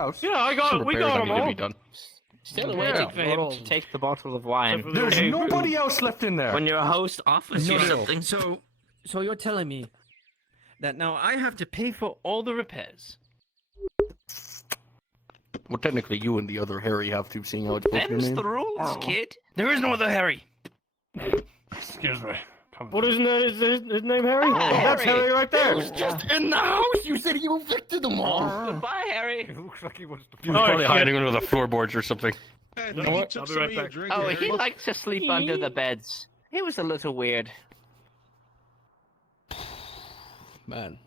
house. Yeah, we got them all. Done. Still Yeah, waiting for him well, to take the bottle of wine. except for the There's Okay, nobody else left in there. When your host offers you something. So you're telling me that now I have to pay for all the repairs? Well, technically, you and the other Harry have to, seeing how it's supposed to be Them's named. the rules, kid. There is no other Harry. Excuse me. What isn't his name, Harry? Ah, Oh, that's Harry. Harry right there. Just in the house. You said you evicted them all. Goodbye, Harry. It looks like he wants to. He was probably hiding under the floorboards or something. Hey, You know he what? took I'll be some right of your back. drink, Oh, Harry. he liked to sleep under the beds. He was a little weird. Man.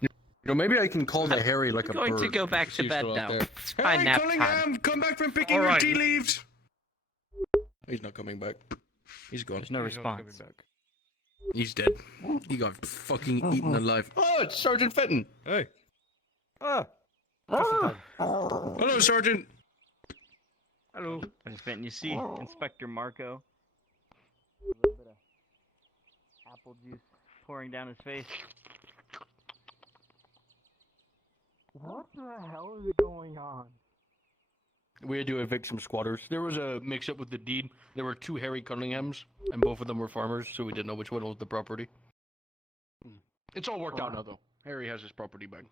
You know, maybe I can call the Harry like a I'm going bird. to go back to He's bed still out now. there. It's my Harry nap Cunningham, time. come back from picking All your right. tea leaves. He's not coming back. He's gone. There's no He's not coming response. back. He's dead. He got fucking eaten alive. Oh, it's Sergeant Fenton. Hey. Ah. Just in time. Hello, Sergeant. Hello. Fenton, you see Inspector Marco. A little bit of apple juice pouring down his face. What the hell is going on? We had to evict some squatters. There was a mix-up with the deed. There were two Harry Cunninghams, and both of them were farmers, so we didn't know which one was the property. It's all worked out now, though. Harry has his property back.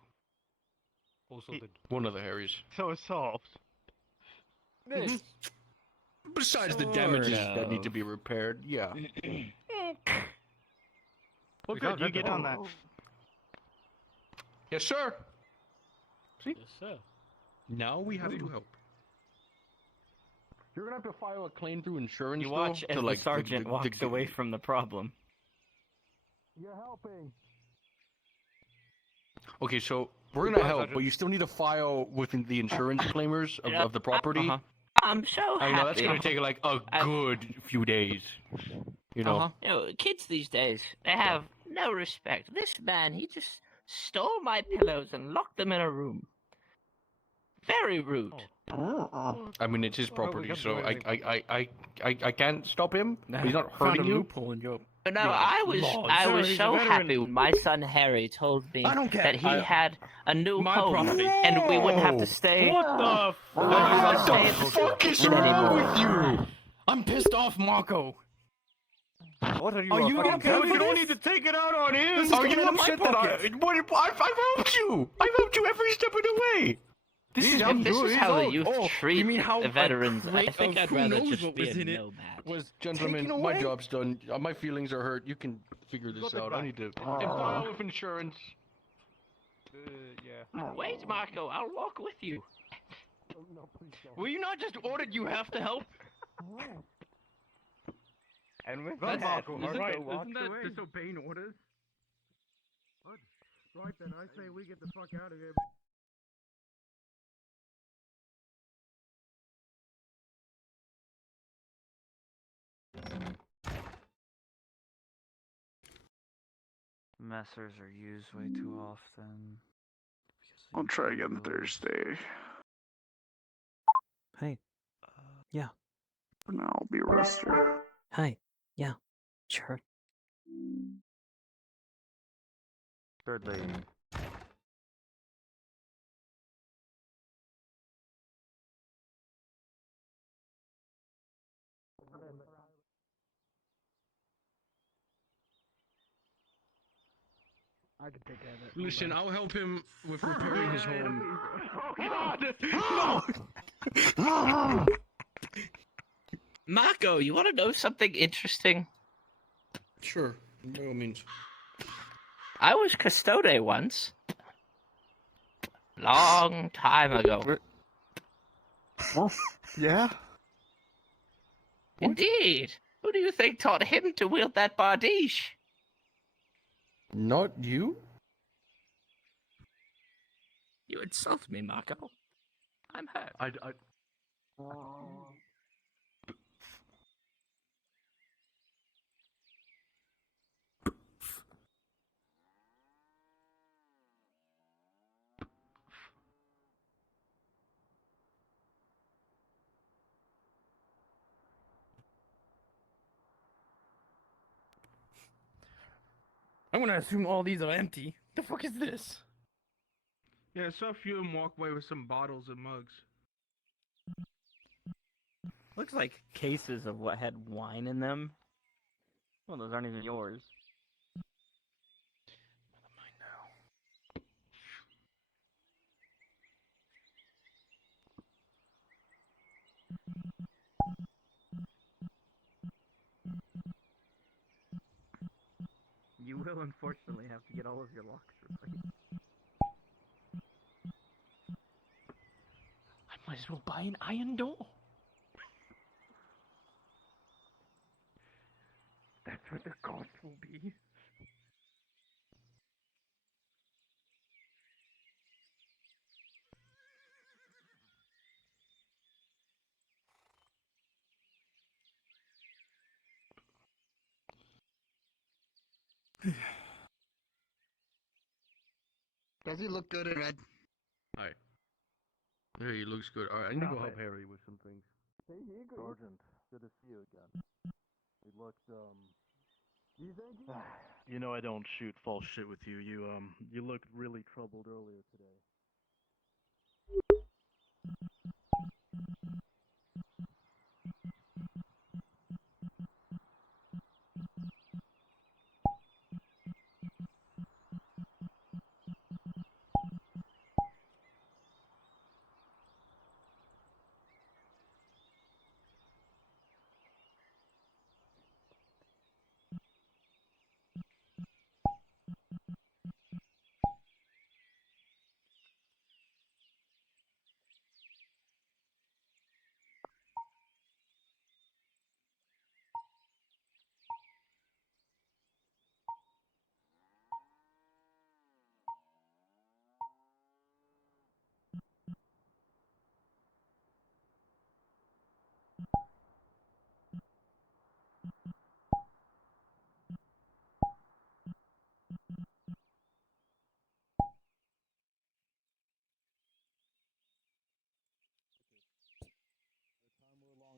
Also did. One of the Harrys. So it's solved. Besides the Sort damages of. that need to be repaired, yeah. Well, We good. got You that get done. on that. Yes, sir. Yes, sir. Now we have to help. You're gonna have to file a claim through insurance. You watch though, as to, the like, sergeant walks away from the problem. You're helping. Okay, so we're gonna help, but you still need to file with the insurance claimers of the property. Uh-huh. I'm so I happy. know that's gonna take like a good few days. You know. You know, kids these days, they have no respect. This man, he just stole my pillows and locked them in a room. Very rude. I mean, it's his Well, we property, can't so do anything. I can't stop him. He's not Found hurting a you. loophole in your. But no, Yeah. I was Sir, he's a so veteran. happy when my son Harry told me I don't care. that he had a new My home property. and we wouldn't have to stay. What the What the Fuck fuck is it wrong anymore. with you? I'm pissed off, Marco. What are you? Are a you fucking okay devil? with You don't this? need to take it out on him. This is Are going you into my upset that pocket. I've helped you? I've helped you every step of the way. This is If this is how the old. youth Oh, treat you mean how the veterans, I great think of I'd who rather knows just what be was a in it nomad. Was gentlemen, Taken my away? job's done. My feelings are hurt. You can figure this Got it out. I back. need to file with insurance. Yeah. Wait, Marco, I'll walk with you. No, please don't. Were you not just ordered you have to help? And with Well, that, Marco, isn't, all right. isn't that away. disobeying orders? Right then, I say we get the fuck out of here. Messers are used way too often. I'll try again Thursday. Hey. Yeah. For now, I'll be rested. Hi. Yeah. Sure. Thirdly. I can take care of it. Listen, I'll help him with repairing his home. Oh God! Marco, you want to know something interesting? Sure, by all means. I was custode once. Long time ago. Yeah? Indeed. Who do you think taught him to wield that bardiche? Not you? You insult me, Marco. I'm hurt. I'm gonna assume all these are empty. The fuck is this? Yeah, I saw a few of them walk away with some bottles and mugs. Looks like cases of what had wine in them. Well, those aren't even yours. You will unfortunately have to get all of your locks replaced. I might as well buy an iron door. That's what the cost will be. Does he look good in red? Hi. Yeah, he looks good. Alright, I need to go help Harry with some things. Sergeant, good to see you again. You looked, You know I don't shoot false shit with you. You looked really troubled earlier today.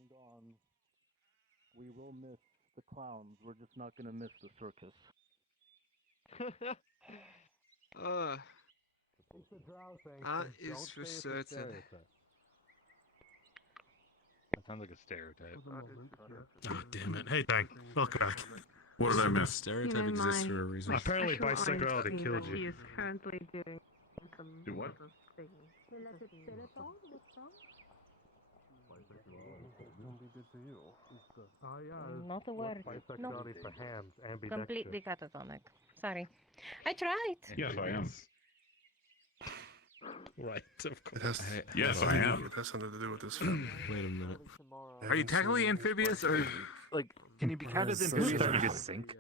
Gone. We will miss the clowns. We're just not gonna miss the circus. That is for certain. That sounds like a stereotype. Oh, damn it. Hey, Tank. Welcome back. What did I miss? Stereotype exists for a reason. Apparently bisexuality killed you. He is currently doing some Do what? sort of thing. Not a word. No. Bisexuality for hands, ambidextrous. Completely catatonic. Sorry. I tried. Yes, I am. Right, of course. It has, yes, I am. It has something to do with this film. Wait a minute. Are you technically amphibious, or like, can you be counted amphibious or you just sink?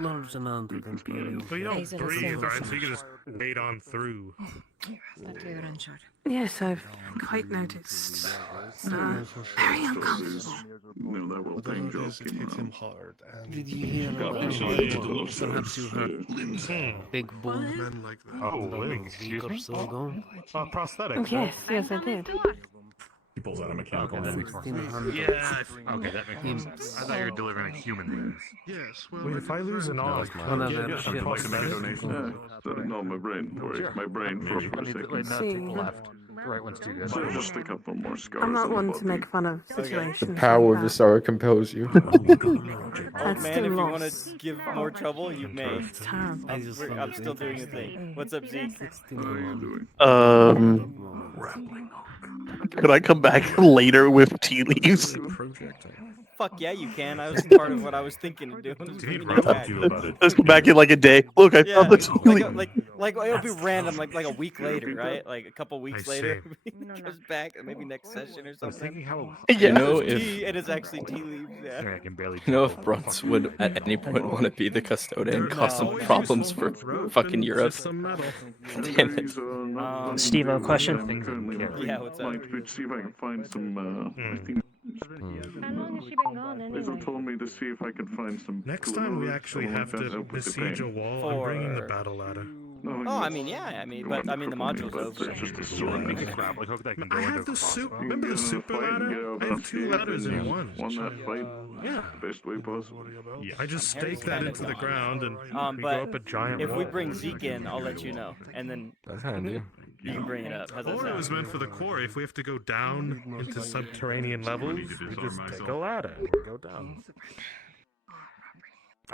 Large amount of imperial. So you don't breathe, right? So you can just wade on through. Yes, I've quite noticed. Very uncomfortable. No, that will bang It joke hits him hard. And Did you hear about perhaps you heard big bull men like that. Oh, a limbs. week or so ago? Prosthetics. Yes, I did. He pulls out a mechanical Okay, that knife. makes more sense. 1600. Yeah, okay, that makes more sense. I thought you were delivering human things. Yes, well... Wait, if I lose an arm, One of can I them get a ships. prosthetic? No, my brain. Wait, my brain for a second. Like, not take the left. The right one's too good. So just a couple more scars. I'm not on the one to body. make fun of situations. Power like of that. Isara compels you. Old That's man, still if you want loss. to give more trouble, you may. It's terrible. I'm still doing the thing. What's up, Zeke? What are you doing? Um, could I come back later with tea leaves? Fuck yeah, you can. I was part of what I was thinking of doing. was Do you need bringing you Rob back. to do about it? Let's come back in like a day. Look, I Yeah, found the tea leaves. like it'll be random, like a week later, right? Like a couple weeks I later, see. he comes back, and maybe next session or I was something. thinking how. Yeah. You know, It's if- tea, and it's actually tea leaves. Yeah. I can barely. You know, if Brunts would at any point want to be the custodian and cause some No. problems for fucking Europe. Some metal. Damn it. Steve, a question? Yeah, what's up? See if I can find some. I think How long has she been gone Liza anyway? told me to see if I could find some. Next time we actually have to besiege a wall, I'm bringing the For- battle ladder. Oh, I mean, yeah, but I mean the module's over. Just a sword. Make a grappling hook that can go I into have the a super. crossbow. Remember the super ladder? I have two ladders in one. Won that fight. Yeah. Best way possible. Yeah. I just Harry's stake that kinda into the gone. ground and We go But up a giant if we wall. bring Zeke in, I'll let you know, and then That's handy. You can bring it up. How's that Or it was sound? meant for the quarry. If we have to go down into subterranean levels, we just take a ladder and go down.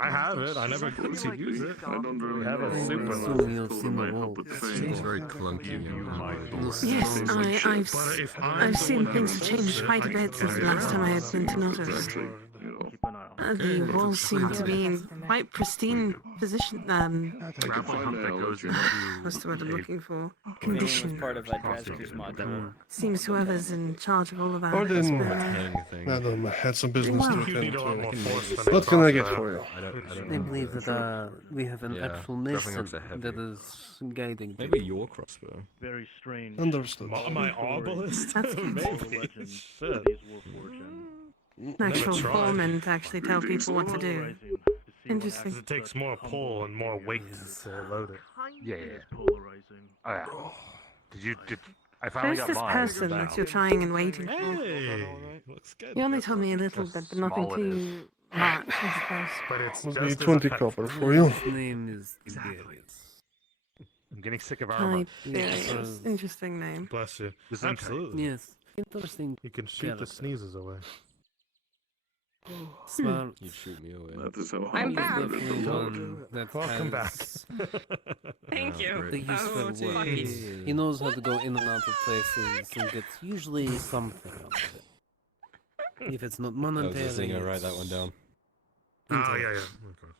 I have it. I never got to use it. I don't really We have a know. super I ladder. just told him I help with It training. seems very clunky. Yes, But if I'm I've the seen one things who change uses it, quite a I bit can since the figure it last time I out. had been to notice. Exactly. You know. Keep an eye on it. The walls seem to be in quite pristine position. I can find it. I'll let you know. What's the word I'm looking for? If anyone was Condition. part of Drazku's module. Seems whoever's in charge of all of that. Or has then, been, Madam, I had some business to Wow. You attend need a lot more to. force than What can I get thought, for you? I believe that we have an actual mission that is guiding. Maybe your crossbow. Very strange. Understood. My arbalist? That's good. Maybe. Legend Shit. of these Warforged. an Never actual tried. foreman to actually tell people what to do. Polarizing to see what Interesting. Because it takes more pull and more weight to load it. Yeah, polarizing. Oh, yeah. I finally Who's got this mine. person that you're trying and waiting for? Hey, looks good. You only told me a little bit, but nothing small it is. too much, I suppose. But it's Will just be as 20 effective. copper for you. His name is Tiberius. I'm getting sick of armor. Tiberius. Interesting name. Bless you. Gesundheit. Absolutely. Yes, interesting. You can shoot the character. sneezes away. Smart. You'd shoot me away. That is how I'm hard back. it is. Definitely one that Welcome back. has Thank you. the Oh, useful word. lucky. He knows how to go in and out of places and gets usually something out of it. If it's not I was monetary, just thinking, write that one down. Oh, yeah, yeah. Of course.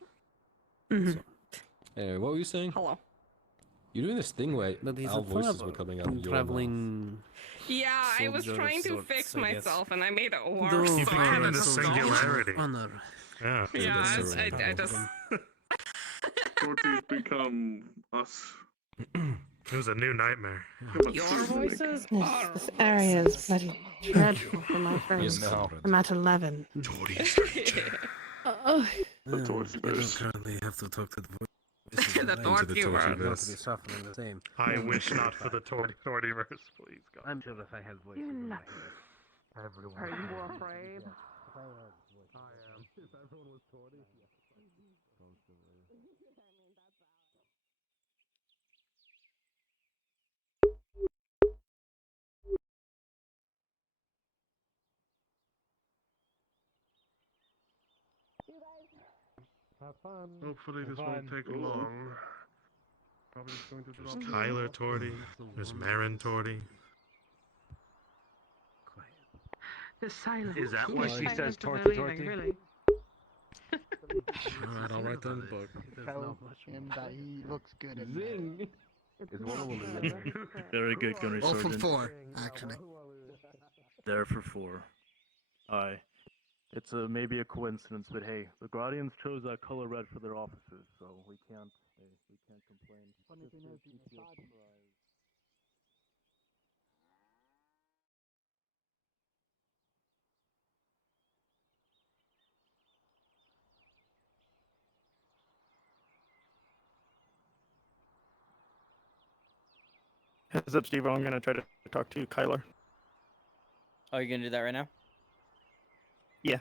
Mhm. Anyway, what were you saying? Hello. You're doing this thing where But he's our a voices traveler, were coming out of your mouth. traveling. Yeah, I was Soldier of trying to sorts, fix I guess. myself and I made it Though worse. You so became I'm in a so singularity. Honor. Yeah. Yeah, That's I alright. just. Torties become us. It was a new nightmare. Your voices Yes, are. this area is bloody dreadful for my Yes, friends. comrade. I'm at 11. Oh, The torch I don't bears. currently have to talk to the voice. The Tortiverse. Not to be suffering the same. I wish not for the Tortiverse, please, God. I'm sure if I had voices in my head, everyone. Are you afraid? I am. If everyone was Torty. Have fun. Hopefully this won't take long. Probably just going to There's drop Tyler Torty. There's Marin Torty. the silence. Is that why she says torty torty? Really? Alright, I'll write that in the book. Tell him that he looks good in Zing. Is one of them in there? Very good, Gunnery All from Sergeant. 4, actually. There for 4. Aye. It's maybe a coincidence, but hey, the Guardians chose that color red for their offices, so we can't complain. Funny thing is, Heads up, Steve. I'm gonna try to talk to Kyler. Oh, you're gonna do that right now? Yeah.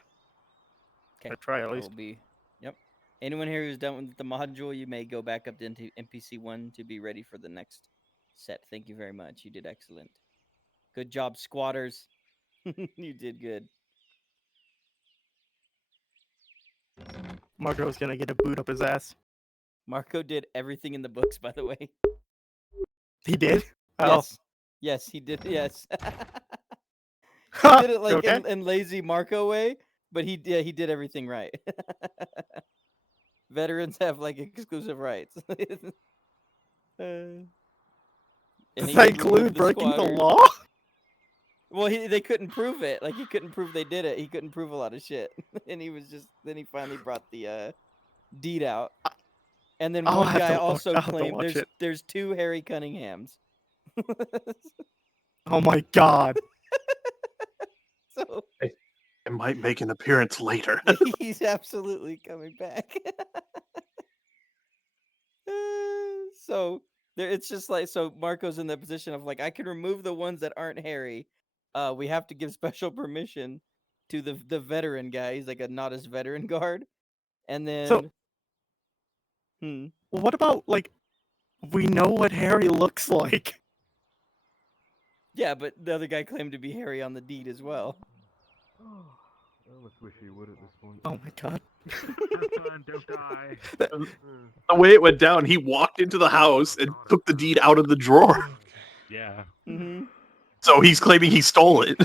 Okay. Or try at I least. will be. Yep. Anyone here who's done with the module, you may go back up into NPC 1 to be ready for the next set. Thank you very much. You did excellent. Good job, squatters. You did good. Marco's gonna get a boot up his ass. Marco did everything in the books, by the way. He did? Oh. Yes. Yes, he did. Yes. He did it like Okay. in lazy Marco way, but he did everything right. Veterans have like exclusive rights. And Does he that could remove include breaking the squatters. law? Well, they couldn't prove it. Like he couldn't prove they did it. He couldn't prove a lot of shit, and he was just. Then he finally brought the deed out, and then I'll one have guy to also I'll have to claimed watch it. there's 2 Harry Cunninghams. Oh my god. So I might make an appearance later. he's absolutely coming back. So there, it's just like so. Marco's in the position of like I can remove the ones that aren't Harry. We have to give special permission to the veteran guy. He's like a not as veteran guard, and then So- What about, like, we know what Harry looks like? Yeah, but the other guy claimed to be Harry on the deed as well. I almost wish he would at this point. Oh my god. Son, don't die. The way it went down, he walked into the house and took the deed out of the drawer. Yeah. Mm-hmm. So he's claiming he stole it.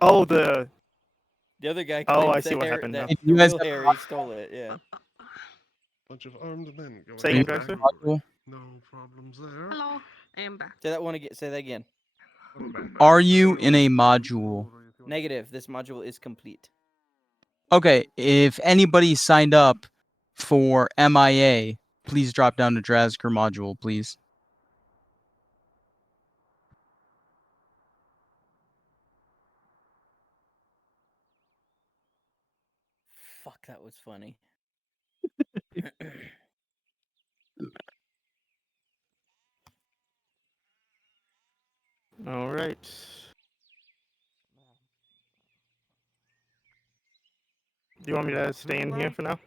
Oh, the other guy Oh, claims I see that what Harry- happened that now. the real Harry stole it, yeah. Bunch of armed men going Say again, back. Drexler? No problems there. Hello, I am back. Say that one again. Say that again. Are you in a module? Negative. This module is complete. Okay, if anybody signed up for MIA, please drop down to Drazker module, please. Fuck, that was funny. All right. Do you want me to stay in here for now?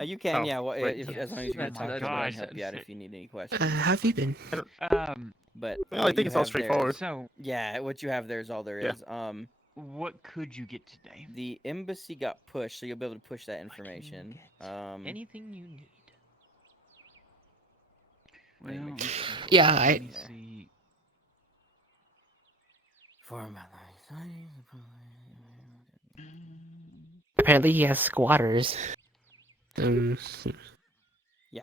You can, Oh, yeah. Well, right. as long as you can talk to them and help you out if you need any questions. How have you been? But Well, I what think you it's all have there straightforward. is- yeah, what you have there is all there Yeah. is. What could you get today? The embassy got pushed, so you'll be able to push that information. Anything you need. Well, Yeah, let me see. Apparently he has squatters. Yeah.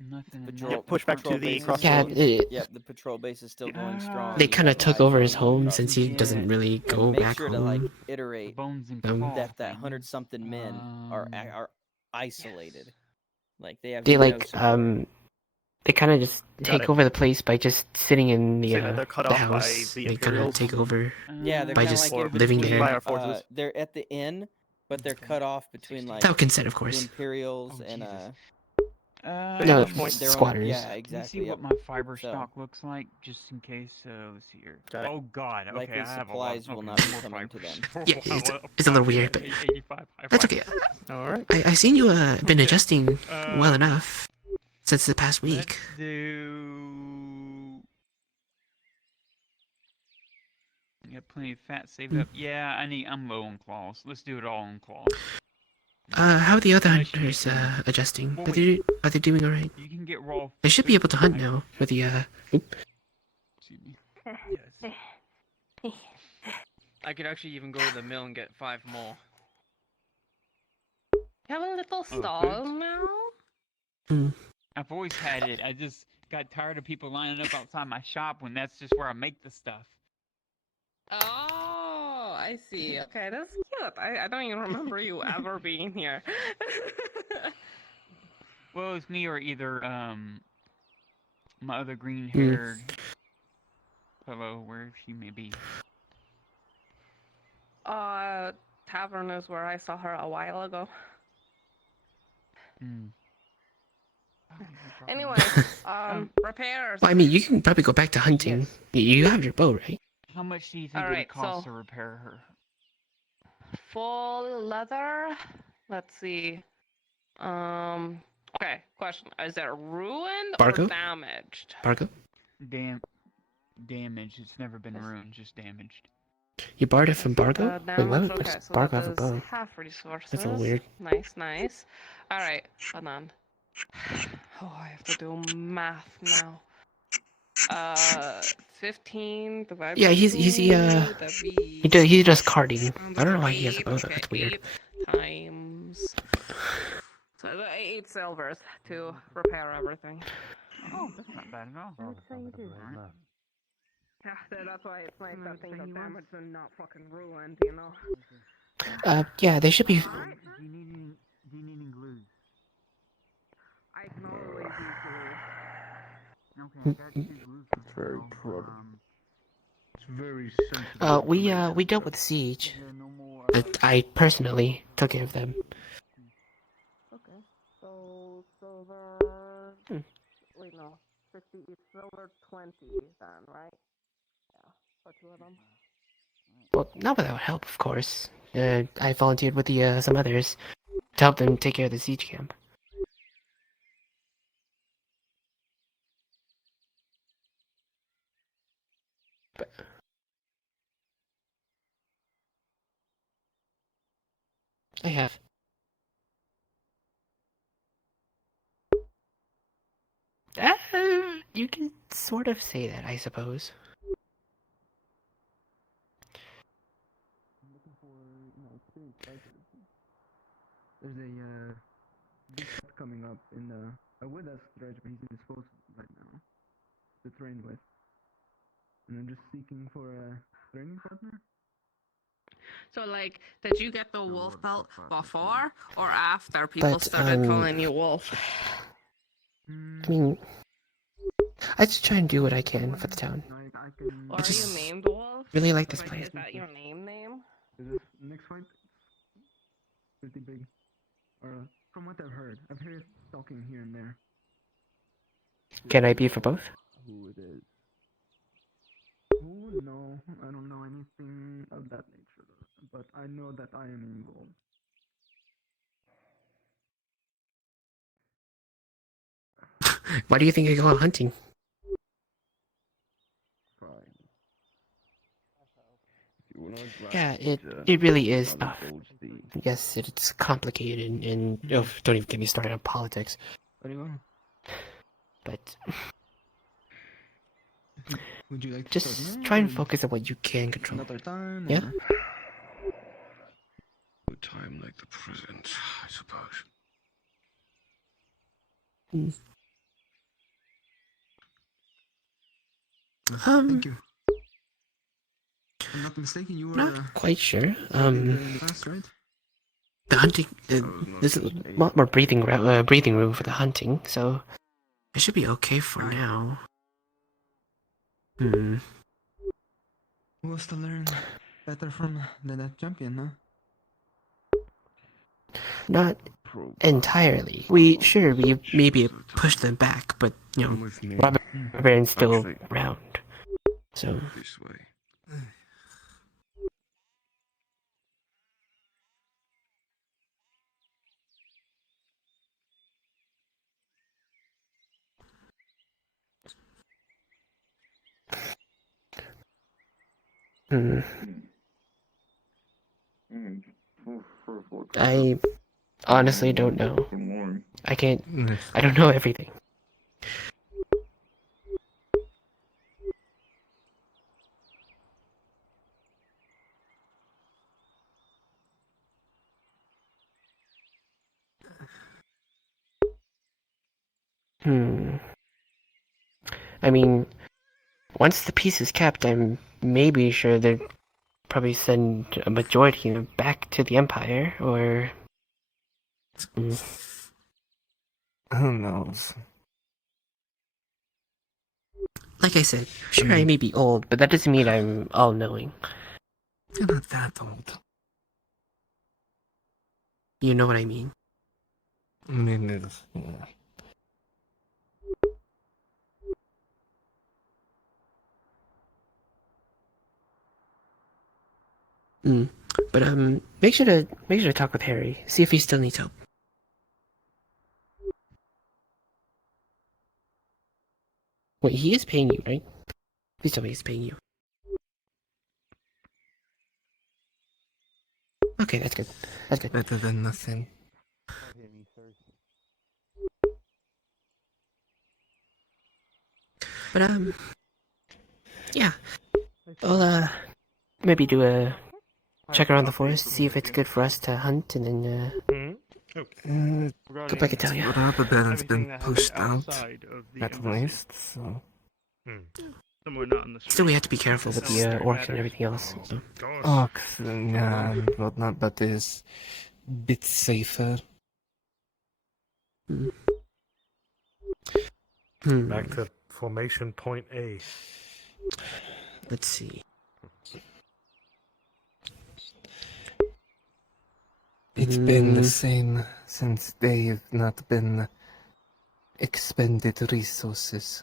Nothing. Patrol, push back to patrol the base is crossroads. still- Yep, the patrol base is still going strong. They You kind of have took eyes over on his the home crossroads. since he doesn't really And go make back sure to home. like iterate Bones and that claw 100-something men are isolated. Like they have They no like support. they kind of just Got take it. over the place by just sitting in the Say that they're cut the off by house. the They kind of Imperials? take over Yeah, they're by kind of just like in living between, there. By our forces. they're at the inn, but they're cut off between like Without consent, of the course. Imperials and No, their own- squatters. Yeah, Let me exactly. see Yep. what my fiber So- stock looks like, just in case. Let's see here. Got it. Oh God. Okay, Likely I have a lot. supplies will Okay, not be more coming to fibers. them. Yeah, it's a little weird, but 85, that's okay. All right. I seen you been adjusting well Um, enough since the past week. Let's do. You got plenty of fat saved up. Yeah, I'm low on claws. Let's do it all on claws. How are the other hunters adjusting? Well, Are they doing alright? You can get raw. They should be able to hunt now with the Excuse me. Yes. I could actually even go to the mill and get 5 more. Have a little Oh, stall food? now. I've always had it. I just got tired of people lining up outside my shop when that's just where I make the stuff. Oh, I see. Okay, that's cute. I don't even remember you ever being here. Well, it's me or either my other green-haired fellow, where she may be. Tavern is where I saw her a while ago. Anyway, repairs. Well, I mean, you can probably go back to hunting. You have your bow, right? How much do you think it would cost to repair her? Full leather. Let's see. Okay, question. Is it ruined or Barco? damaged? Barco? Damaged. It's never been ruined, just damaged. You borrowed it from Barco? Wait, why Damaged. would Okay, so Barco that have a is bow? half resources. That's a little weird. Nice, nice. All right, hold on. Oh, I have to do math now. 15 divided Yeah, by he 2, that'd be he does carding. I don't know why he has a bow. okay, That's weird. 8 times. So 8 silvers to repair everything. Oh, that's not bad at all. Yeah, that's why it's nice that things are damaged and not fucking ruined, you know? Yeah, they should be. Do you need any glue? I can always use glue. Okay, I got 2 glue. Very It's very sensitive. We dealt with Siege. I personally took care of them. Okay, so silver. Wait, no, 50 each silver, 20 then, right? Yeah, for 2 of them. Well, not without help, of course. I volunteered with the some others to help them take care of the siege camp. I have. You can sort of say that, I suppose. I'm looking for, experienced bikers. There's a big set coming up in I would ask Dredge, but he's indisposed right now to train with. And I'm just seeking for a training partner. So, like, did you get the wolf belt before or after people But, started calling you wolf? I mean, I just try and do what I can for the town. Or I are you just named wolf? really like this Like, place. is that your name? This next fight, it's pretty big. Or from what I've heard talking here and there. Can I be for both? Who it is? Oh no, I don't know anything of that nature, but I know that I am involved. Why do you think I go out hunting? Yeah, it really is tough. Yes, it's complicated and oh, don't even get me started on politics. What do you want? But Would you like to just start now, try and or focus on what you can control. another time? Yeah? Or? A time like the present, I suppose. Thank you. If I'm not mistaken, you were Not quite sure. in the past, right? The hunting, there's a lot more breathing room for the hunting, so it should be okay for now. Who was to learn better from the net champion, huh? Not entirely. We maybe pushed them back, but Robert Baron's still around. So This way. I honestly don't know. I don't know everything. I mean, once the peace is kept, I'm maybe sure they'd probably send a majority back to the Empire, or... Who knows? Like I said, sure I may be old, but that doesn't mean I'm all-knowing. You're not that old. You know what I mean? I mean, it's, yeah. But make sure to talk with Harry. See if he still needs help. Wait, he is paying you, right? Please tell me he's paying you. Okay, that's good. That's good. Better than nothing. But yeah. I'll maybe do a check around the forest to see if it's good for us to hunt, and then go back and tell you. Robber Baron's been pushed out, at least, so... Somewhere not in the street. Still, we have to be careful with the orcs and everything else. So. Orcs, yeah, and whatnot, but is bit safer. Back to formation point A. Let's see. It's been the same since they've not been expended resources.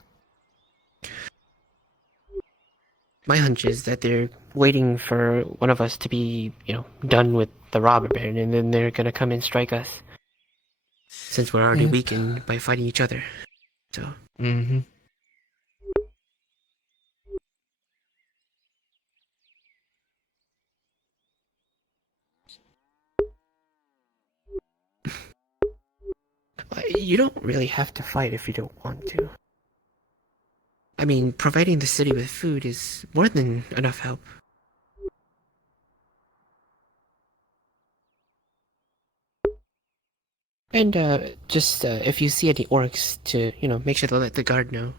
My hunch is that they're waiting for one of us to be, done with the robber baron, and then they're gonna come and strike us. Since we're already weakened by fighting each other. So. You don't really have to fight if you don't want to. I mean, providing the city with food is more than enough help. And, just, if you see any orcs to, make sure to let the guard know.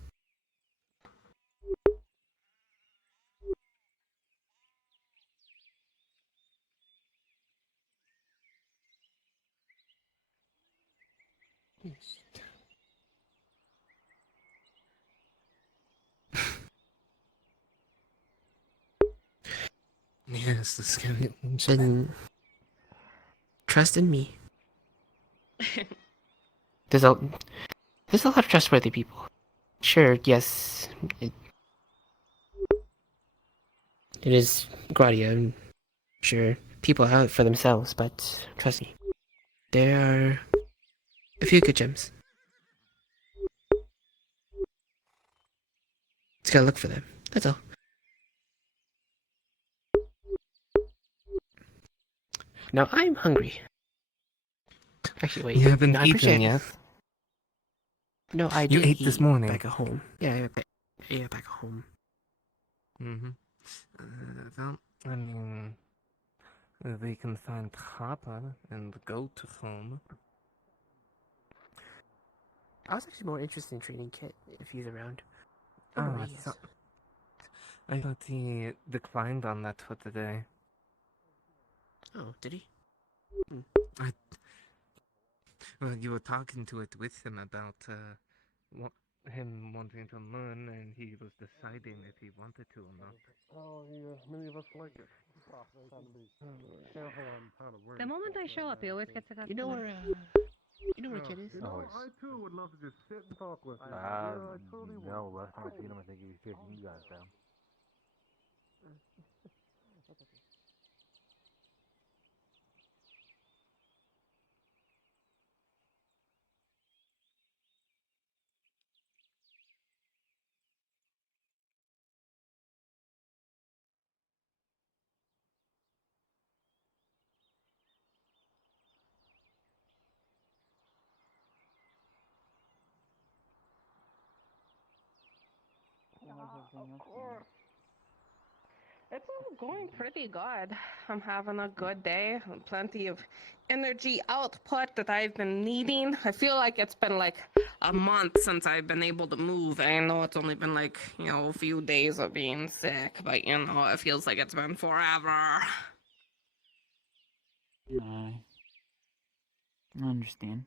Yes, this can. Then trust in me. There's a lot of trustworthy people. Sure, yes, it is Gradia, and sure, people are out for themselves, but trust me, there are a few good gems. Just gotta look for them, that's all. Now I'm hungry. Actually, wait. You haven't I eaten appreciate... yet. No, I You did ate this morning. back at home. Yeah, back at home. Mm-hmm. Well, I mean, we can find Harper and go to home. I was actually more interested in trading Kit if he's around. Oh, I thought he declined on that for today. Oh, did he? well, you were talking to it with him about him wanting to learn, and he was deciding if he wanted to or not. Oh, yeah, many of us like it. The moment I show up, he always gets a customer. You know where Kit is? You know, I too would love to just sit and talk with him. I totally would. No, last time I seen him, I think he was chasing you guys down. Of course. It's all going pretty good. I'm having a good day. Plenty of energy output that I've been needing. I feel like it's been like a month since I've been able to move. I know it's only been like, a few days of being sick, but it feels like it's been forever. I understand.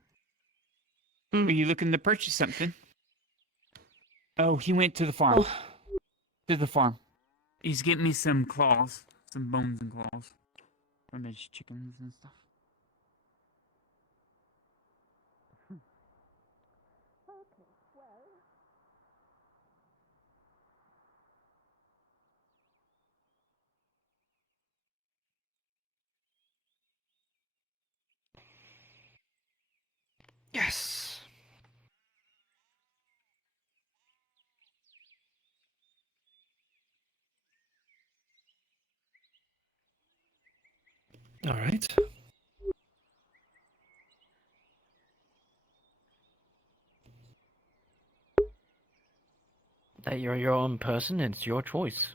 Are you looking to purchase something? Oh, he went to the farm. To the farm. He's getting me some claws. Some bones and claws. From his chickens and stuff. Okay, well. Yes. All right. That you're your own person, it's your choice.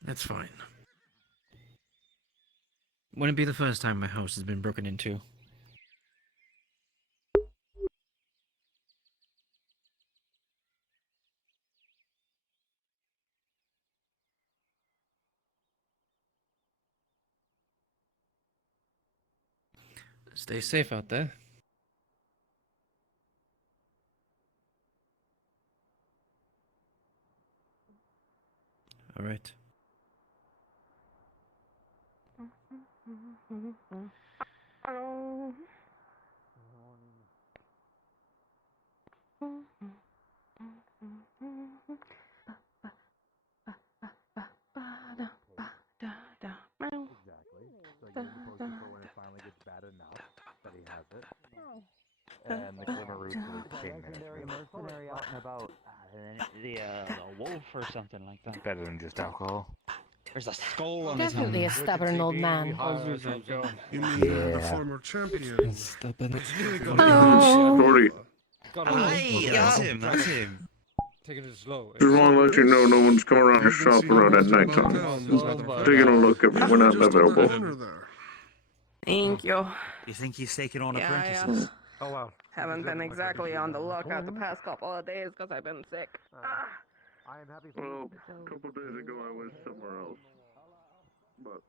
That's fine. Wouldn't be the first time my house has been broken into. Stay safe out there. All right. Oh. Exactly. It's like you're supposed to go when it finally gets bad enough. Legendary mercenary out and about. A wolf or something like that. Better than just alcohol. There's a skull on his Definitely a helmet. stubborn old man. You mean the former champion? Stubborn. Sorry. Aye, that's him. That's him. Taking it slow. Just want to let you know no one's come around the shop around at nighttime. Taking a look at when I'm available. Thank you. You think he's taking on Yeah, apprentices? Oh wow. Haven't been exactly on the lookout the past couple of days because I've been sick. I am happy for Well, a couple days ago I was somewhere else. But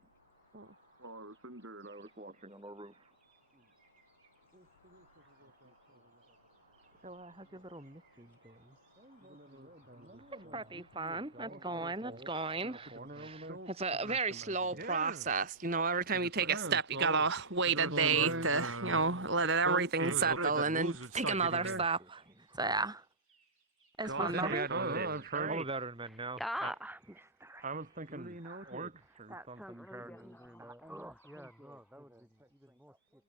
while I was injured, I was watching on a roof. So, how's your little missus doing? It's pretty fun. It's going. It's going. It's a very slow process. You know, every time you take a step, you gotta wait a day to, you know, let everything settle and then take another step. So, yeah. It's fun though. I've heard all veteran men now. Yeah. I was thinking orcs or That something. sounds really Characters good. doing that. Yeah, no, that would be even more shit.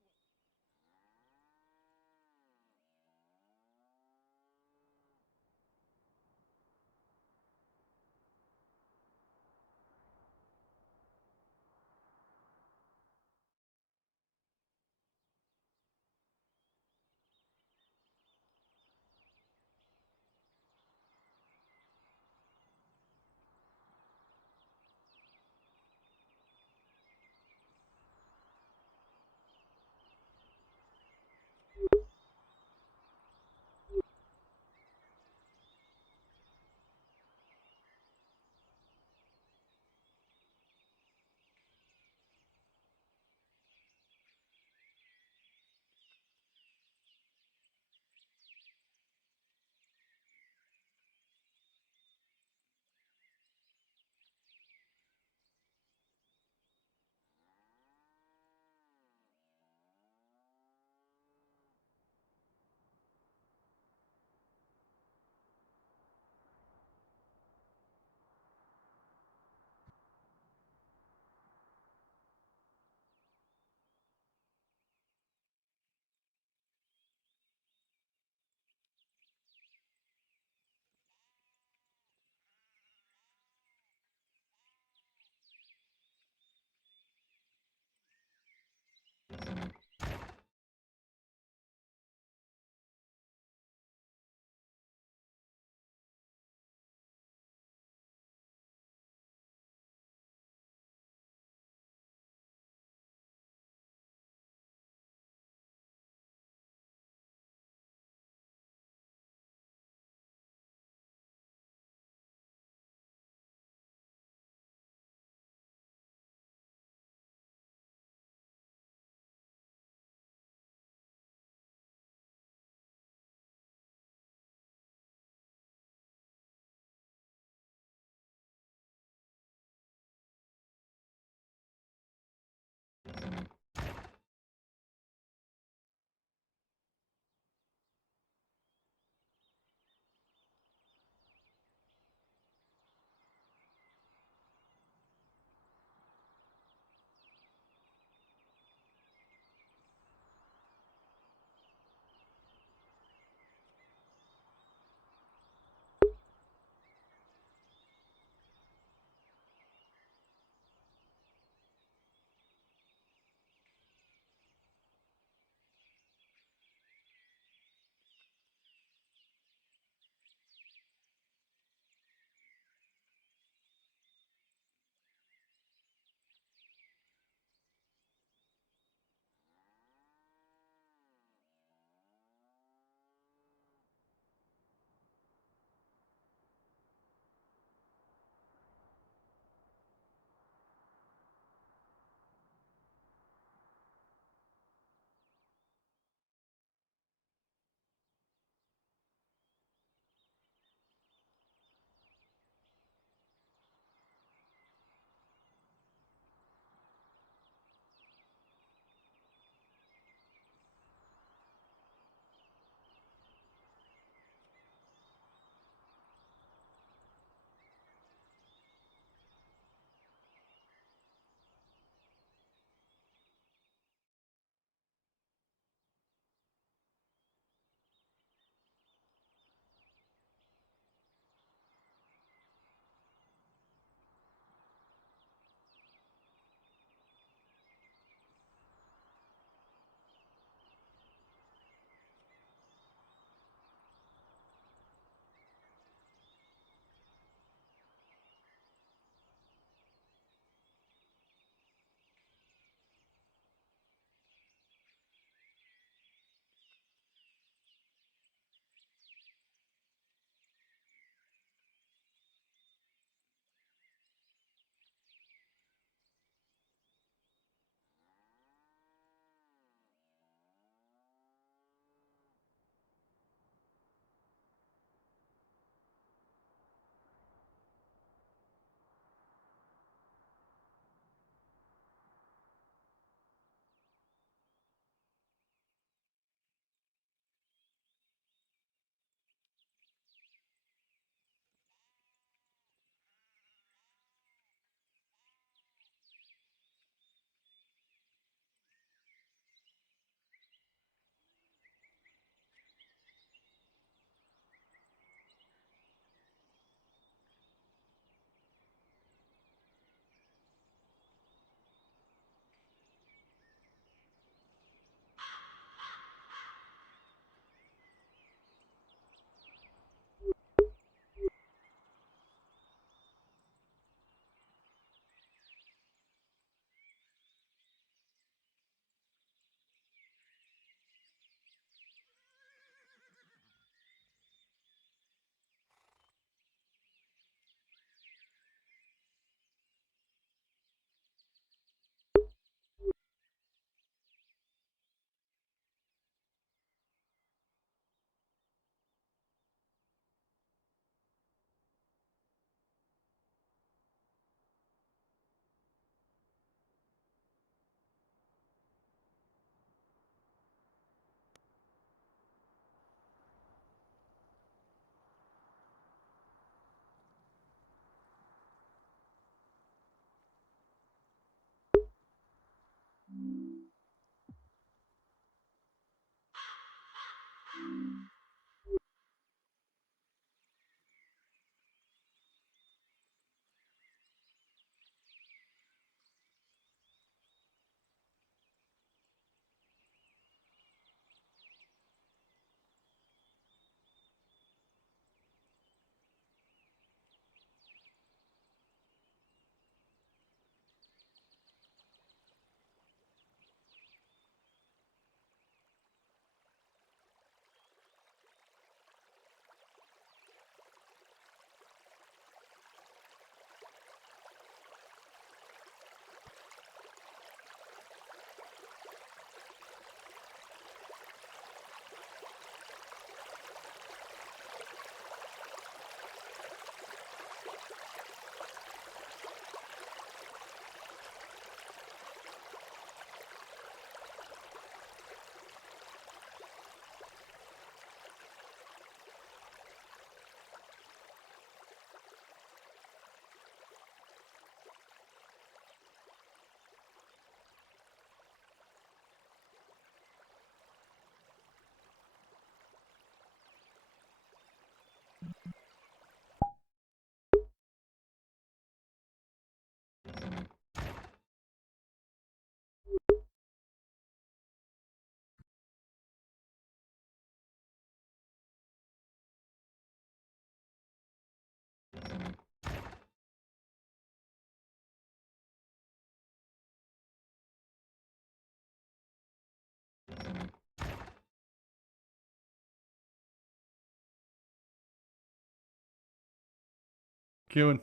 Keelan,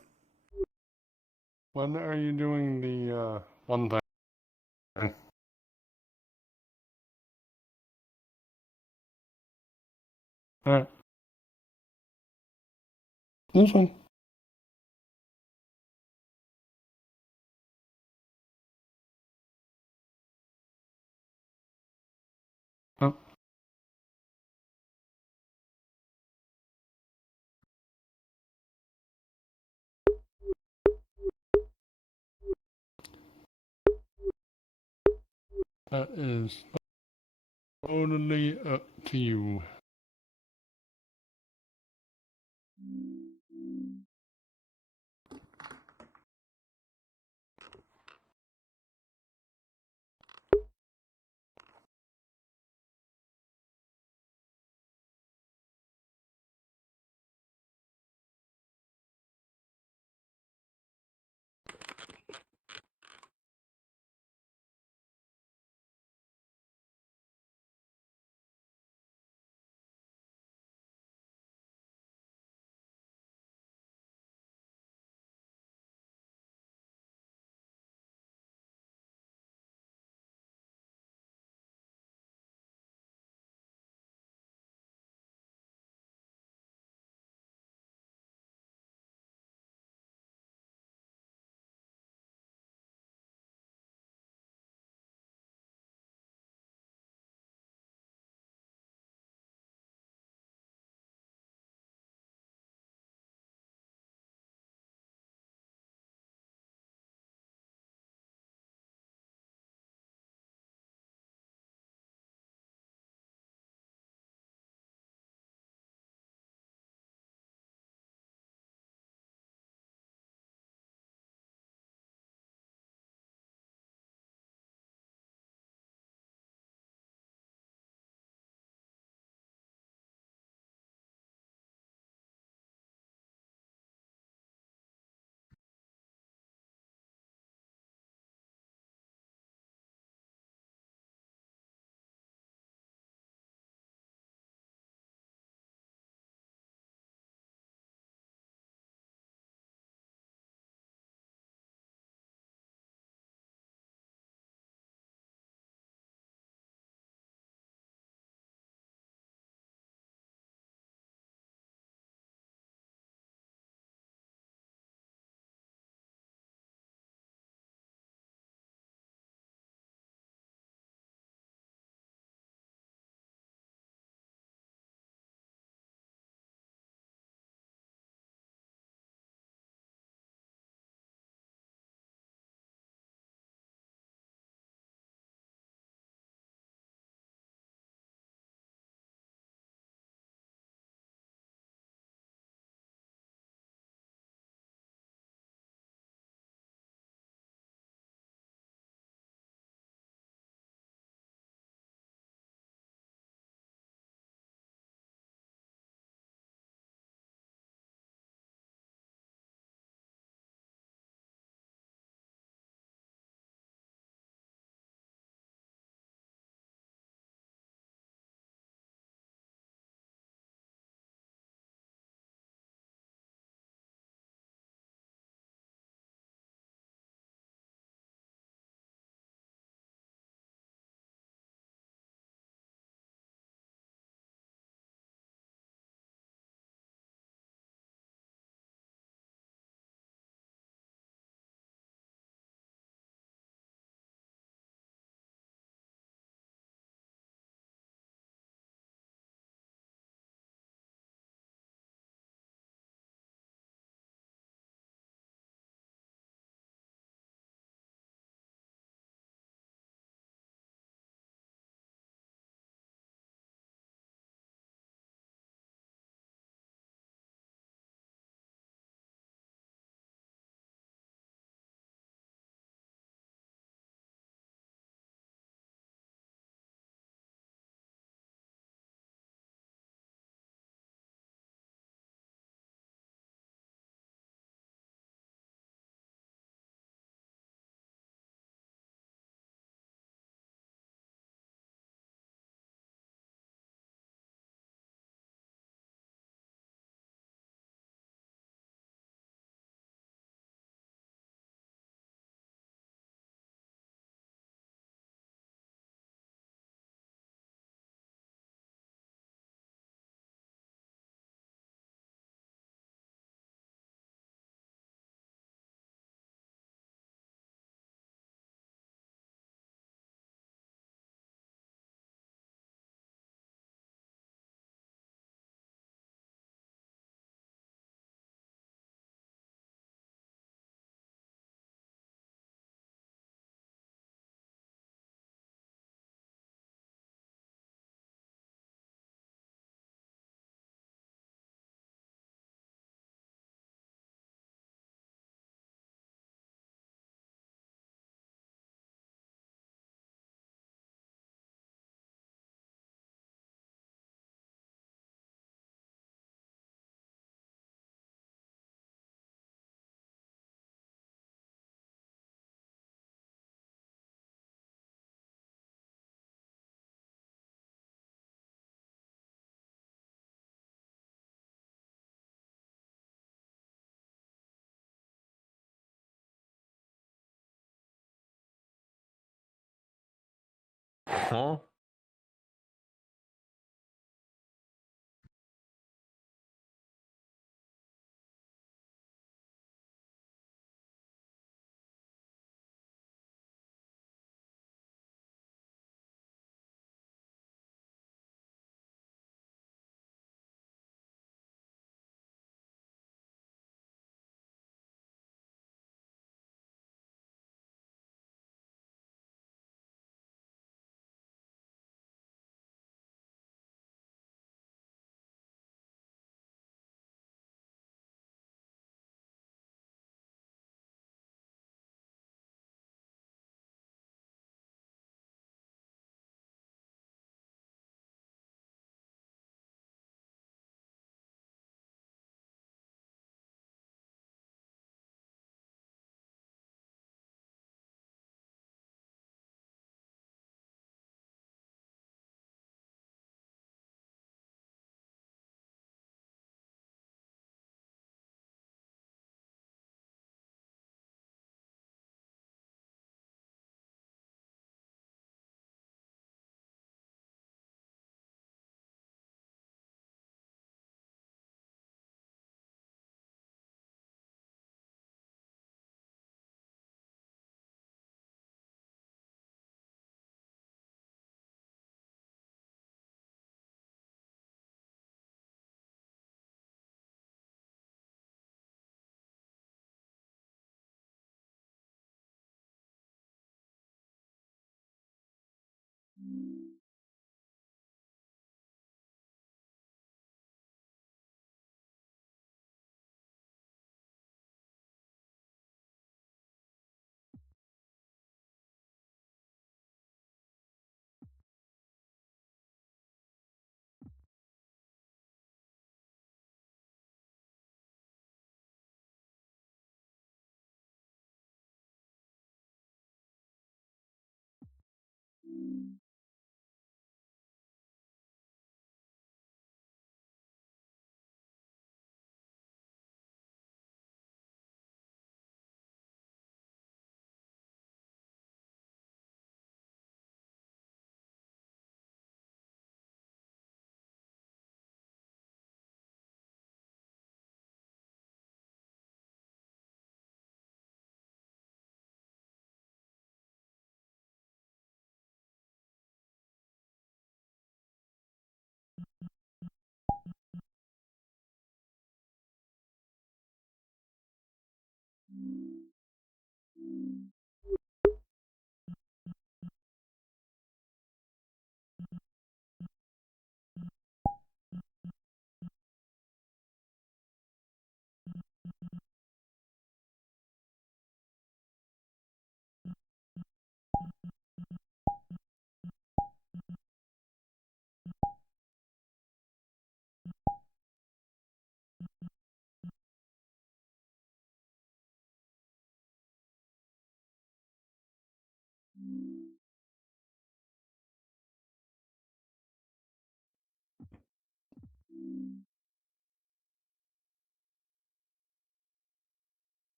when are you doing the one thing? Alright. This one. Oh. That is totally up to you. Huh?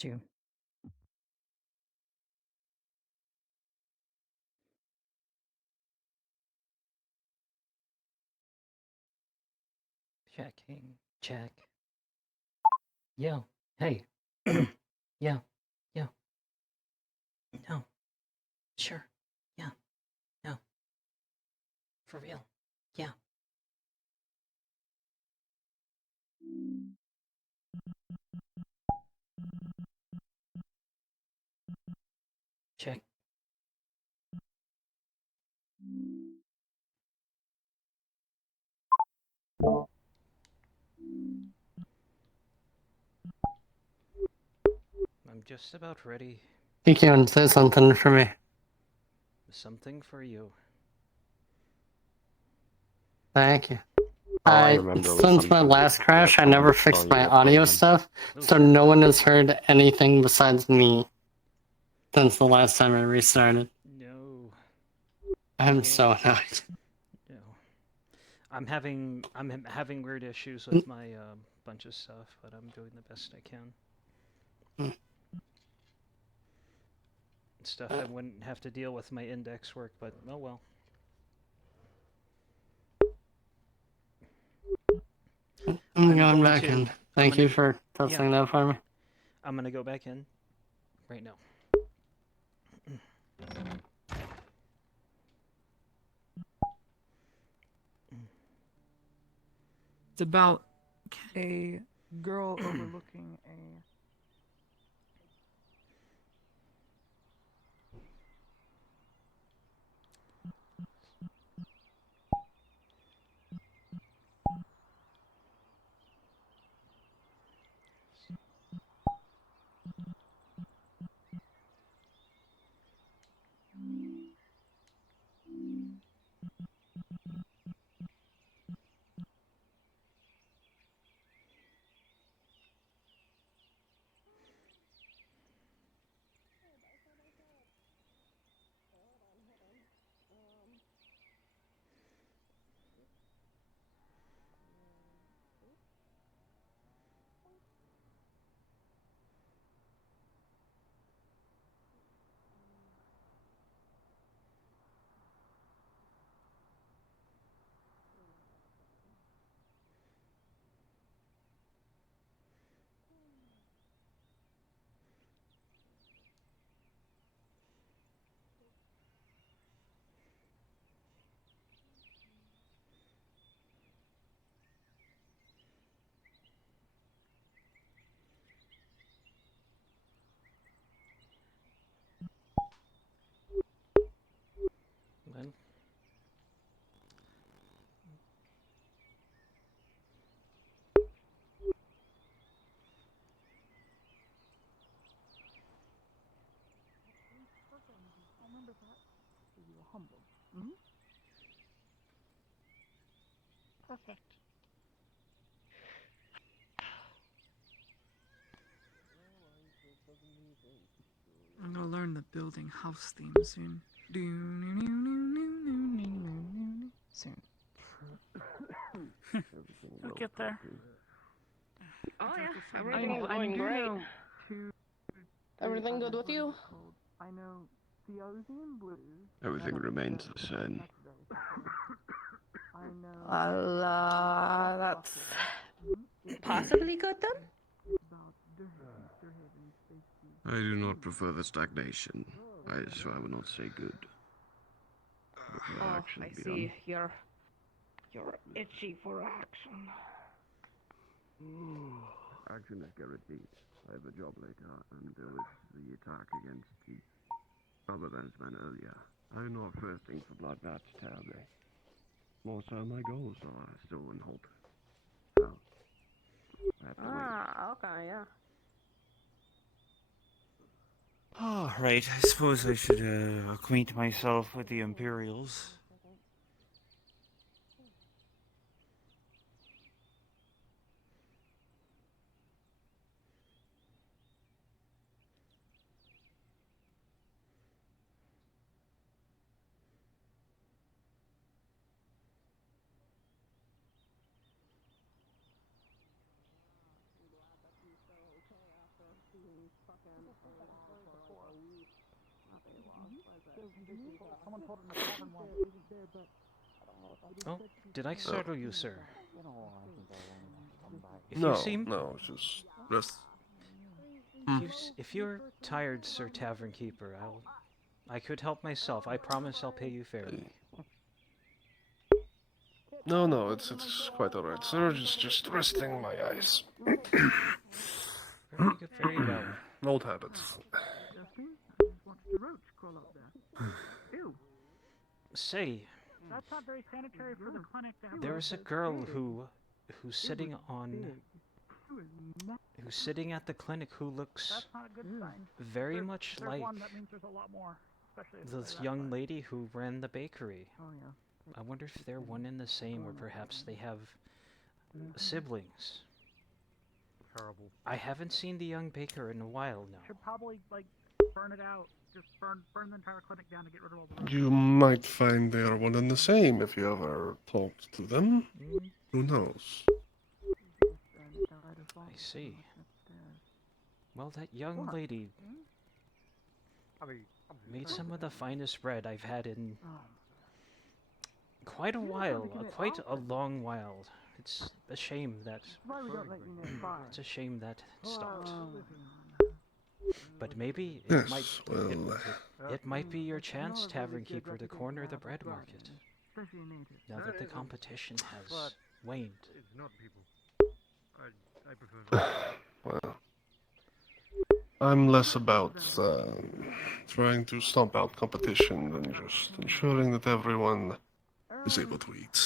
Two. Checking. Check. Yo. Hey. Yeah. Yeah. No. Sure. Yeah. No. For real. Yeah. Check. I'm just about ready. You can say something for me. Something for you. Thank you. All I remember was Since my something last crash, I someone never was fixed telling you my to audio find him. stuff, so no one has heard anything besides me since the last time I restarted. No. I'm so annoyed. No. I'm having weird issues with my bunch of stuff, but I'm doing the best I can. stuff, I wouldn't have to deal with my index work, but oh well. I'm going back in. Thank you for yeah. testing that for me. I'm gonna go back in right now. It's about a girl overlooking a. Well. I remember that. You were humble. Hmm? Perfect. I'm gonna learn the building house theme soon. Soon. We'll get there. Oh yeah, everything's going great. Everything good with you? I know Theosian Blues. Everything remains the same. I know. That's possibly good then? I do not prefer the stagnation, so I will not say good. Oh, I see. You're itchy for action. Action is guaranteed. I have a job later, and there was the attack against the robber bandsman earlier. I'm not thirsting for bloodbaths terribly. More so, my goals are still in hope. So, I have to wait. Okay, yeah. Oh, right. I suppose I should acquaint myself with the Imperials. Oh, did I startle you, sir? If No, you seem... no, it's just... If you're tired, Sir Tavern Keeper, I could help myself. I promise I'll pay you fairly. No, it's quite alright, sir. Just resting my eyes. Very good, very well. Old habits. Say, That's not very sanitary for the clinic to have. there's a girl who's sitting at the clinic who looks That's not a good sign. very much There's like one, that means there's a lot more, especially if this they're young that lady who ran the bakery. Oh yeah. I wonder if they're one and the same, or perhaps they have siblings. Terrible. I haven't seen the young baker in a while now. Should probably like burn it out. Just burn the entire clinic down to get rid of all the. You might find they are one and the same if you ever talked to them. Who knows? I see. Well, that young lady... made some of the finest bread I've had in quite a while, quite a long while. It's a shame that it's a shame that it stopped. But maybe it Yes, might well, it might be your chance, Tavern Keeper, to corner the bread market. Now that the competition has waned. well, I'm less about trying to stomp out competition than just ensuring that everyone is able to eat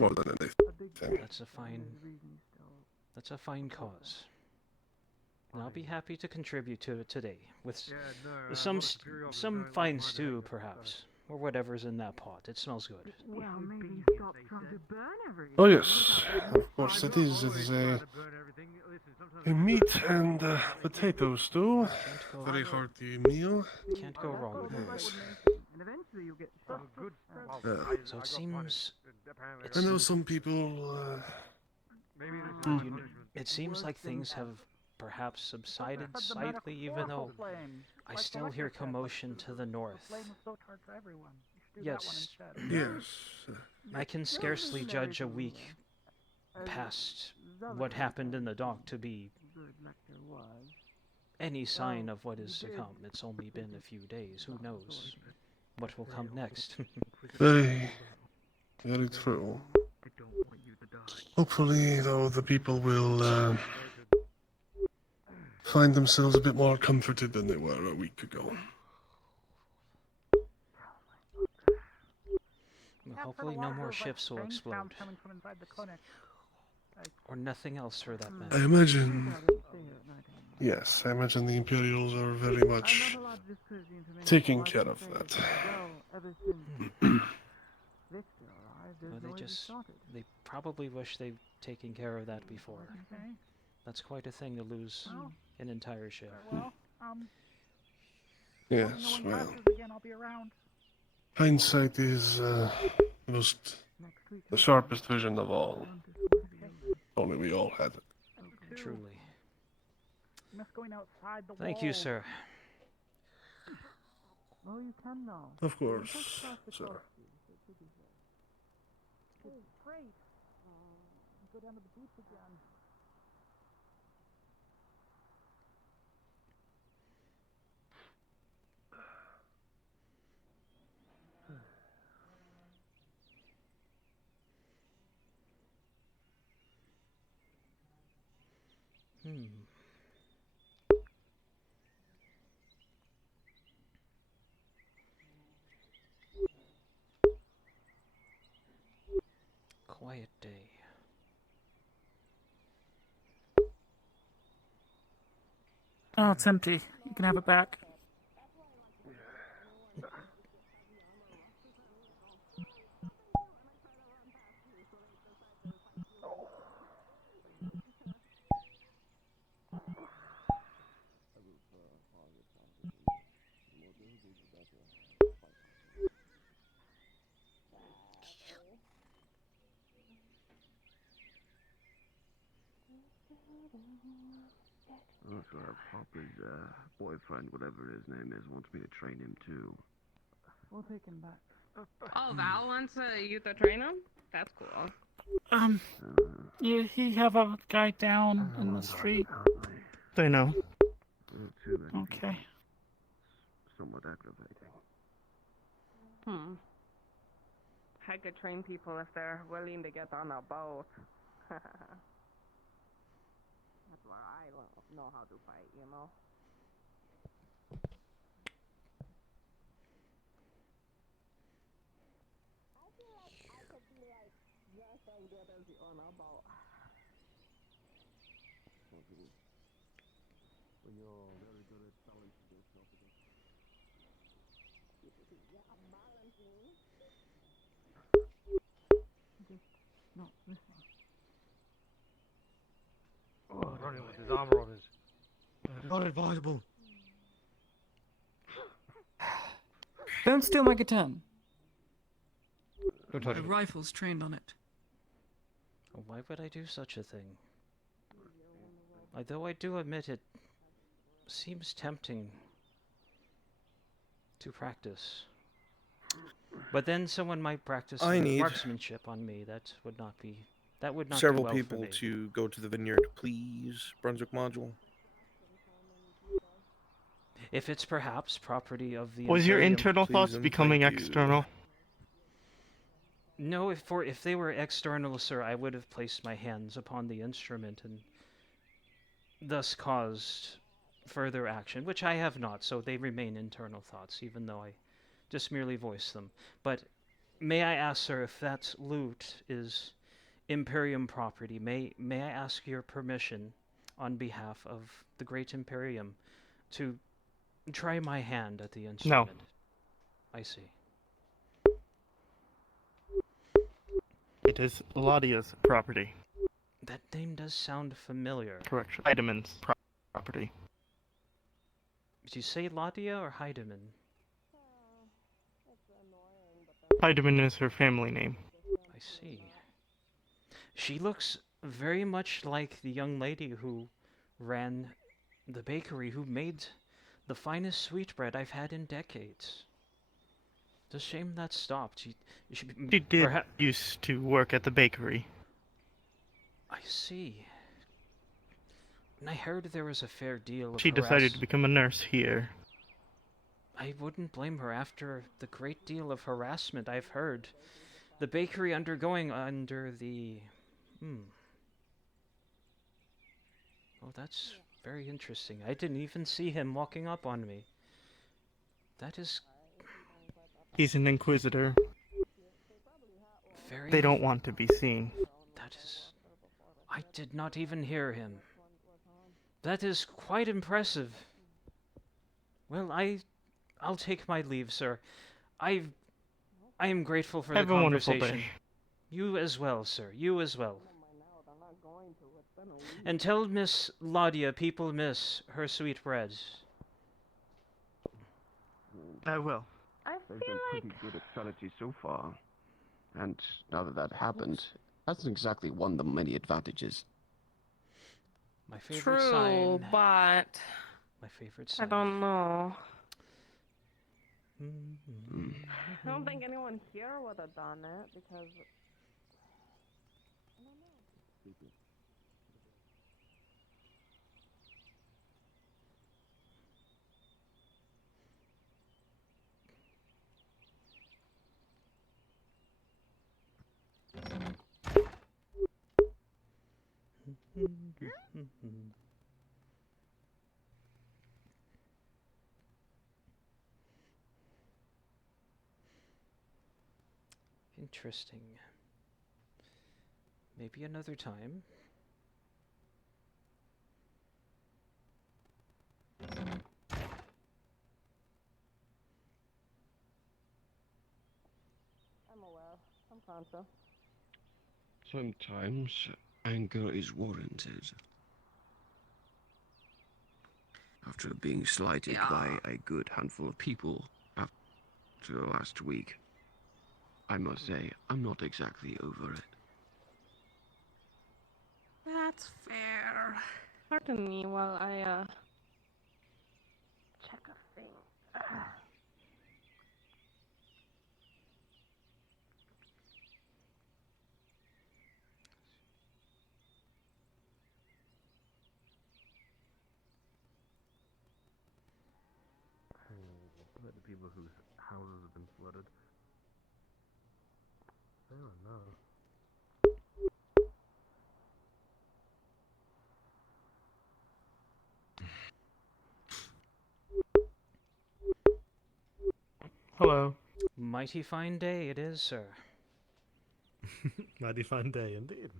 more than anything. That's a fine cause. And I'll be happy to contribute to it today with some fine stew, perhaps, or whatever's in that pot. It smells good. Well, maybe stop trying to burn everything. Oh yes, of course it is. It is a meat and potato stew. Very hearty meal. Can't go wrong with Yes. And eventually you'll get shot. So it seems. I know some people. It seems like things have perhaps subsided slightly, even though I still hear commotion to the north. Yes. Yes. I can scarcely judge a week past what happened in the dock to be any sign of what is to come. It's only been a few days. Who knows what will come next? Very, very true. Hopefully, though, the people will find themselves a bit more comforted than they were a week ago. Hopefully no more ships will explode. Or nothing else for that matter. I imagine... Yes, I imagine the Imperials are very much taking care of that. Well, they probably wish they'd taken care of that before. That's quite a thing to lose an entire ship. Yes, well... Again, I'll be around. Hindsight is the sharpest vision of all. Only we all had it. Truly. Must going outside the Thank you, sir. Oh, you can now. Of course, sir. Oh, great. Go down to the beach again. Quiet day. Oh, it's empty. You can have it back. Also, Papa's boyfriend, whatever his name is, wants me to train him too. We'll take him back. Oh, Val wants you to train him? That's cool. Yeah, he have a guy down in the street. They know. Okay. Somewhat aggravating. I could train people if they're willing to get on a boat. That's where I don't know how to fight, you know? I feel like I could be like just as good as you on a boat. When you're very good at balancing yourself against... Yeah, balancing. No, listen. Oh, running with his armor on is not advisable. Don't steal my katana. Don't touch My it. rifle's trained on it. Why would I do such a thing? Although I do admit it seems tempting. to practice. But then someone might practice I need marksmanship on me. That would not be. That would not several do well people for me. to go to the vineyard, please. Brunswick module. If it's perhaps property of the Was your Imperium, internal please thoughts and becoming thank you. external? No, if they were external, sir, I would have placed my hands upon the instrument and thus caused further action, which I have not, so they remain internal thoughts, even though I just merely voice them. But may I ask, sir, if that loot is Imperium property, may I ask your permission on behalf of the Great Imperium to try my hand at the instrument? I see. It is Ladia's property. That name does sound familiar. Correction. Heideman's property. Did you say Ladia or Heidemann? Heidemann is her family name. I see. She looks very much like the young lady who ran the bakery, who made the finest sweetbread I've had in decades. It's a shame that stopped. She did used to work at the bakery. I see. And I heard there was a fair deal of She decided to become a nurse here. I wouldn't blame her after the great deal of harassment I've heard. The bakery undergoing under the... Oh, that's very interesting. I didn't even see him walking up on me. That is... He's an inquisitor. Very... They don't want to be seen. That is... I did not even hear him. That is quite impressive. Well, I'll take my leave, sir. I am grateful for the Have a wonderful conversation. day. You as well, sir. You as well. And tell Miss Ladia people miss her sweetbreads. I will. They've been pretty good at strategy so far. And now that happened, hasn't exactly won them many advantages. My favorite True, sign. but My favorite I sign. don't know. I don't think anyone here would have done it because. Interesting. Maybe another time. I'm aware. I'm conscious. Sometimes anger is warranted. After being slighted by a good handful of people after the last week, I must say, I'm not exactly over it. That's fair. Pardon me while I check a thing. Look at the people whose houses have been flooded. I don't know. Hello. Mighty fine day it is, sir. Mighty fine day indeed.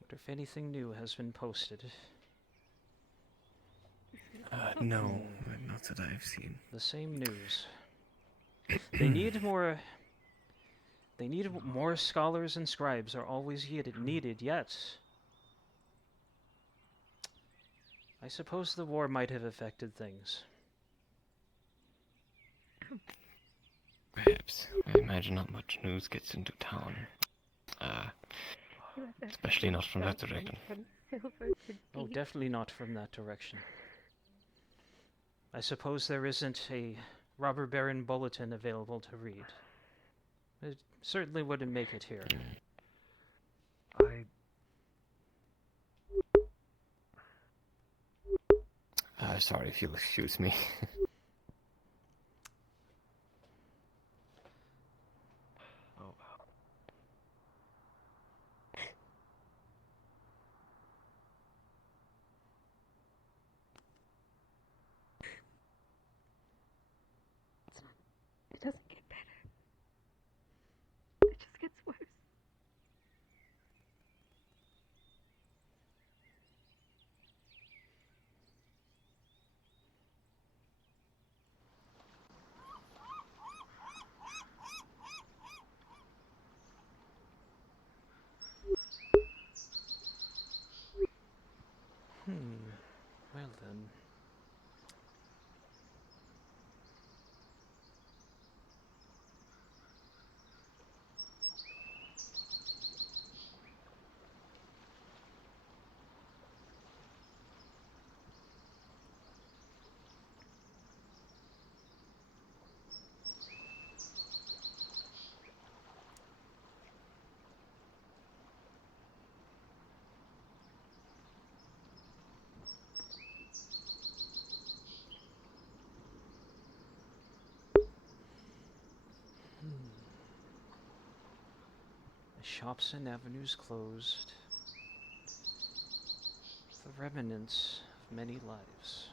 What if anything new has been posted? No, not that I've seen. The same news. They need more. They need more scholars and scribes are always needed, yet. I suppose the war might have affected things. Perhaps. I imagine not much news gets into town. Especially not from that direction. Oh, definitely not from that direction. I suppose there isn't a robber baron bulletin available to read. It certainly wouldn't make it here. Sorry if you'll excuse me. Oh, It doesn't get better. It just gets worse. Well then. The shops and avenues closed. The remnants of many lives.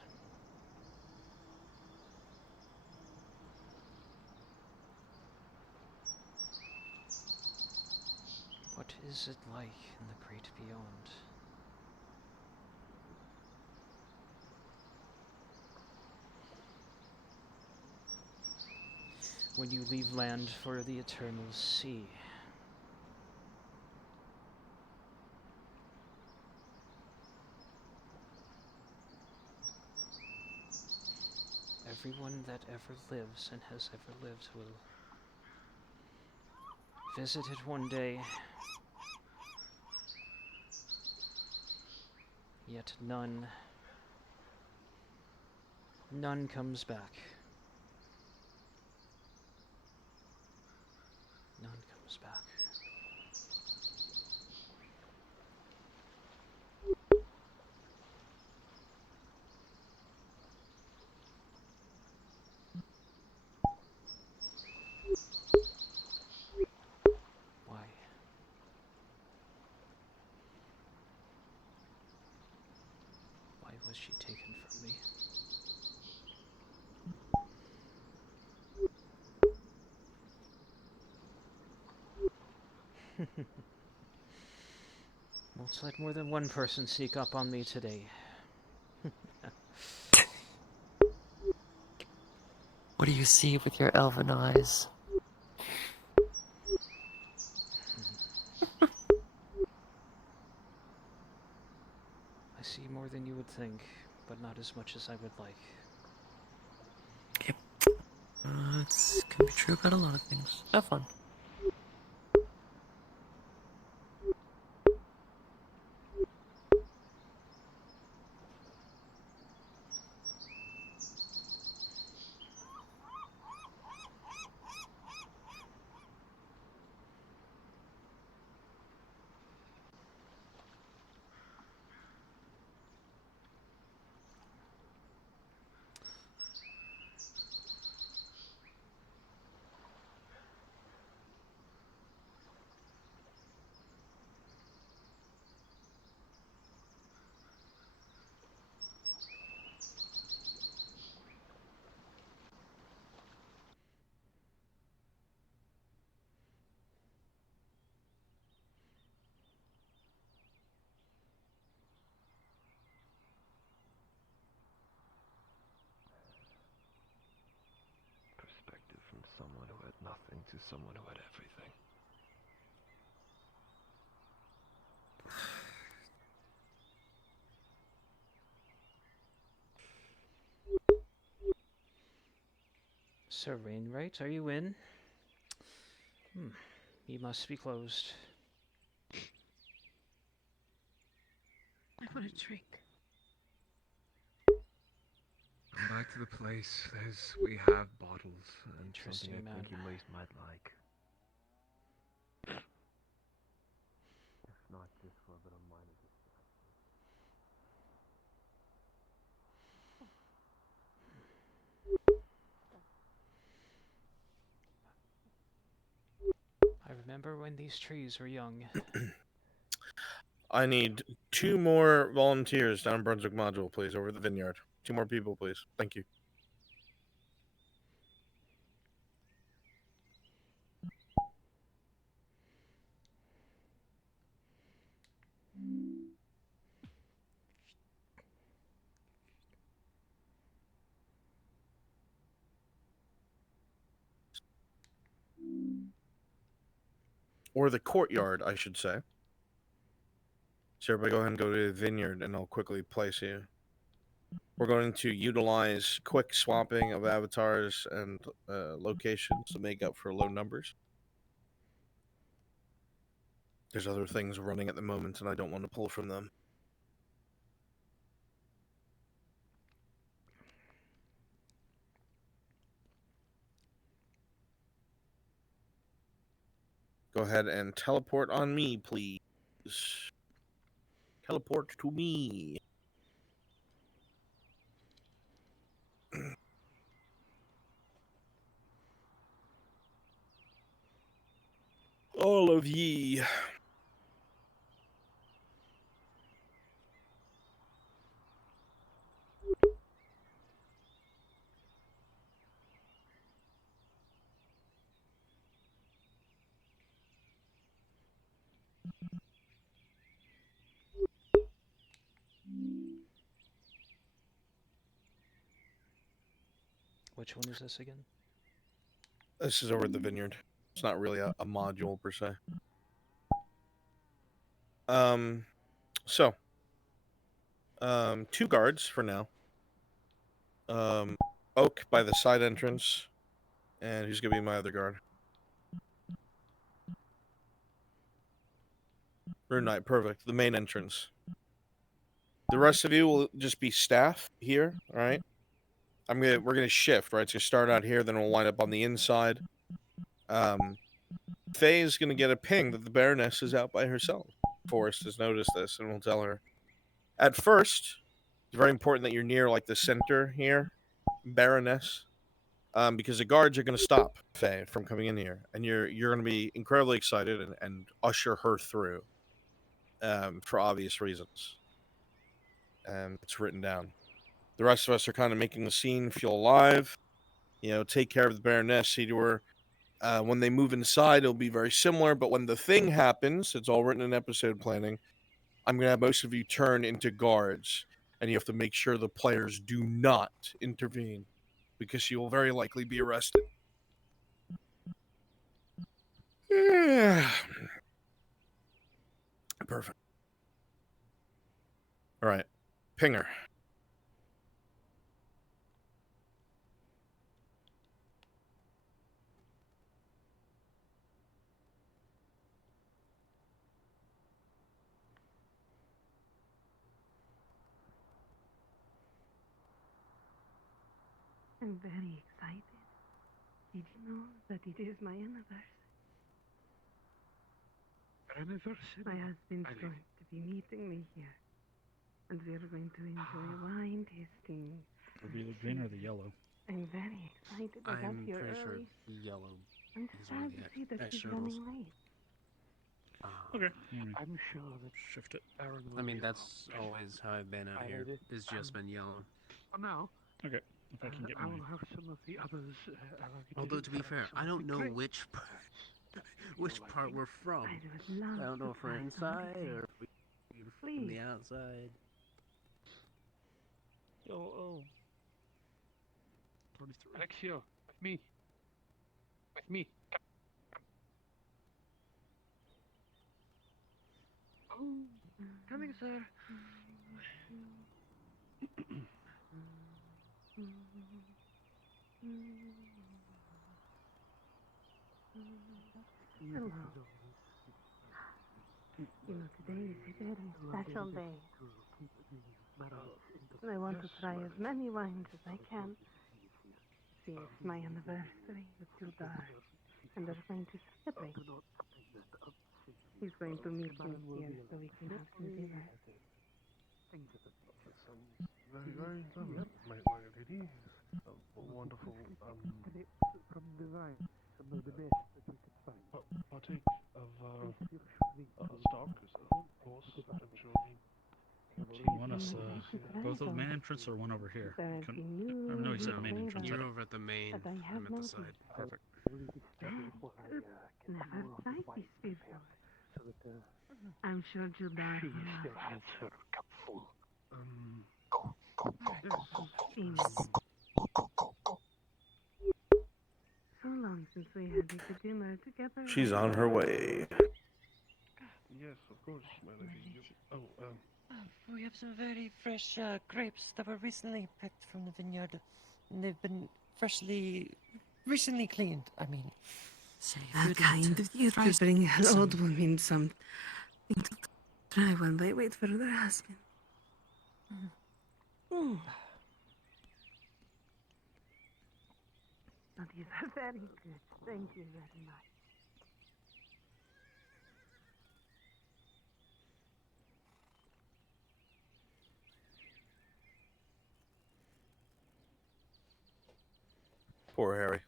What is it like in the great beyond? When you leave land for the eternal sea. Everyone that ever lives and has ever lived will visit it one day. Yet none comes back. None comes back. Why? Why was she taken from me? Won't let more than one person sneak up on me today. what do you see with your elven eyes? I see more than you would think, but not as much as I would like. Yep. It can be true about a lot of things. Have fun. Perspective from someone who had nothing to someone who had everything. Sir Wainwright, are you in? He must be closed. I want a drink. Come back to the place. We have bottles and Interesting, something I think man. you might like. If not, just for a bit of minor distraction. I remember when these trees were young. I need 2 more volunteers down Brunswick Module, please, over at the vineyard. 2 more people, please. Thank you. Or the courtyard, I should say. So everybody go ahead and go to the vineyard, and I'll quickly place you. We're going to utilize quick swapping of avatars and locations to make up for low numbers. There's other things running at the moment, and I don't want to pull from them. Go ahead and teleport on me, please. Teleport to me. All of ye. Which one is this again? This is over at the vineyard. It's not really a module per se. So 2 guards for now. Oak by the side entrance, and who's gonna be my other guard? Rune Knight, perfect. The main entrance. The rest of you will just be staff here, all right? We're gonna shift, right? So start out here, then we'll wind up on the inside. Faye is gonna get a ping that the Baroness is out by herself. Forrest has noticed this, and we'll tell her. At first, it's very important that you're near like the center here, Baroness, because the guards are gonna stop Faye from coming in here, and you're gonna be incredibly excited and usher her through, for obvious reasons. It's written down. The rest of us are kind of making the scene feel alive. Take care of the Baroness, see to her. When they move inside, it'll be very similar, but when the thing happens, it's all written in episode planning, I'm going to have most of you turn into guards, and you have to make sure the players do not intervene, because you will very likely be arrested. Perfect. All right. Pinger. I'm very excited. Did you know that it is my anniversary? Anniversary? My husband's going to be meeting me here. And we're going to enjoy wine tasting. It'll be the green or the yellow. I'm very excited. I got I'm here pretty sure early. yellow I'm is one of sad to the see that she's extra running rules. late. Okay. I'm sure that Shift it. Aaron will I mean, be that's always how I've been out here. It's just been yellow. For now, Okay. If I can get I my. will have some of the others. Although to be fair, I don't know which part we're from. I would love I don't know to if we're try inside something. or if we're from the outside. Oh. 23. Alexia, with me. With me. Oh, coming, sir. Hello. You know, today is a very special day. I want to try as many wines as I can. See, it's my anniversary with Judar, and they're going to celebrate. He's going to meet me here so we can have some dinner. Very, very lovely, my lady. A wonderful, From the vine, some of the best that we could find. partake of, stock, of course, I'm sure Do you want us, both of the main entrance or one over here? I know you said main entrance. You're over at the main. But I I'm have at the noticed. side. Perfect. Never tried this before. I'm sure Judar She will still love has her cup full. it. So long since we had a good dinner together. She's on her way. Yes, of course, my lady. We have some very fresh grapes that were recently picked from the vineyard. And they've been recently cleaned. I mean, Kind of you to bring an old woman something to try while they wait for their husband. Mm. Oh, these are very good. Thank you very much. Poor Harry.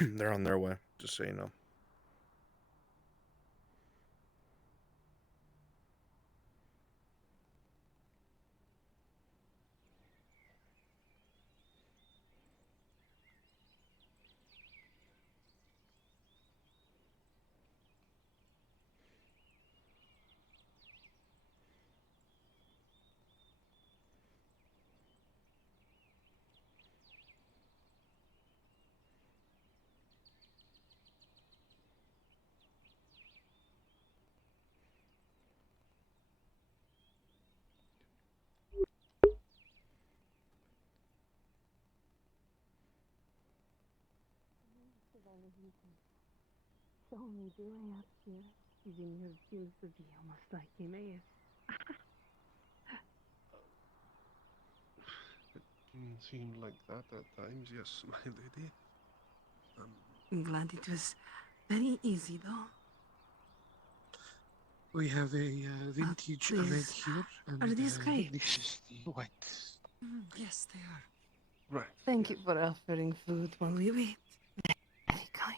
They're on their way, just so you know. Show me the way up here. Even your seems to be almost like Emmaus. It can seem like that at times, yes, my lady. I'm glad it was very easy, though. We have a vintage red please. here. And, Are these grapes? this is the white. Yes, they are. Right. Thank you for offering food while we wait. Very kind.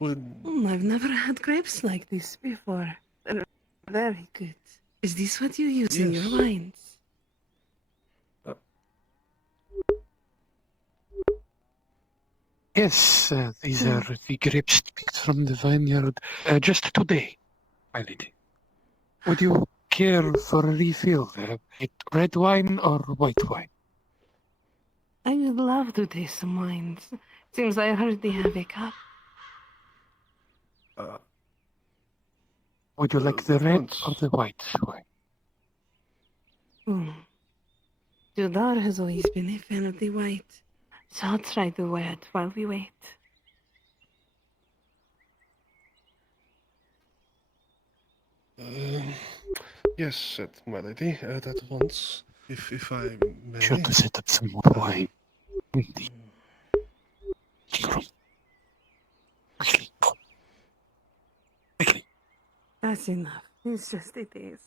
I've never had grapes like this before. They're very good. Is this what you use in your wines? Yes, these are the grapes picked from the vineyard just today, my lady. Would you care for a refill? Red wine or white wine? I would love to taste some wines. Seems I already have a cup. Would you like the red or the white wine? Judar has always been a fan of the white, so I'll try the red while we wait. Yes, my lady, that once, if I may. Sure to set up some more wine. That's enough. It's just a taste.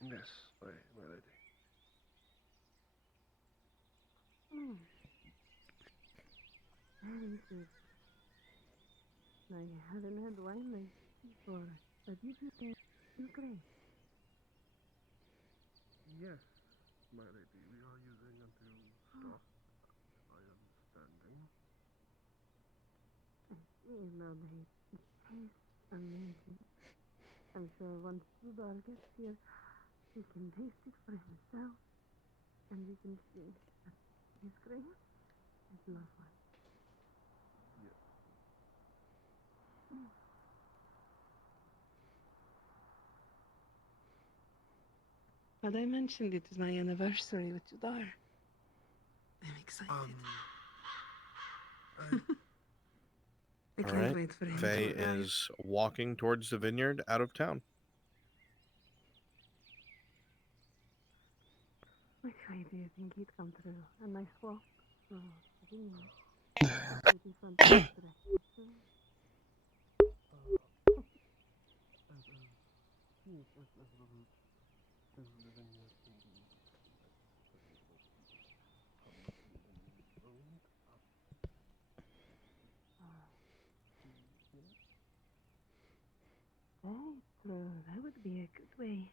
Yes, my lady. Very good. I haven't had wine like this before, but you do taste great. Yes, my lady, we are using until stock, my understanding. You know, babe. amazing. I'm sure once Tudor gets here, he can taste it for himself, and we can see that his grape is lovely. But I mentioned it is my anniversary with Tudor. I'm excited. I All can't right. wait for him Faye to arrive. is walking towards the vineyard out of town. Which way do you think he'd come through? A nice walk? Or a vineyard? Maybe from the direction? Right, so that would be a good way.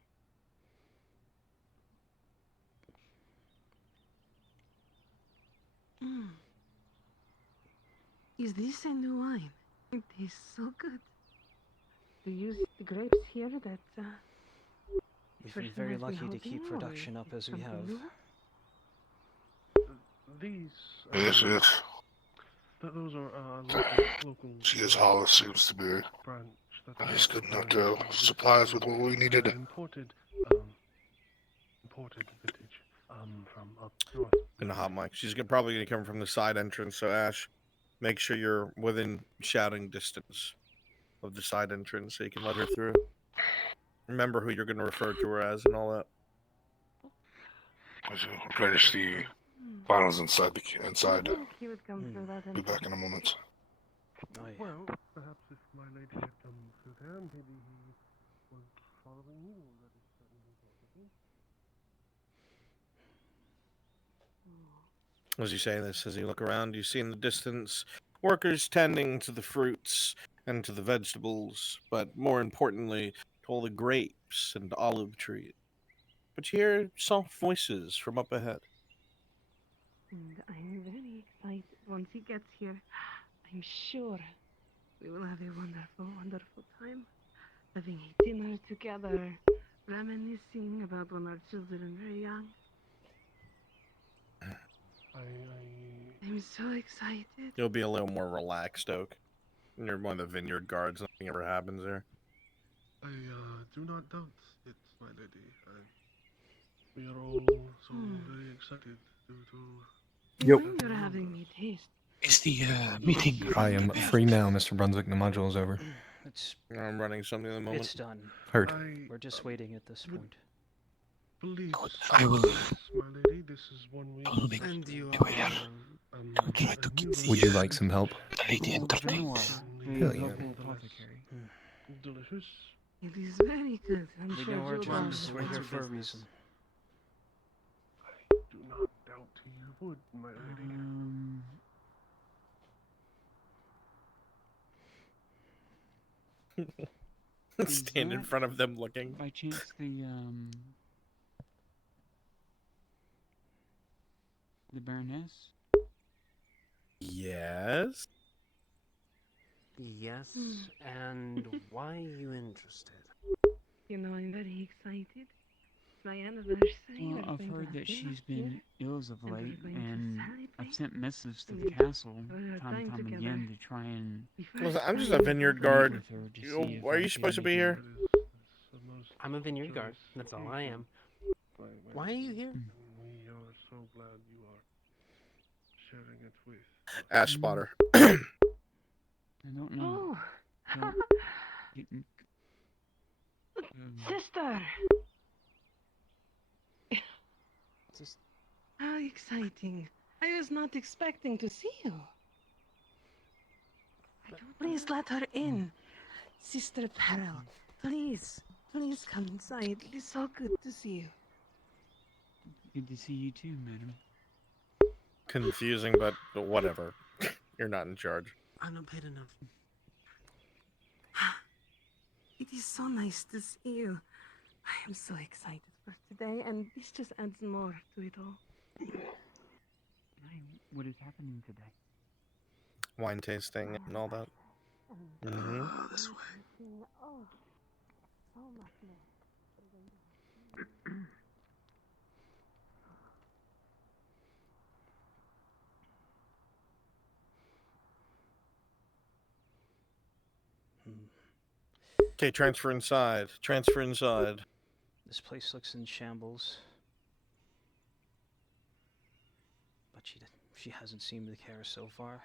Is this a new wine? It tastes so good. Do you use the grapes here that We've been person very has been lucky to keep holding, or production up as we something have. new? These. Yes, yes. Those are local. She Hollis seems to be. Branch. He's good enough to supply us with what we needed. Imported vintage from up north. In the hot mic. She's probably going to come from the side entrance, so Ash, make sure you're within shouting distance of the side entrance so you can let her through. Remember who you're going to refer to her as and all that. Replenish the bottles inside. He would come through that Be back in a moment. Well, perhaps if my lady had come through there, maybe he was following you. That is certainly possible. As you say this, as you look around, you see in the distance workers tending to the fruits and to the vegetables, but more importantly, to all the grapes and olive trees. But you hear soft voices from up ahead. And I'm very excited. Once he gets here, I'm sure we will have a wonderful, wonderful time. Having a dinner together, reminiscing about when our children were young. I'm so excited. You'll be a little more relaxed, Oak. You're one of the vineyard guards. Nothing ever happens there. I do not doubt it, my lady. We are all so very excited to. You're having me taste. Is the meeting? I am free now, Mr. Brunswick. The module is over. I'm running something at the moment. It's done. Heard. We're just waiting at this point. Believe I will. My lady, this is one week. And you I'll try to keep the. Would you like some help? Lady entertained. Hell yeah. Delicious. It is very good. I'm We sure know our Joe jobs. will We're here love for a it. reason. Do not doubt you would, my lady. Stand in front of them looking. By chance, the Baroness? Yes? Yes, and why are you interested? You know, I'm very excited. It's my anniversary. Well, We're I've going to heard have that dinner she's been here, ill as of and we're late, going to and I've celebrate. sent messages to And the we castle enjoy our time time and time together. again to try and Listen, I'm just a First vineyard time guard. with her to You- see if Why are I you can supposed to be make it- here? I'm a vineyard guard. That's all I am. Why are you here? We are so glad you are sharing it with. Ash Spotter. I don't know. Oh, Getting- sister! Just How exciting. I was not expecting to see you. Please let her in. Sister Peril, please come inside. It is so good to see you. Good to see you too, madam. Confusing, but whatever. You're not in charge. I'm not paid enough. It is so nice to see you. I am so excited for today, and this just adds more to it all. What is happening today? Wine tasting and all that. Mm-hmm. This way. Oh, so much more. Okay, transfer inside. Transfer inside. This place looks in shambles. But she hasn't seemed to care so far.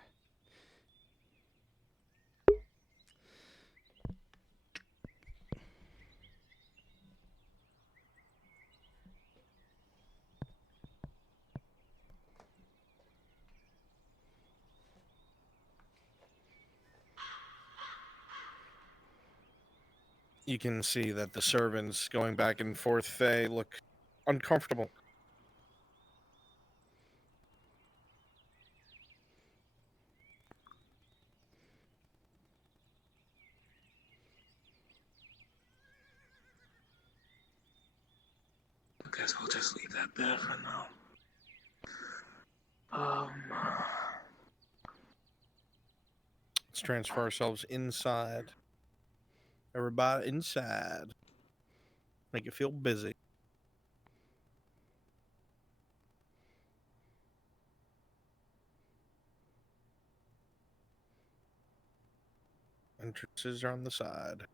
You can see that the servants going back and forth, Faye, look uncomfortable. I guess we'll just leave that there for now. Let's transfer ourselves inside. Everybody inside. Make it feel busy. Entrances are on the side.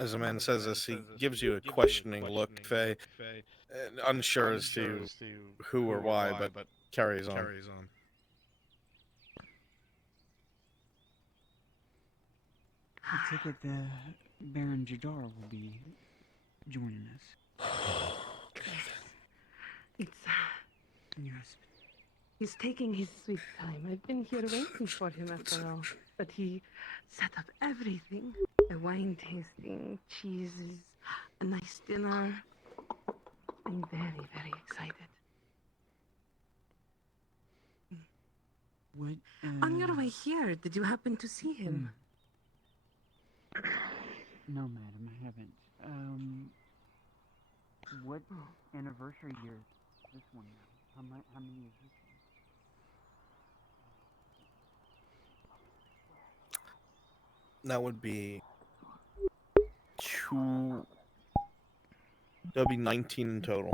As the man says this, he gives you a questioning look, Faye, unsure as to who or why, but carries on. I take it Baron Jadar will be joining us. It's Yes. he's taking his sweet time. I've been here waiting for him after all. But he set up everything. A wine tasting, cheeses, a nice dinner. I'm very, very excited. What? On your way here, did you happen to see him? No, madam, I haven't. What anniversary year is this one now? How many is this one? That would be that'd be 19 in total.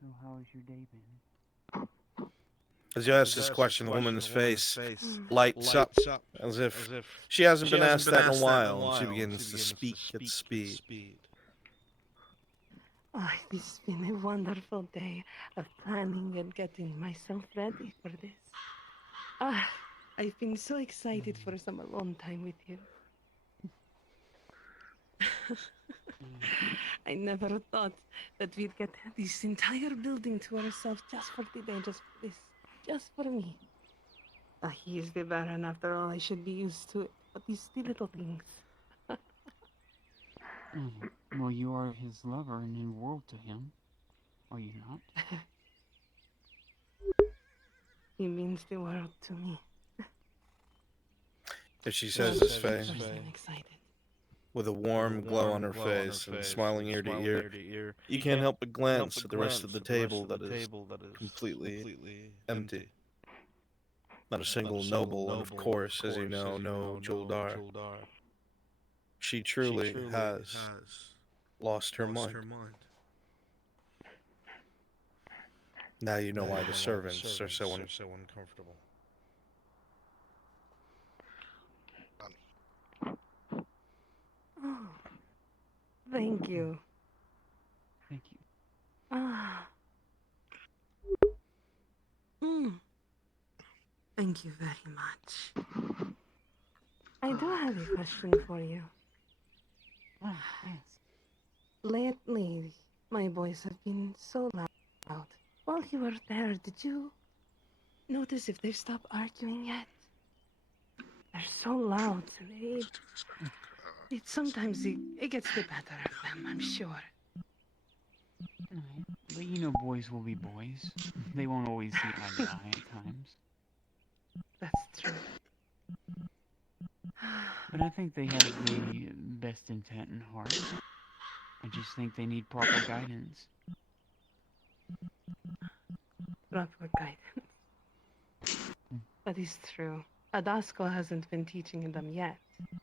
So how has your day been? As you ask this question, the woman's face lights up as if she hasn't been asked that in a while, and she begins to speak at speed. Oh, this has been a wonderful day of planning and getting myself ready for this. I've been so excited for some alone time with you. I never thought that we'd get this entire building to ourselves just for today, just for this, just for me. He is the Baron after all. I should be used to it, but these little things. Well, you are his lover and enrolled to him, are you not? He means the world to me. As she says this, Faye, I'm excited. with a warm glow on her face and smiling ear to ear, you can't help but glance at the rest of the table that is completely empty. Not a single noble, and of course, as you know, no Juldar. She truly has lost her mind. Now you know why the servants are so uncomfortable. Oh, thank you. Thank you. Thank you very much. I do have a question for you. Lately, my boys have been so loud. While you were there, did you notice if they stopped arguing yet? They're so loud, and it sometimes it gets the better of them, I'm sure. But you know boys will be boys. They won't always see eye to eye at times. That's true. But I think they have the best intent in heart. I just think they need proper guidance. Proper guidance. That is true. Adasco hasn't been teaching them yet.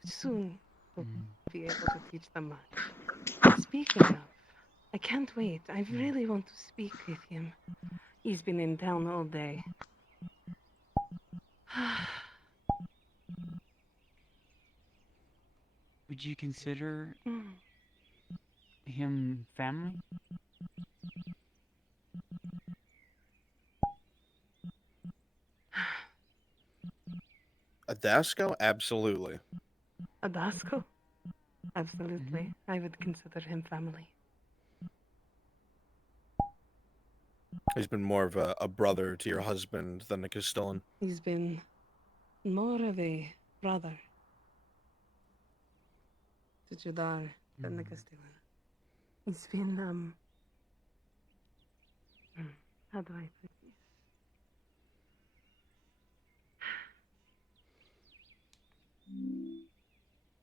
Soon, we'll be able to teach them much. Speaking of, I can't wait. I really want to speak with him. He's been in town all day. Would you consider him family? Adasco? Absolutely. Adasco? Absolutely. I would consider him family. He's been more of a brother to your husband than a Castellan. He's been more of a brother to Judar than the Castellan. He's been, how do I put this?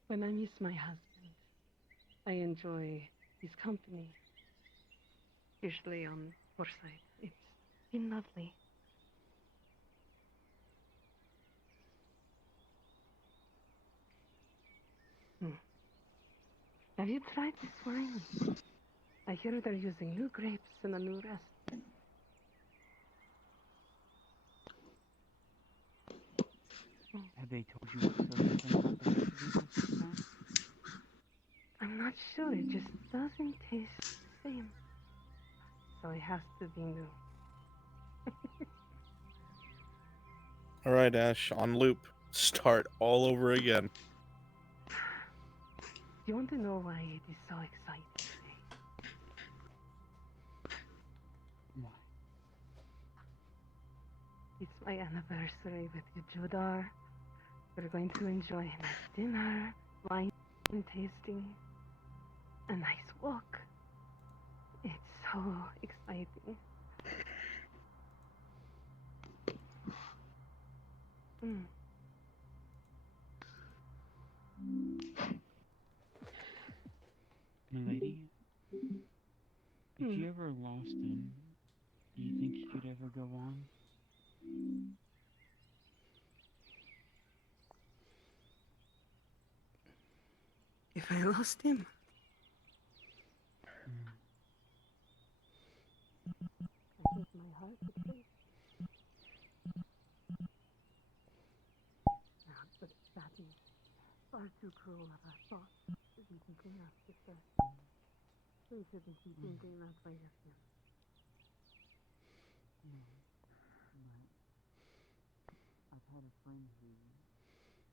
When I miss my husband, I enjoy his company. Usually on Forsyth. It's been lovely. Have you tried this wine? I hear they're using new grapes and a new recipe. Have they told you what's so different about the recipe this time? I'm not sure. It just doesn't taste the same. So it has to be new. All right, Ash, on loop. Start all over again. Do you want to know why it is so exciting today? Why? It's my anniversary with you, Judar. We're going to enjoy a nice dinner, wine tasting, a nice walk. It's so exciting. Milady, if you ever lost him, do you think you could ever go on? If I lost him? I think my heart would break. But that is far too cruel of a thought to be thinking of, sister. We shouldn't be thinking that way of him. I've had a friend who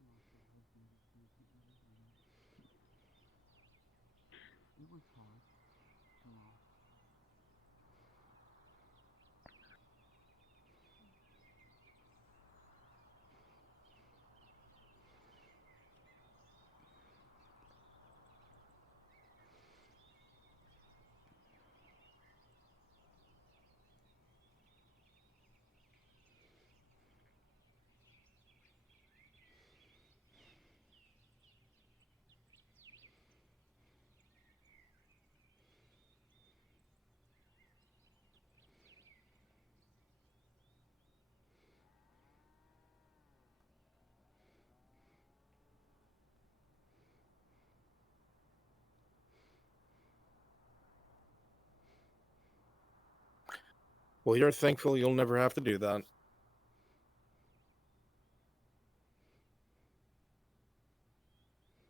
lost her husband just recently, and it was hard to loss. Well, you're thankful you'll never have to do that.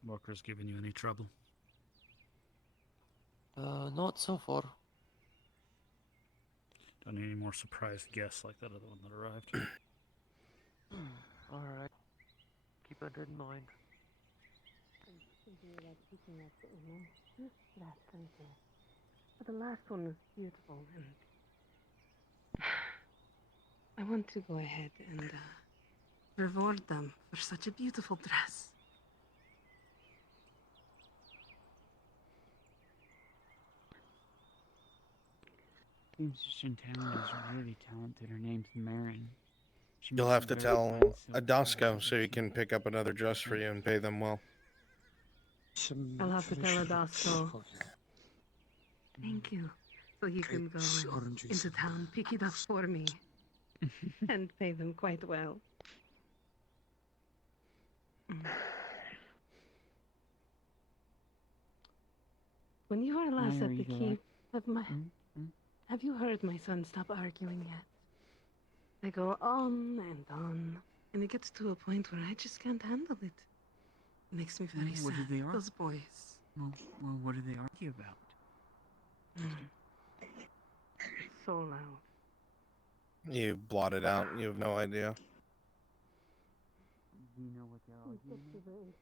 Walker's giving you any trouble? Not so far. Don't need any more surprised guests like that other one that arrived. Alright. Keep that in mind. Thinking about picking up that right there. But the last one was beautiful, and I want to go ahead and reward them for such a beautiful dress. Seems Shantaran is really talented. Her name's Marin. She You'll makes have to very tell fine silk Adasco so he can pick up another dress for you and pay them well. I'll have to tell Adasco. Thank you. So he can go into town, pick it up for me, and pay them quite well. When you were last at the keep, have you heard my son stop arguing yet? They go on, and it gets to a point where I just can't handle it. It makes me very sad. What do they argue? Those boys. Well, what do they argue about? So loud. You blot it out. You have no idea. Do you know what they're arguing about?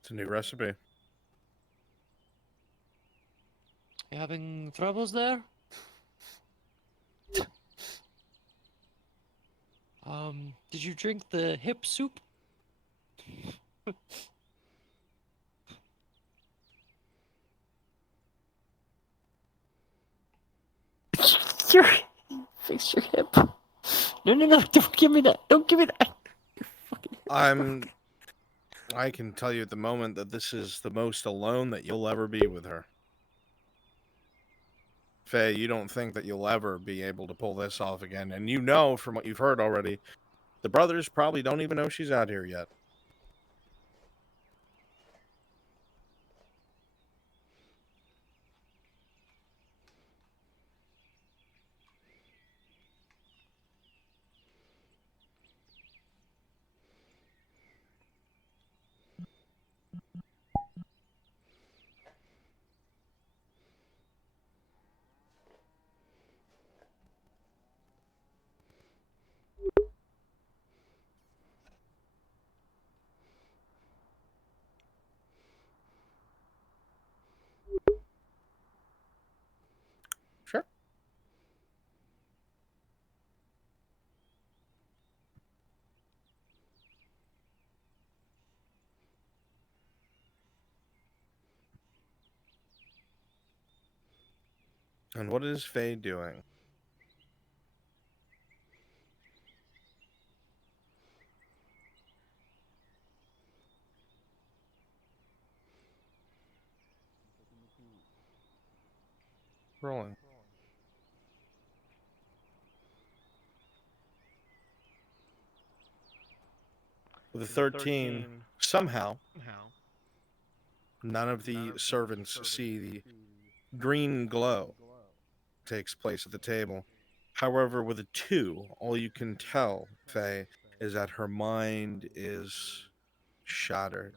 It's a new recipe. You having troubles there? Did you drink the hip soup? Fix your hip. No, don't give me that. Don't give me that. I can tell you at the moment that this is the most alone that you'll ever be with her. Faye, you don't think that you'll ever be able to pull this off again. And you know from what you've heard already, the brothers probably don't even know she's out here yet. Sure. And what is Faye doing? Rolling. With a 13, somehow, none of the servants see the green glow takes place at the table. However, with a 2, all you can tell, Faye, is that her mind is shattered.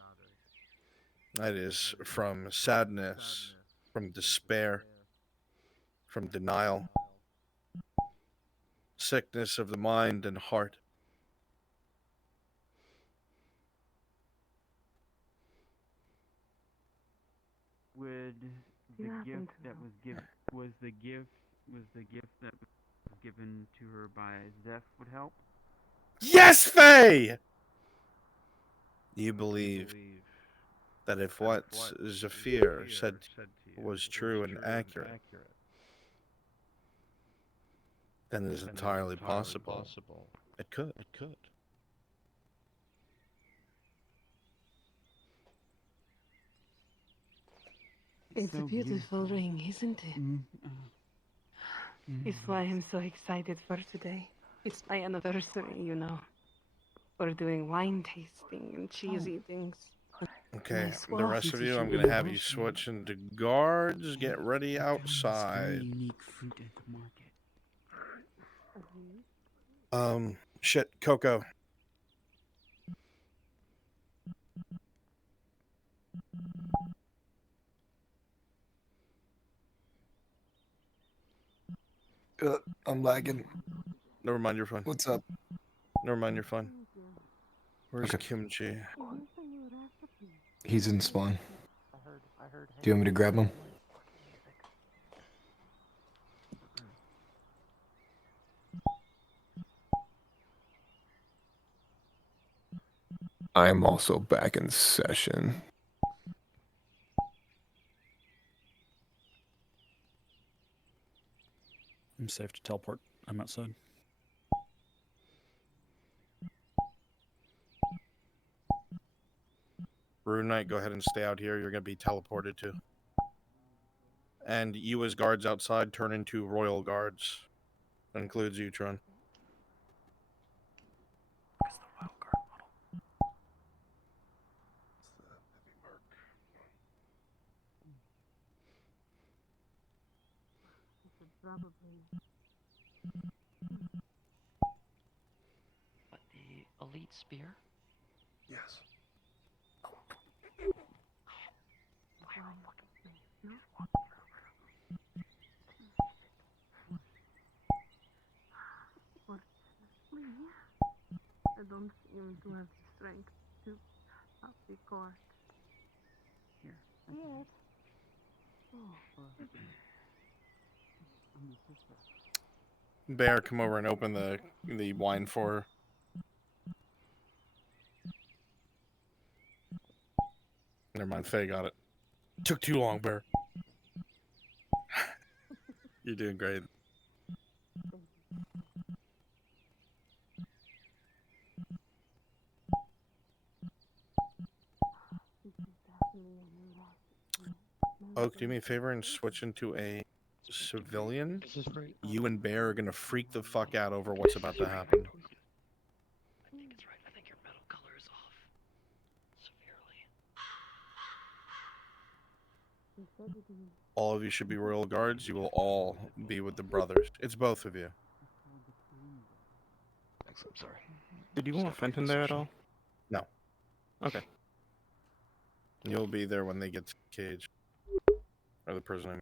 That is from sadness, from despair, from denial, sickness of the mind and heart. Would the gift that was the gift that was given to her by Zeph would help? Yes, Faye! You believe that if what Zafir said was true and accurate, then it is entirely possible. It could. It's a beautiful ring, isn't it? It's why I'm so excited for today. It's my anniversary, you know. We're doing wine tasting and cheese eatings. Okay, the rest of you, I'm going to have you switch into guards. Get ready outside. Unique fruit at the market. Shit, Coco. I'm lagging. Never mind, you're fine. What's up? Never mind, you're fine. Where's Okay. Kimchi? He's in spawn. Do you want me to grab him? I am also back in session. I'm safe to teleport. I'm outside. Rune Knight, go ahead and stay out here. You're going to be teleported to. And you as guards outside turn into royal guards. That includes you, Tron. Probably. What, the elite spear? Yes. I don't seem to have the strength to up the court. Here. Yes. Bear, come over and open the wine for her. Never mind, Faye got it. Took too long, Bear. You're doing great. Oak, do me a favor and switch into a civilian. You and Bear are gonna freak the fuck out over what's about to happen. I think it's right. I think your metal color is off severely. All of you should be royal guards. You will all be with the brothers. It's both of you. I'm sorry. Did you want Fenton there at all? No. Okay. You'll be there when they get to the cage. Or the prison.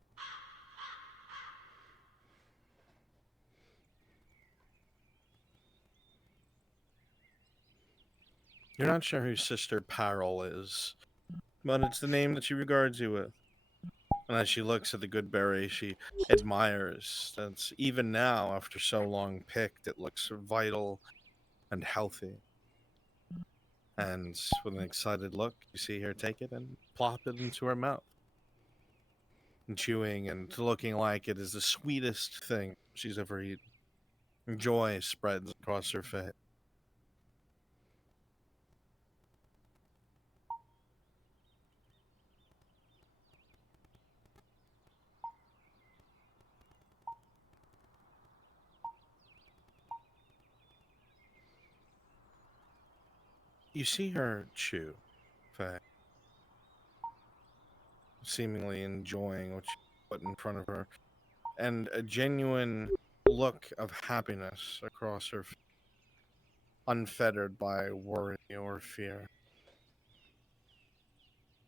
You're not sure who Sister Parrel is, but it's the name that she regards you with. And as she looks at the good berry, she admires that even now, after so long picked, it looks vital and healthy. And with an excited look, you see her take it and plop it into her mouth. And chewing and looking like it is the sweetest thing she's ever eaten. Joy spreads across her face. You see her chew, Faye, seemingly enjoying what she put in front of her, and a genuine look of happiness across her face, unfettered by worry or fear.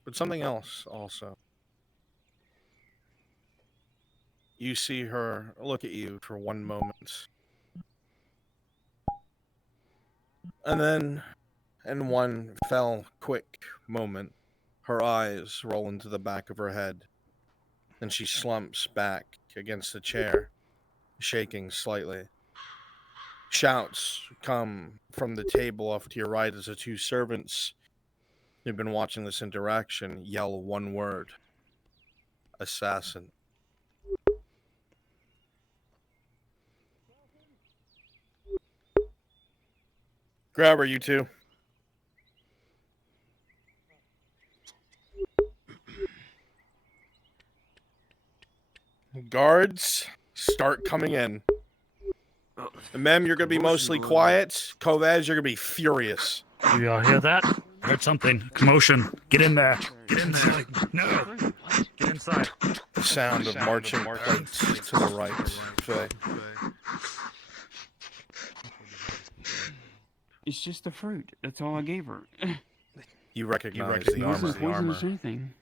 But something else also. You see her look at you for one moment, and then, in one fell, quick moment, her eyes roll into the back of her head, and she slumps back against the chair, shaking slightly. Shouts come from the table off to your right as the two servants who've been watching this interaction yell one word: assassin. Grab her, you two. Guards, start coming in. Mem, you're going to be mostly quiet. Kovaz, you're going to be furious. You all hear that? I heard something. Commotion. Get in there. Get in there. No. Get inside. The sound of marching plates to the right. Faye. It's just a fruit. That's all I gave her. You recognize It the wasn't armor, poisonous or anything.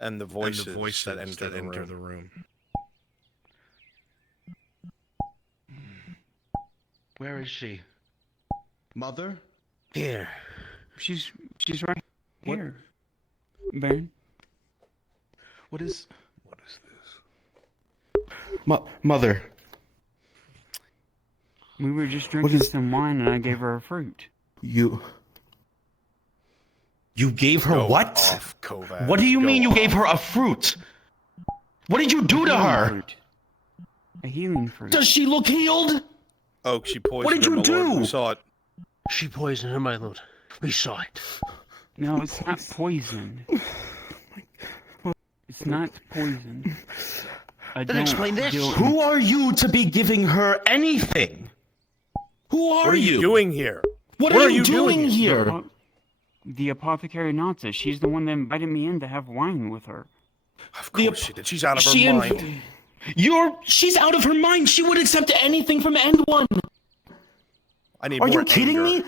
and the voices, that enter the room. Where is she? Mother? Here. She's right here. Baron. What is this? Mother. We were just drinking some wine and I gave her a fruit. You gave her Go what? off, Kovac. What do you Go mean you off. gave her a fruit? What did you do to her? Fruit. A healing fruit. Does she look healed? Oh, she poisoned What did her, you my lord. do? We saw it. She poisoned her, my lord. We saw it. No, it's not poison. It's not poison. Then explain this. Who are you to be giving her anything? Who are What are you doing here? What are you doing here? The apothecary Natsa. She's the one that invited me in to have wine with her. Of course she did. She's out of her mind. She's out of her mind. She would accept anything from anyone. I need Are more you kidding anger.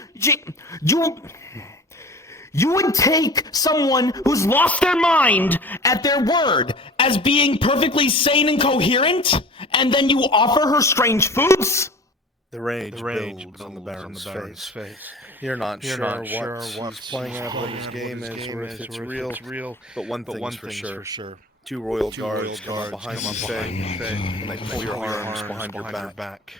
me? You would take someone who's lost their mind at their word as being perfectly sane and coherent, and then you offer her strange foods? The rage builds on the Baron's face. You're not sure what he's playing out, what his game is, or if it's real. But one thing's for sure. Two royal guards come up behind you, Faye, and they pull your arms behind your back.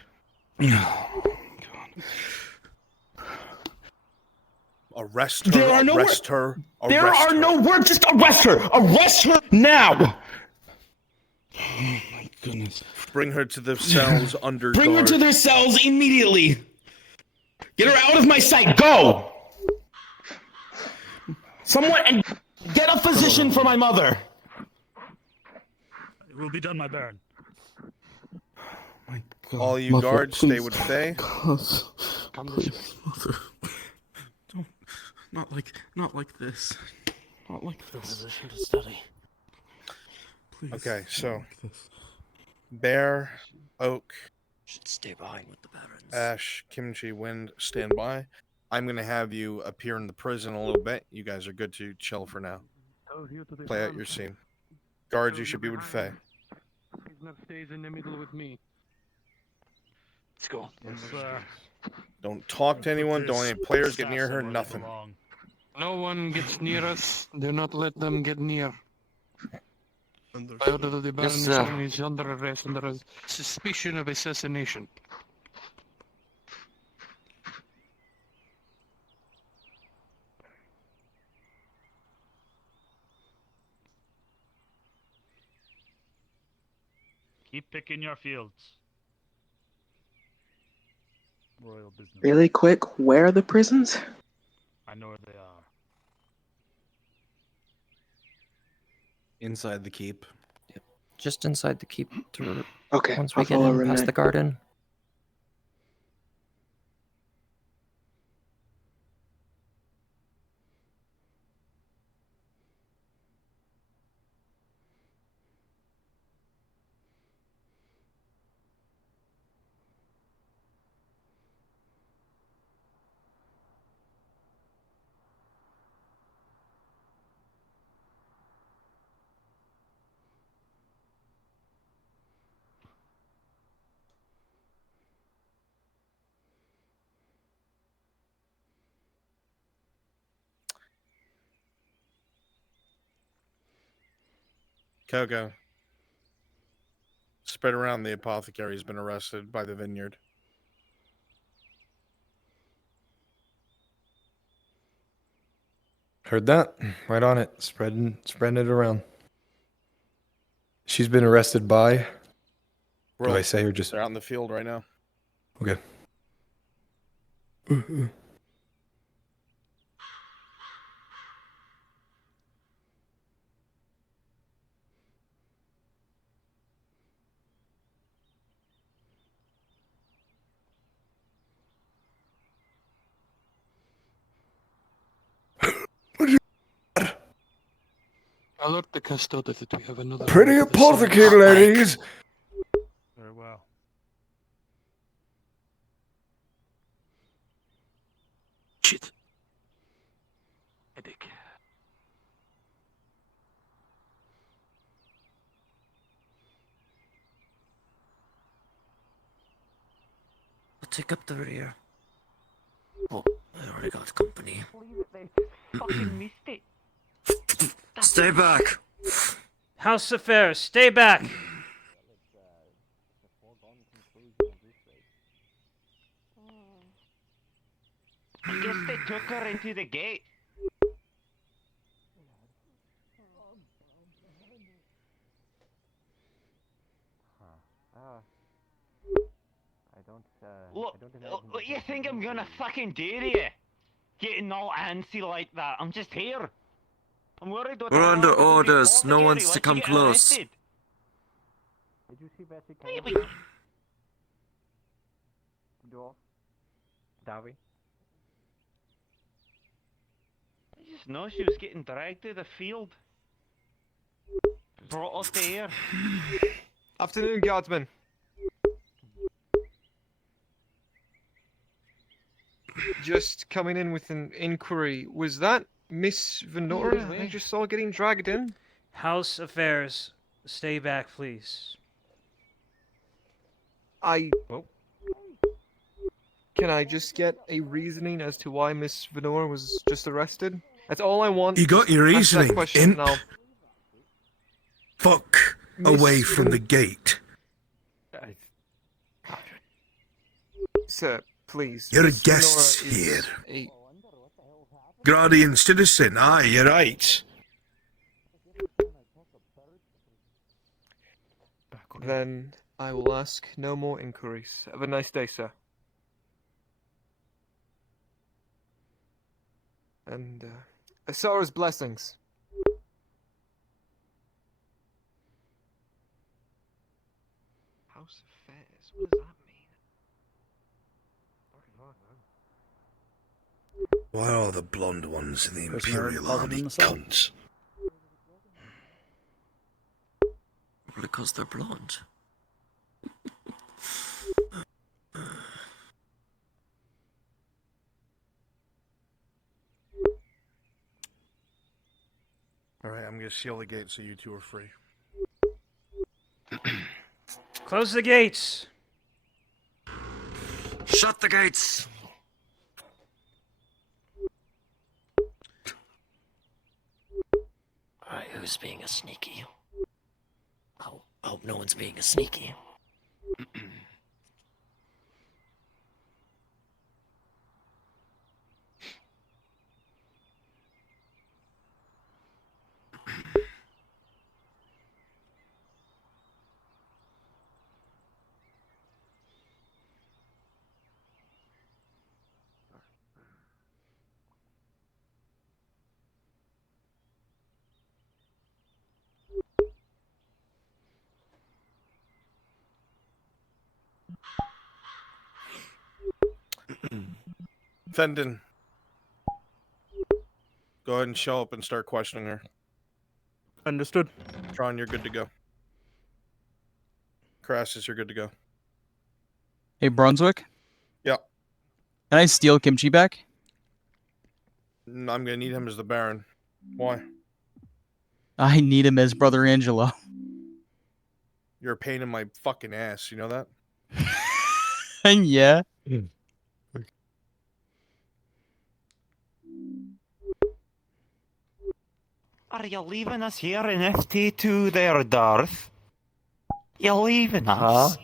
Arrest her. There are no Arrest her. There Arrest are her. no words. Just arrest her. Arrest her now. Oh my goodness. Bring her to the cells under Bring her guard. to their cells immediately. Get her out of my sight. Go. Someone and get a physician for my mother. It will be done, my baron. God, All you mother, guards, please. stay with Faye. God, please, mother. Don't, not like this. Not like this. Position to study. Please. Okay, so Not like this. Bear, Oak, Should stay behind with the barons. Ash, Kimchi, Wind, stand by. I'm gonna have you appear in the prison a little bit. You guys are good to chill for now. Play out your scene. Guards, you should be with Faye. Prisoner stays in the middle with me. Let's go. Don't talk to anyone. Don't let any players get near her. Nothing. No one gets near us. Do not let them get near. By order of the Baron, Yes, sir. is under arrest under a suspicion of assassination. Keep picking your fields. Royal business. Really quick, where are the prisons? I know where they are. Inside the keep. Just inside the keep. Okay, Once we I'll get follow in past Renee. the garden. Coco. Spread around, the apothecary has been arrested by the vineyard. Heard that. Right on it. Spreading it around. She's been arrested by. Do I say or just? They're out in the field right now. Okay. Alert the custodian that we have another. Pretty apothecary, ladies. Very well. Shit. Headache. I'll take up the rear. Oh, I already got company. Fucking missed it. Stay back. House affairs, stay back. I guess they took her into the gate. Look, what you think I'm gonna fucking do to you? Getting all antsy like that. I'm just here. I'm worried what the We're hell under happens if you orders. fall No again, one's let to you come get close. arrested. Did you see Bessie Wait, Cole? wait. Dwarf? Davi? I just know she was getting dragged to the field. Brought off the air. Afternoon, guardsman. Just coming in with an inquiry. Was that Miss Venora I just saw getting dragged in? House affairs, stay back, please. Can I just get a reasoning as to why Miss Venora was just arrested? That's all I want. You got Just your answer that reasoning, question imp. now. Fuck away from the gate. Sir, please. You're a Miss Venora guest is here. a- Guardian citizen, aye, you're right. Then I will ask no more inquiries. Have a nice day, sir. And, Asara's blessings. House affairs? What does that mean? Why are the blonde ones in the Prisoner Imperial deposited Army in the cell. cunts? Because they're blonde. Alright, I'm gonna seal the gate so you two are free. Close the gates. Shut the gates. Alright, who's being a sneaky? I hope no one's being a sneaky. Fenton. Go ahead and show up and start questioning her. Understood. Tron, you're good to go. Crassus, you're good to go. Hey, Brunswick? Yeah. Can I steal Kimchi back? I'm gonna need him as the Baron. Why? I need him as Brother Angelo. You're a pain in my fucking ass, you know that? Yeah. Are you leaving us here in FT2 there, Darth? You're leaving us?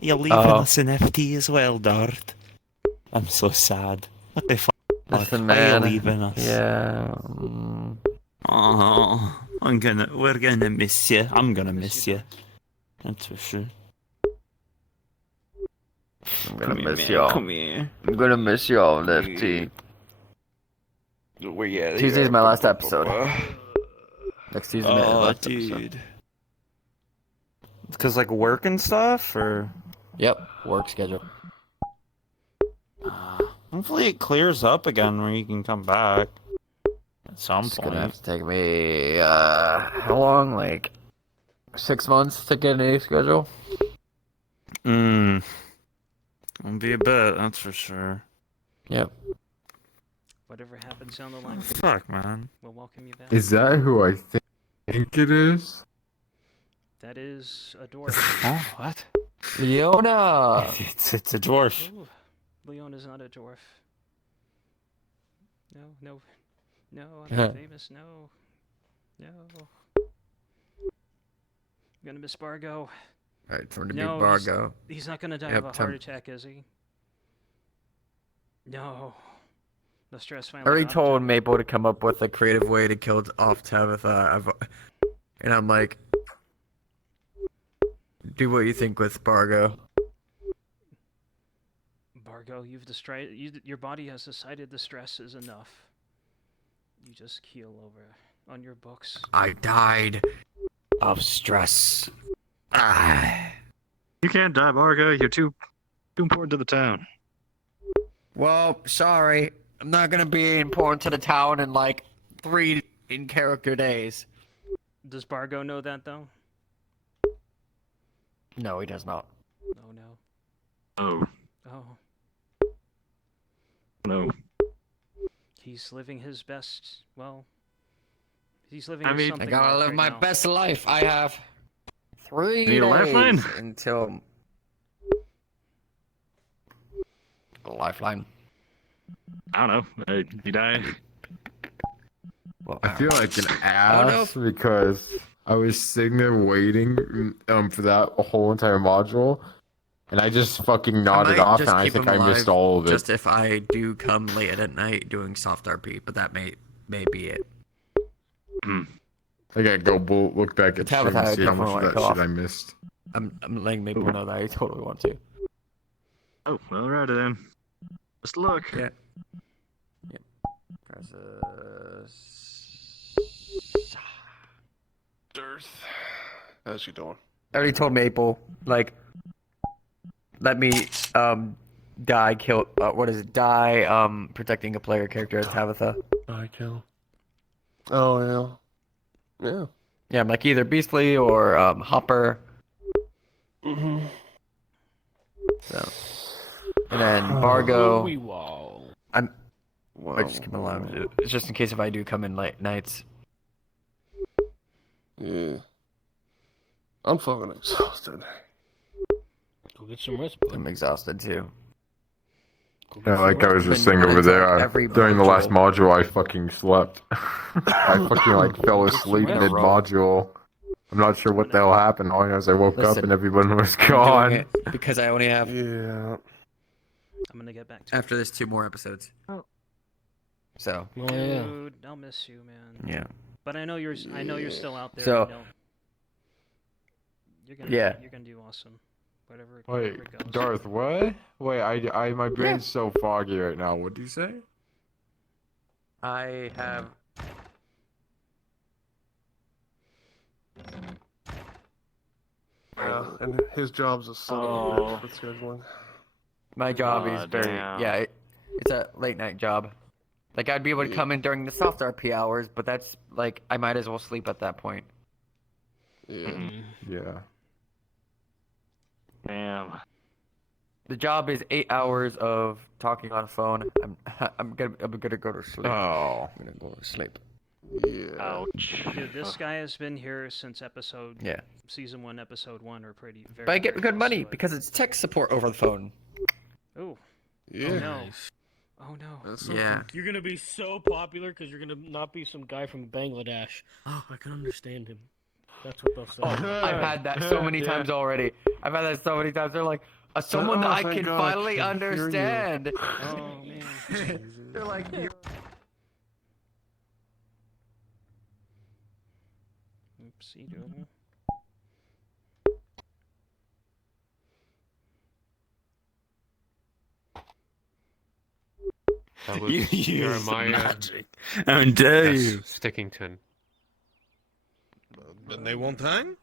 You're leaving us in FT as well, Darth? I'm so sad. What the fuck? Listen, Why are you man. leaving us? Yeah. Oh, we're gonna miss you. I'm gonna miss you. That's for sure. I'm gonna Come here, miss man, y'all. come here. I'm gonna miss y'all in FT. Where you at? Tuesday's my last episode. Next Tuesday night is my Oh, last episode. dude. Because, like, work and stuff, or? Yep, work schedule. Hopefully it clears up again where you can come back. At some It's point. gonna have to take me, how long? Like, 6 months to get an A schedule? It'll be a bit, that's for sure. Yep. Whatever happens down the line, Fuck, man. we'll welcome you back. Is that who I think it is? That is a dwarf. Oh, what? Leona! It's a dwarf. Ooh, Leon is not a dwarf. No, I'm not famous. No. I'm gonna miss Bargo. Alright, time to No, beat Bargo. he's not gonna die Yep, of a time- heart attack, is he? No. The stress I finally already got told him. Maple to come up with a creative way to kill off Tabitha. And I'm like, do what you think with Bargo. Bargo, your body has decided the stress is enough. You just keel over on your books. I died of stress. You can't die, Bargo. You're too important to the town. Well, sorry. I'm not gonna be important to the town in like 3 in-character days. Does Bargo know that, though? No, he does not. Oh, no. Oh. Oh. No. He's living his best, well... He's living I mean, something I gotta life live right my now. best life. I have 3 Need a lifeline? days until... A lifeline. I don't know. You die. Well, I feel like an don't know ass because I was sitting there waiting for that whole entire module, and I just fucking nodded might off, just and I keep think him I missed alive all of it. Just if I do come late at night doing soft RP, but that may be it. I gotta go look back at Tabitha, stream and I see how much definitely of wanna that go shit off. I missed. I'm letting Maple know that I totally want to. Oh, alright then. Just look. Yeah. Dearth. How's you doing? I already told Maple, like, let me protecting a player character as Tabitha. I kill. Oh yeah. Yeah. Yeah, I'm like either Beastly or Hopper. Mm-hmm. So, and then Bargo. Wow. I just keep him alive. It's just in case if I do come in late nights. Yeah. I'm fucking exhausted. Go get some rest. I'm exhausted too. Yeah, like I was just Been saying over running there, every during the last module. module, I fucking slept. I fucking like fell asleep rest. mid-module. I'm not sure what the hell happened. All I know is I woke up Listen, and everyone was I'm doing gone. it because I only have Yeah. I'm gonna get back to after this 2 more episodes. Oh. So. Oh yeah. Dude, I'll miss you, man. Yeah. But I know you're still out there. So- I know. Yeah. You're gonna do awesome. Whatever Wait, it goes. Darth, what? Wait, my brain's so foggy right now. What do you say? I have. Yeah, and his job's a son of a bitch with scheduling. My job is very damn. it's a late night job. Like I'd be able to come in during the soft RP hours, but that's like I might as well sleep at that point. Yeah. Yeah. Damn. The job is 8 hours of talking on the phone. I'm gonna go to sleep. Oh. I'm gonna go to sleep. Yeah. Ouch. Dude, this guy has been here since season 1, episode 1, or very. But I get very good close money to it. because it's tech support over the phone. Ooh. Yeah. Oh no. Oh no. That's Yeah. You're gonna be so popular because you're gonna not be some guy from Bangladesh. Oh, I can understand him. That's what they'll say. I've had that so many times already. I've had that so many times. They're like, someone that I thank can God I finally can hear you. understand. Oh man. They're like, Oopsie doodle. That You was use Jeremiah magic. How dare you? Stickington. Then they won't hang?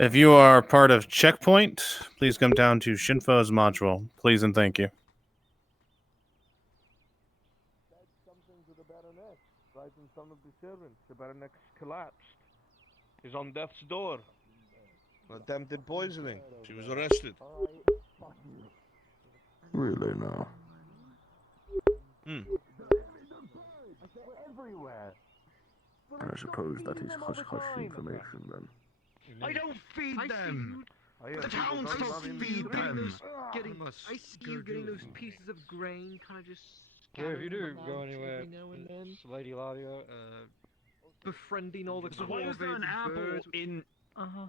If you are part of Checkpoint, please come down to Shinfo's module. Please and thank you. Something to the Baroness, right in front of the servants. The Baroness collapsed. Is on death's door. Attempted poisoning. She was arrested. Really now? Everywhere. I suppose that is hush-hush information then. I don't feed them. The townsfolk feed them. I see you getting those pieces of grain, kind of just. Yeah, if you do scattering go amongst anywhere, every now and then. Lady Ladio, Befriending all the So why was there an corvids, apple birds. in? Uh-huh.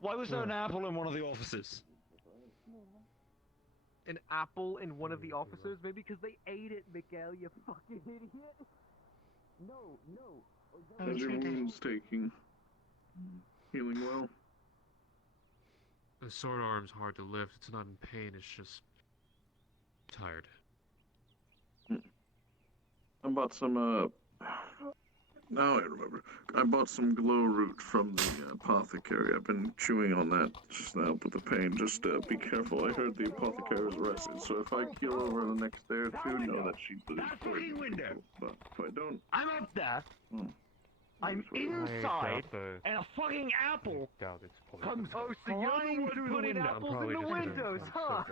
Why was there an apple in one of the offices? An apple in one of the officers? Maybe because they ate it, Mikael, you fucking idiot. No. How's your wounds taking? Healing well? The sword arm's hard to lift. It's not in pain, it's just tired. I bought some, now I remember. I bought some glow root from the apothecary. I've been chewing on that just now with the pain. Just be careful. I heard the apothecary was arrested, so if I keel over the next day or two, know that she was fucking window. But if I don't... I'm up there. I'm inside, and a fucking apple comes flying through the window. apples in the windows, huh?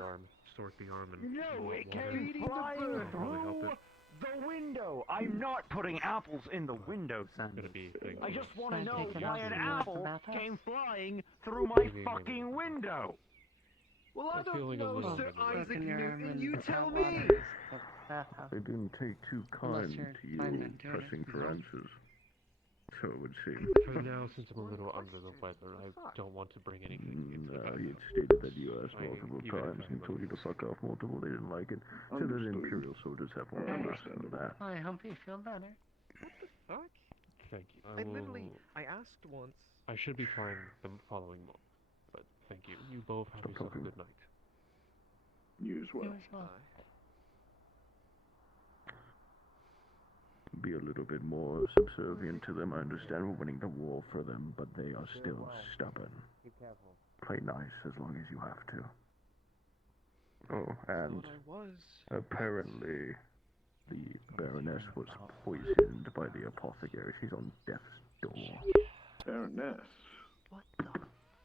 Sort the arm and No, it water. came flying Probably help through it. the window. I'm not putting apples in the window, Sandy. I just want to know why an apple came flying through my fucking window. Well, I don't feeling a know, little Sir bit Isaac of Newton. You tell me. I didn't take too kind to you pressing for answers. So it would seem. For now, since I'm a little under the weather, I don't want to bring anything into the back. You stated that you asked multiple times and told you to fuck off multiple. They didn't like it. So that Imperial soldiers have more understand that. I hope you feel better. Fuck? Thank you. I asked once. I should be fine the following month, but thank you. You both have yourself a good night. You as well. Be a little bit more subservient to them. I understand we're winning the war for them, but they are still stubborn. Be careful. Play nice as long as you have to. Oh, and apparently the Baroness was poisoned by the apothecary. She's on death's door. Baroness? What the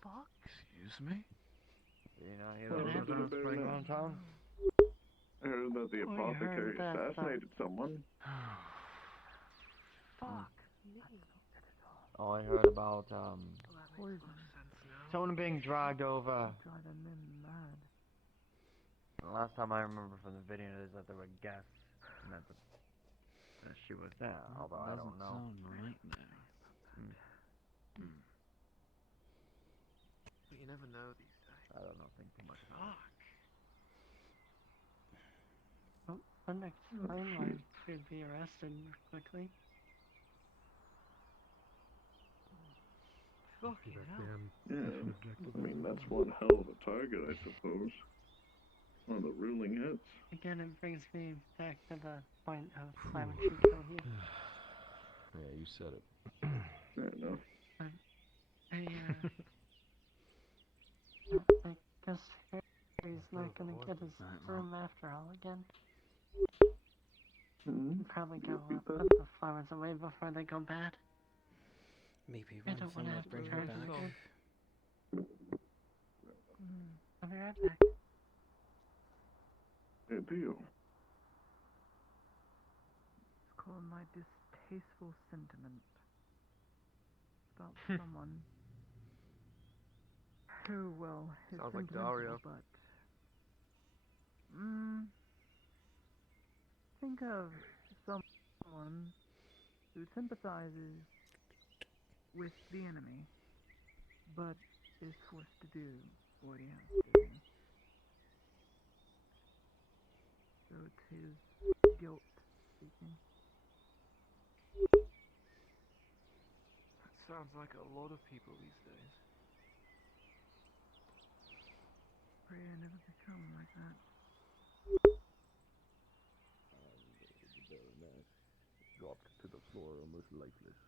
fuck? Excuse me? You not hear What the happened news to that's going on in Baroness? town? I heard that the apothecary assassinated someone. Fuck. Oh, I heard about, someone being dragged over. The last time I remember from the video is that there were guests, and that she was there, although I don't know. Right But you never know these days. I don't know, think too much about it. Well, the next time I should be arrested quickly. Fucking hell. Yeah, I mean, that's one hell of a target, I suppose. One of the ruling hits. Again, it brings me back to the point of why would she kill you? Yeah, you said it. Fair enough. I guess Harry's not gonna get his room after all again. Probably go put the flowers away before they go bad. Maybe I one don't thing want to will have to bring her turn back. I'll be right back. Good deal. It's called my distasteful sentiment about someone who, well, is Sounds like sentimental, Dario. but think of someone who sympathizes with the enemy, but is forced to do what he has to do. So it's his guilt speaking. That sounds like a lot of people these days. Pray I never become like that. The Baroness dropped to the floor, almost lifeless.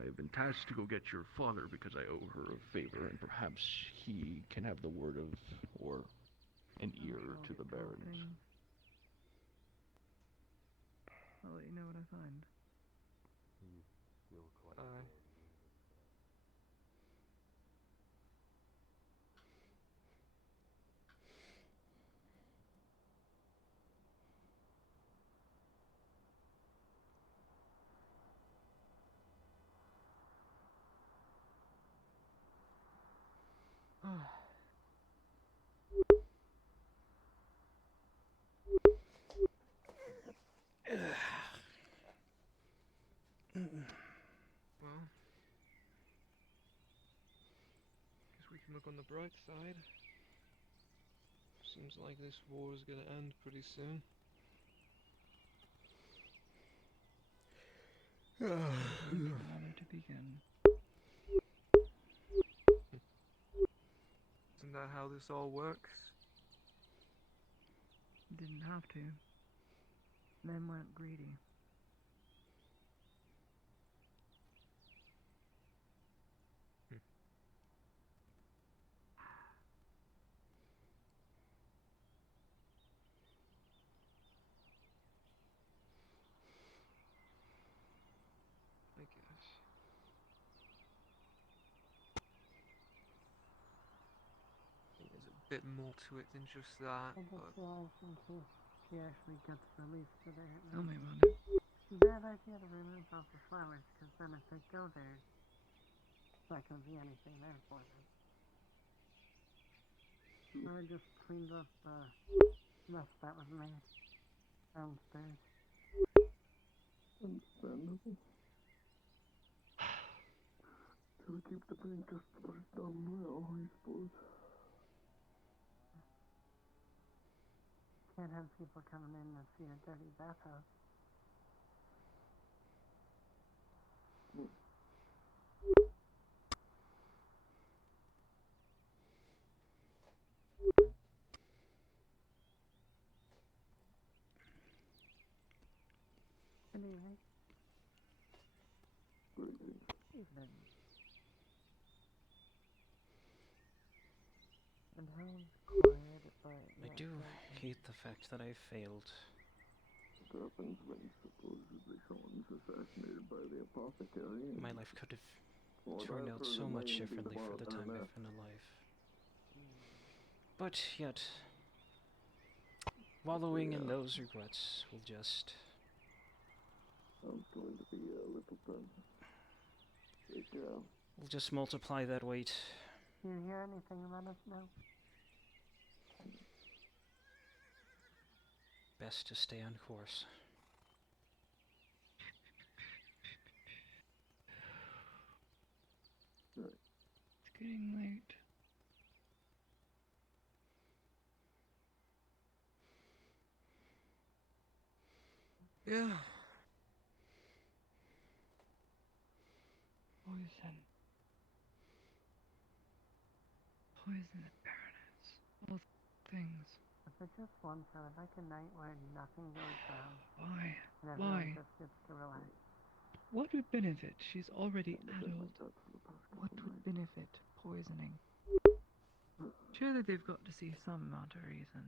I've been tasked to go get your father because I owe her a favor, and perhaps he can have the word of, or an ear to the Baroness. I'll let you know what I find. Well, guess we can look on the bright side. Seems like this war is gonna end pretty soon. Rather to begin. Isn't that how this all works? Didn't have to. Men weren't greedy. I guess. I think there's a bit more to it than just that, I but... just realized in case she actually gets released today. Tell me about it. It's a bad idea to remove all the flowers, because then if they go there, there's not going to be anything there for them. So I just cleaned up the mess that was made downstairs. Understandable. Till we keep the paying customers done well, I suppose. Can't have people coming in to see a dirty bathhouse. Good evening. Evening. And how's quiet, but I do hate the fact that I failed. What happens when supposedly someone's assassinated by the apothecary? My life could have Well, turned I've out heard so it much might be differently for the time Baroness. I've been alive. But yet, wallowing in those regrets will just... Sounds going to be a little fun. will just multiply that weight. do you hear anything about us now? Best to stay on course. It's getting late. Yeah. Poison. Poison and Baroness. Both things. If I just once I would like a night where nothing goes wrong. Why? And everyone just gets to relax. What would benefit? She's already adult. What would benefit poisoning? Surely they've got to see some amount of reason.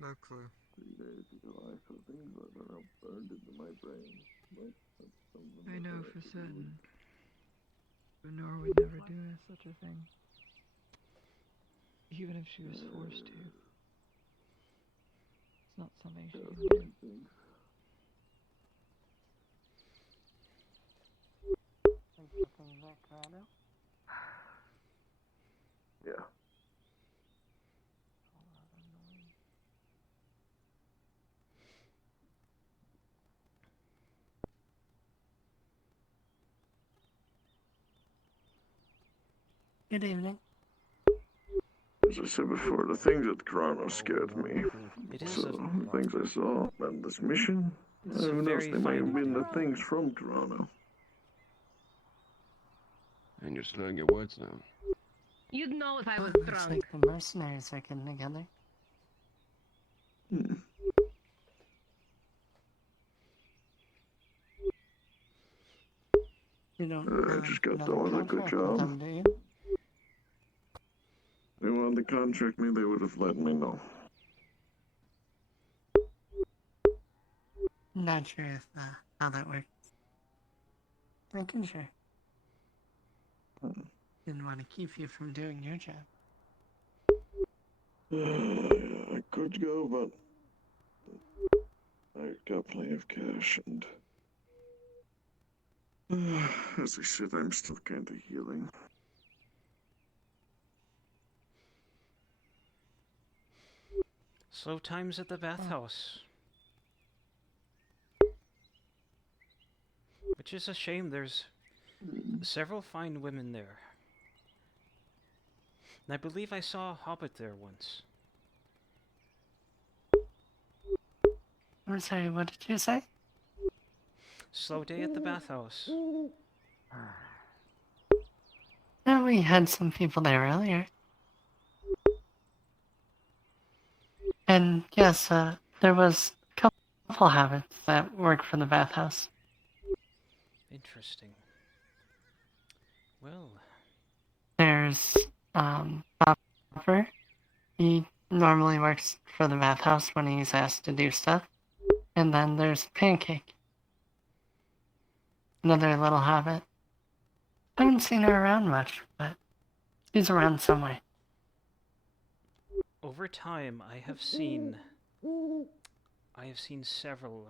No clue. 3 days ago, I saw things that are now burned into my brain. I know for certain. But Nora would never do such a thing. Even if she was forced to. It's not something she can do. Thanks for coming back, Corrado. Yeah. Good evening. As I said before, the things at Toronto scared me. So, the things I saw and this mission, who knows, they may have been the things from Toronto. And you're slurring your words now. You'd know if I was It's drunk. like the mercenaries are getting together. You don't I just got another done with a good contract with job. them, do you? They wanted to contract me, they would have let me know. Not sure if how that works. Making sure. Didn't want to keep you from doing your job. I could go, but I got plenty of cash, and as I said, I'm still kind of healing. Slow times at the bathhouse. Which is a shame, there's several fine women there. And I believe I saw a hobbit there once. I'm sorry, what did you say? Slow day at the bathhouse. Yeah, we had some people there earlier. And yes, there was a couple hobbits that work for the bathhouse. Interesting. Well, There's, Hopper. He normally works for the bathhouse when he's asked to do stuff. And then there's Pancake. Another little hobbit. Haven't seen her around much, but she's around somewhere. over time I have seen several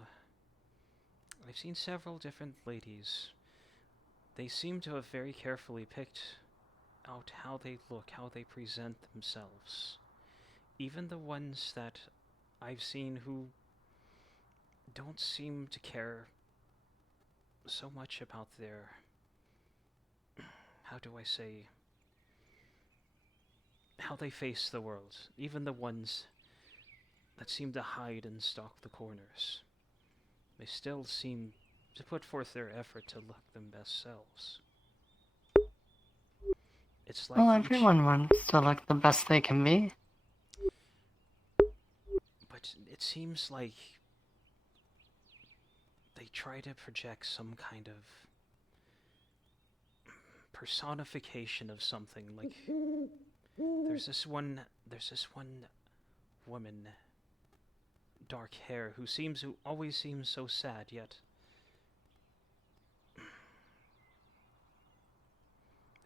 different ladies. They seem to have very carefully picked out how they look, how they present themselves. Even the ones that I've seen who don't seem to care so much about their, how do I say, how they face the world. Even the ones that seem to hide and stalk the corners. They still seem to put forth their effort to look their best selves. It's like Well, everyone wants to look the best they can be. But it seems like they try to project some kind of personification of something. Like there's this one woman, dark hair, who always seems so sad, yet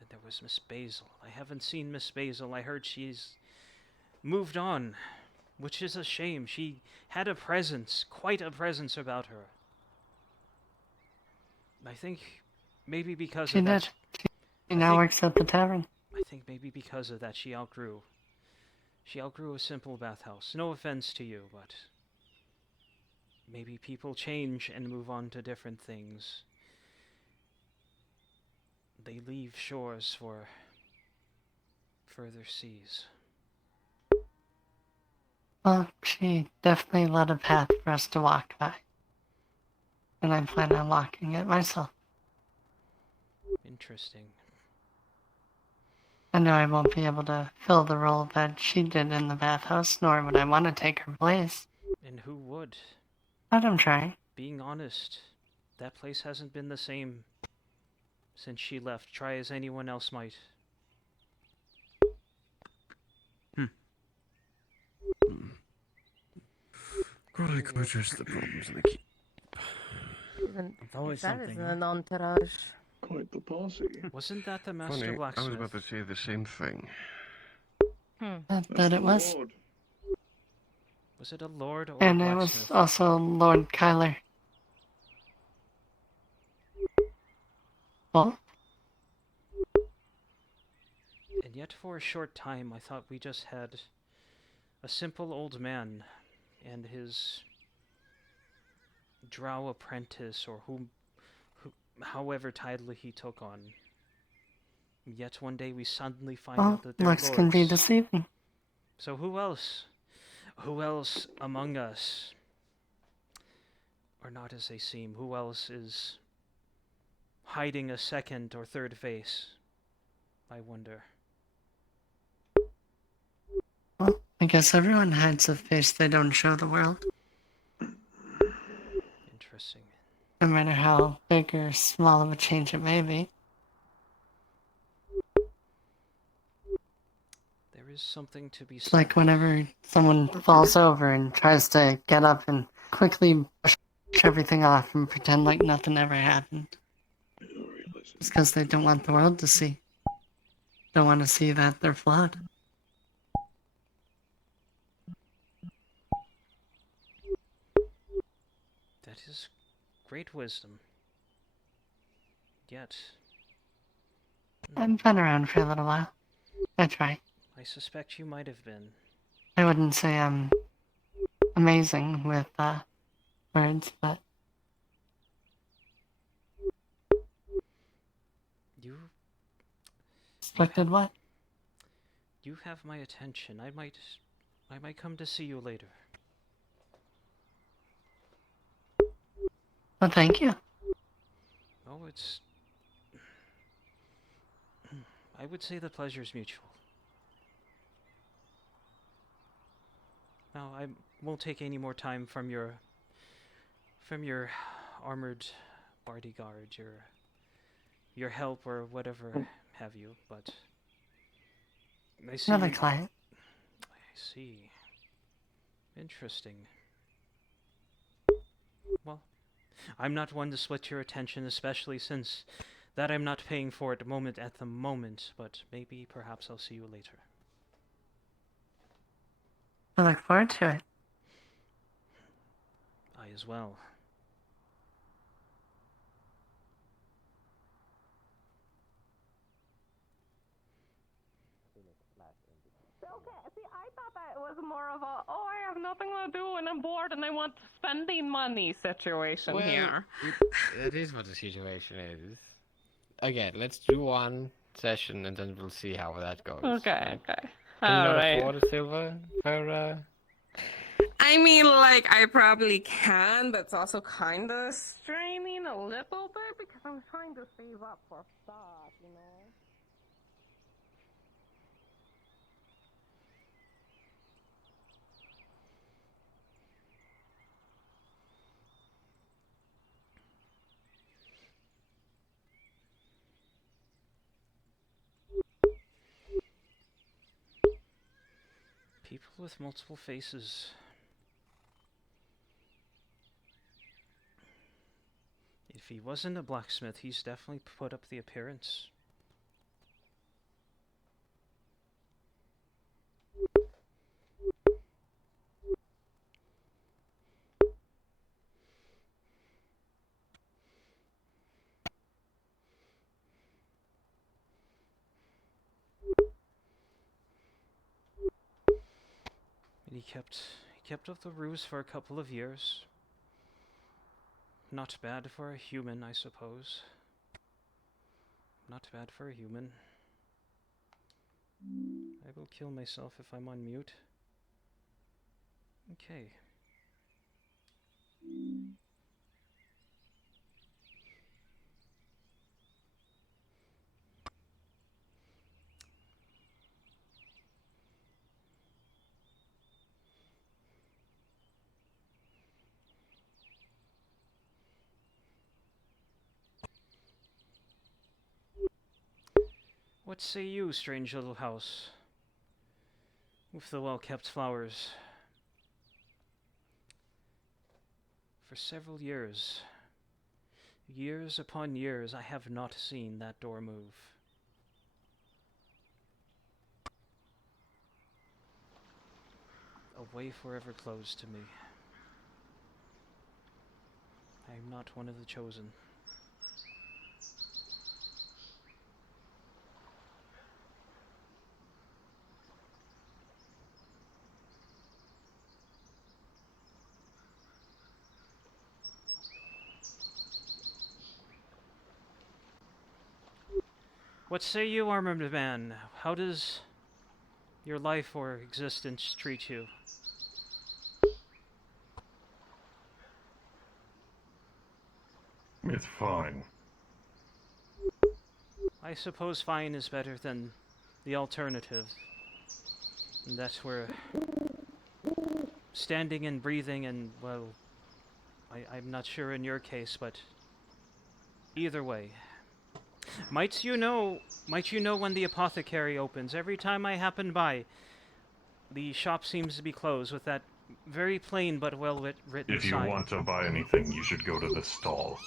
and there was Miss Basil. I haven't seen Miss Basil. I heard she's moved on, which is a shame. She had a presence, quite a presence about her. I think maybe because She of that. did. She now works at the tavern. I think maybe because of that she outgrew a simple bathhouse. No offense to you, but maybe people change and move on to different things. They leave shores for further seas. Well, she definitely led a path for us to walk by. And I plan on walking it myself. Interesting. I know I won't be able to fill the role that she did in the bathhouse, nor would I want to take her place. And who would? But I'm trying. Being honest, that place hasn't been the same since she left. Try as anyone else might. Chronic address the problems in the keep. If that isn't an entourage. Quite the posse. Wasn't that the master Funny, I blacksmith? was about to say the same thing. That it was. Was it a lord or And a it was blacksmith? also Lord Kyler. Well, And yet for a short time I thought we just had a simple old man and his drow apprentice, or however title he took on. Yet one day we suddenly find out that they're looks can be lords. deceiving. So who else? Who else among us are not as they seem? Who else is hiding a second or third face? I wonder. Well, I guess everyone hides a face they don't show the world. Interesting. no matter how big or small of a change it may be. There is something to be It's said. like whenever someone falls over and tries to get up and quickly brush everything off and pretend like nothing ever happened. It's because they don't want the world to see. Don't want to see that they're flawed. That is great wisdom. Yet, I've been around for a little while. I try. I suspect you might have been. I wouldn't say I'm amazing with words, but You expected what? You have my attention. I might come to see you later. Well, thank you. Oh, I would say the pleasure's mutual. Now, I won't take any more time from your armored bodyguard, your help or whatever have you, but I see. Another client. I see. Interesting. Well, I'm not one to split your attention, especially since that I'm not paying for it at the moment, but maybe perhaps I'll see you later. I look forward to it. I as well. Okay, see, I thought that it was more of a, oh, I have nothing to do and I'm bored and I want spending money situation here. That is what the situation is. Again, let's do one session and then we'll see how that goes. Okay, okay. Can you not Alright. afford a silver for, I mean, like, I probably can, but it's also kind of straining a little bit because I'm trying to save up for stuff, you know? People with multiple faces. If he wasn't a blacksmith, he's definitely put up the appearance. And he kept up the ruse for a couple of years. Not bad for a human, I suppose. Not bad for a human. I will kill myself if I'm on mute. Okay. What say you, strange little house, with the well-kept flowers? For several years, years upon years, I have not seen that door move. A way forever closed to me. I am not one of the chosen. What say you, armored man? How does your life or existence treat you? It's fine. I suppose fine is better than the alternative. And that we're standing and breathing and, well, I'm not sure in your case, but either way. Might you know when the apothecary opens? Every time I happen by, the shop seems to be closed with that very plain but well-written If you sign. want to buy anything, you should go to the stall.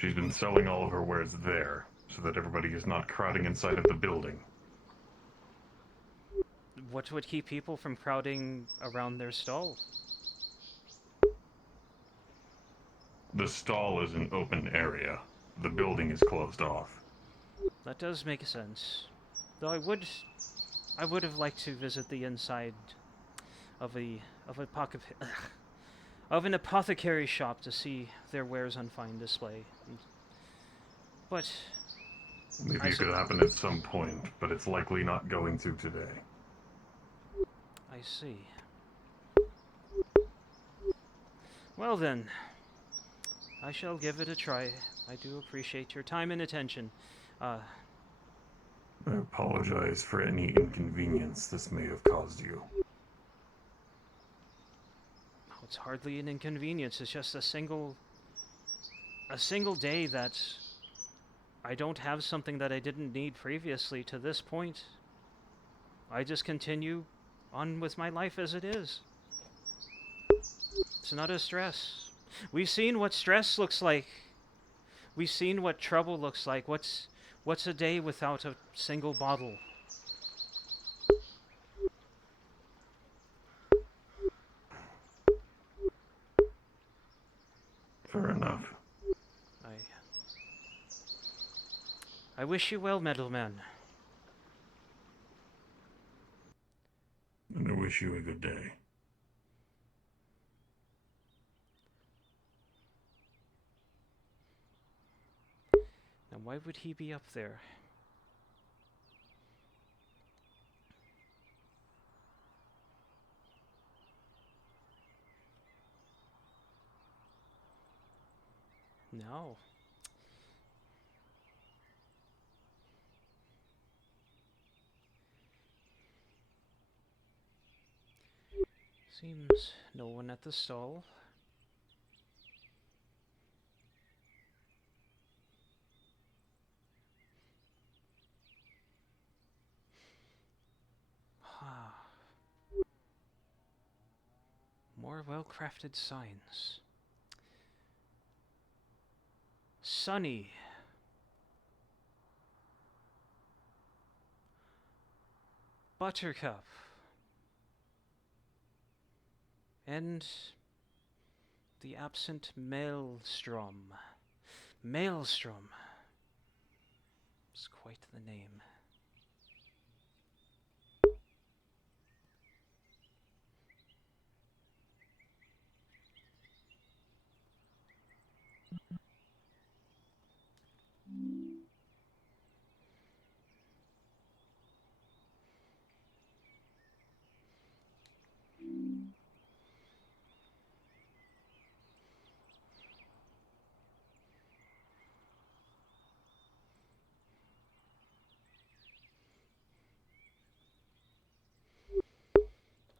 She's been selling all of her wares there, so that everybody is not crowding inside of the building. What would keep people from crowding around their stall? The stall is an open area. The building is closed off. That does make sense. Though I would have liked to visit the inside of an apothecary shop to see their wares on fine display. But Maybe it could happen at some point, but it's likely not going to today. I see. Well then, I shall give it a try. I do appreciate your time and attention. I apologize for any inconvenience this may have caused you. It's hardly an inconvenience. It's just a single day that I don't have something that I didn't need previously to this point. I just continue on with my life as it is. It's not a stress. We've seen what stress looks like. We've seen what trouble looks like. What's a day without a single bottle? Fair enough. I wish you well, Meadowman. And I wish you a good day. Now, why would he be up there? No. Seems no one at the stall. More well-crafted signs. Sunny. Buttercup. And the absent Maelstrom. Maelstrom. It's quite the name.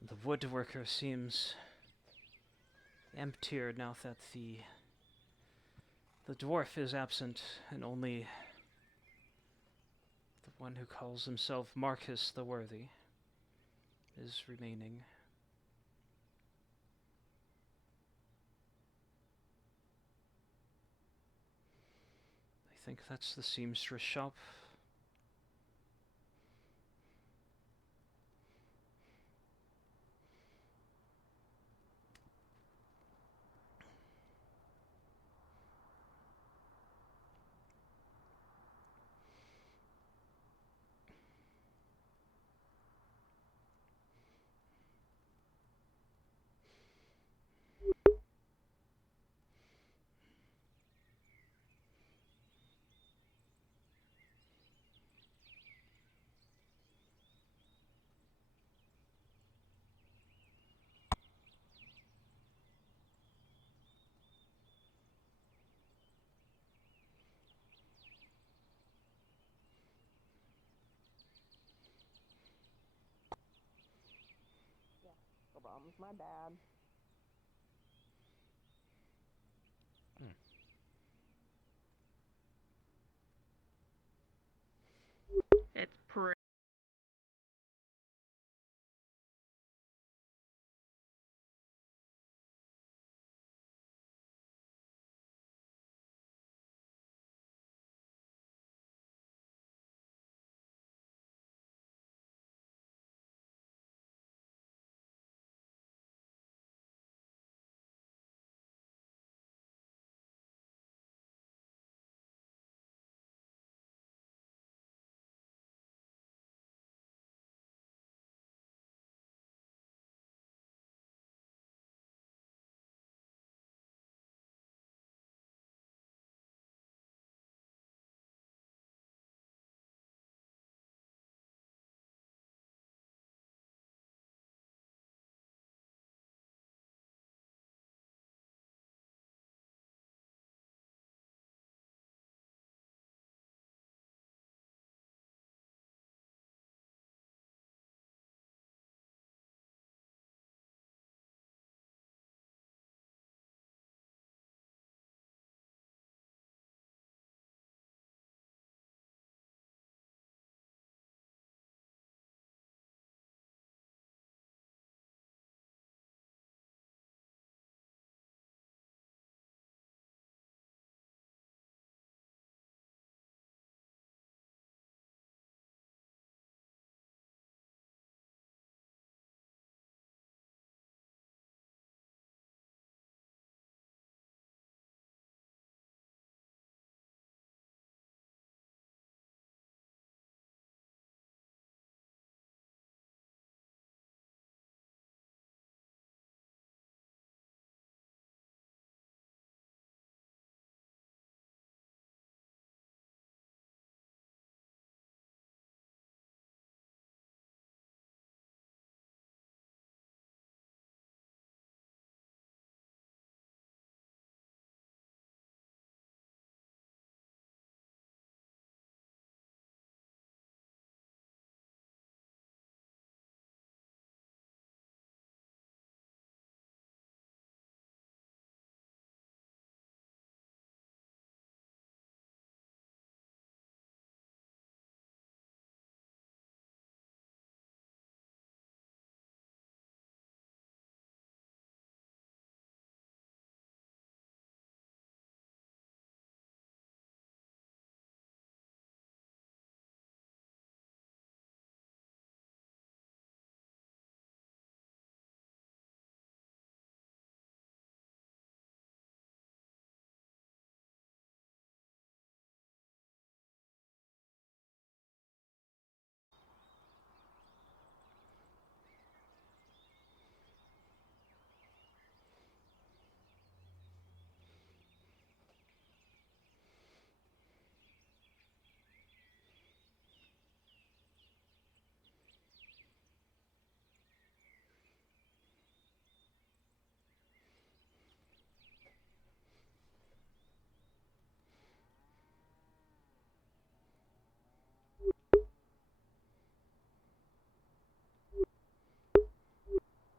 The woodworker seems emptier now that the dwarf is absent, and only the one who calls himself Marcus the Worthy is remaining. I think that's the seamstress shop. No problems, my bad. Pray.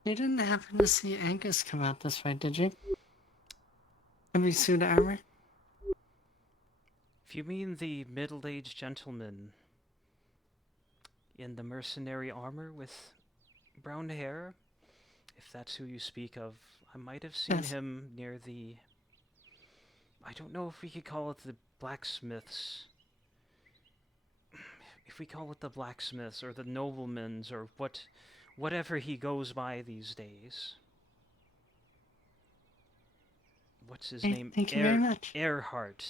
You didn't happen to see Angus come out this way, did you? Heavy suit armor? If you mean the middle-aged gentleman in the mercenary armor with brown hair, if that's who you speak of, I might have seen Yes. him near the... I don't know if we could call it the blacksmiths. If we call it the blacksmiths or the noblemen's or whatever he goes by these days. What's his name? Thank you very much. Earhart.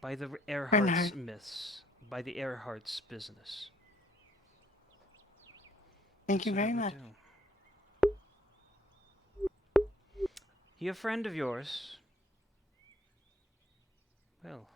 By the Earhart's Bernhard. myths. By the Earhart's business. Thank you That's what I very would much. do. He a friend of yours? Well.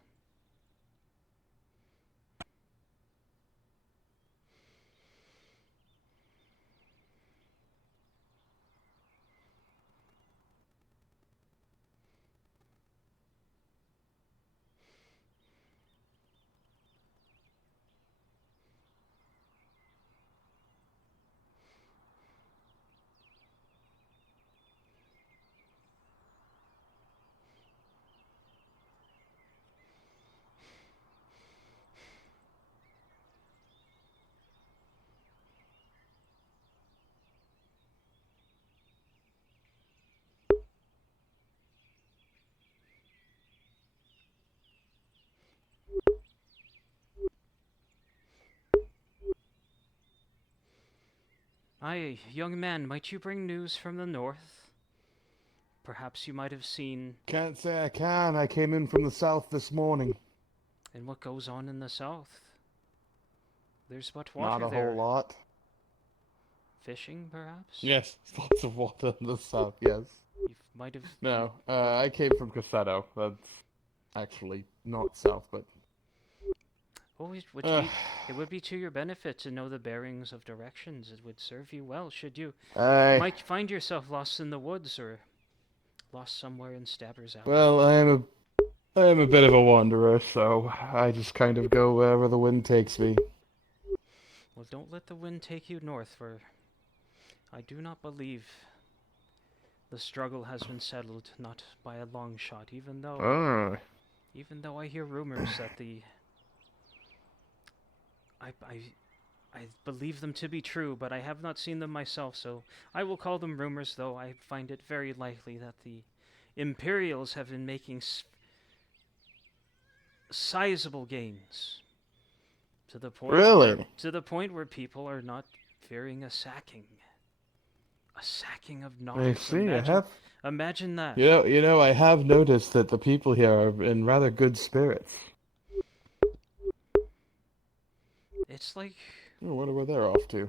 Aye, young man, might you bring news from the north? Perhaps you might have seen. Can't say I can. I came in from the south this morning. And what goes on in the south? There's but water Not a there. whole lot. Fishing, perhaps? Yes, lots of water in the south, yes. You might have. No, I came from Cassetto. That's actually not south, but... Oh, it would be to your benefit to know the bearings of directions. It would serve you well should you might find yourself lost in the woods or lost somewhere in Stabber's Alley. Well, I am a bit of a wanderer, so I just kind of go wherever the wind takes me. Well, don't let the wind take you north, for I do not believe the struggle has been settled, not by a long shot, even though I hear rumors that I believe them to be true, but I have not seen them myself, so I will call them rumors, though I find it very likely that the Imperials have been making sizable gains. To the point where people are not fearing a sacking. A sacking of North. I see, I have... Imagine that. You know, I have noticed that the people here are in rather good spirits. It's like... I wonder where they're off to.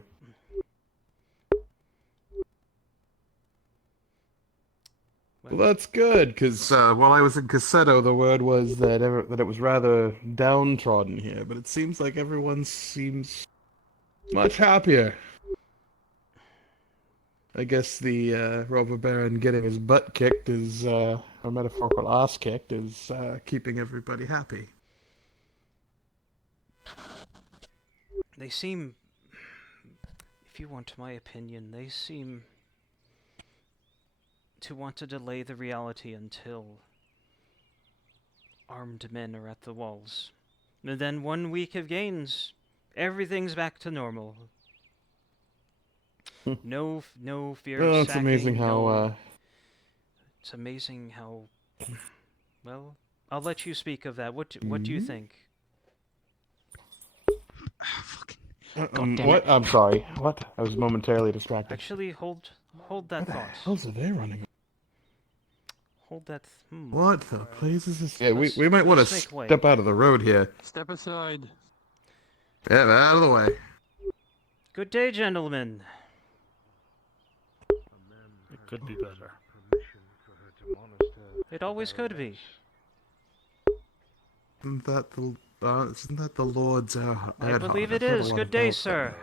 Well, that's good, because while I was in Cassetto, the word was that it was rather downtrodden here, but it seems like everyone seems much happier. I guess the robber baron getting his butt kicked is, or metaphorical ass kicked, is keeping everybody happy. They seem, if you want my opinion, they seem to want to delay the reality until armed men are at the walls. And then 1 week of gains, everything's back to normal. No fear of It's sacking. amazing how, It's amazing how... Well, I'll let you speak of that. What do you think? What? I'm sorry. What? I was momentarily distracted. Actually, hold that thought. What the hell's they running? Hold that. What the please is this? Yeah, we might want to step out of the road here. Step aside. Yeah, out of the way. Good day, gentlemen. It could be better. It always could be. Isn't that the Lord's I believe it is. Good day, sir.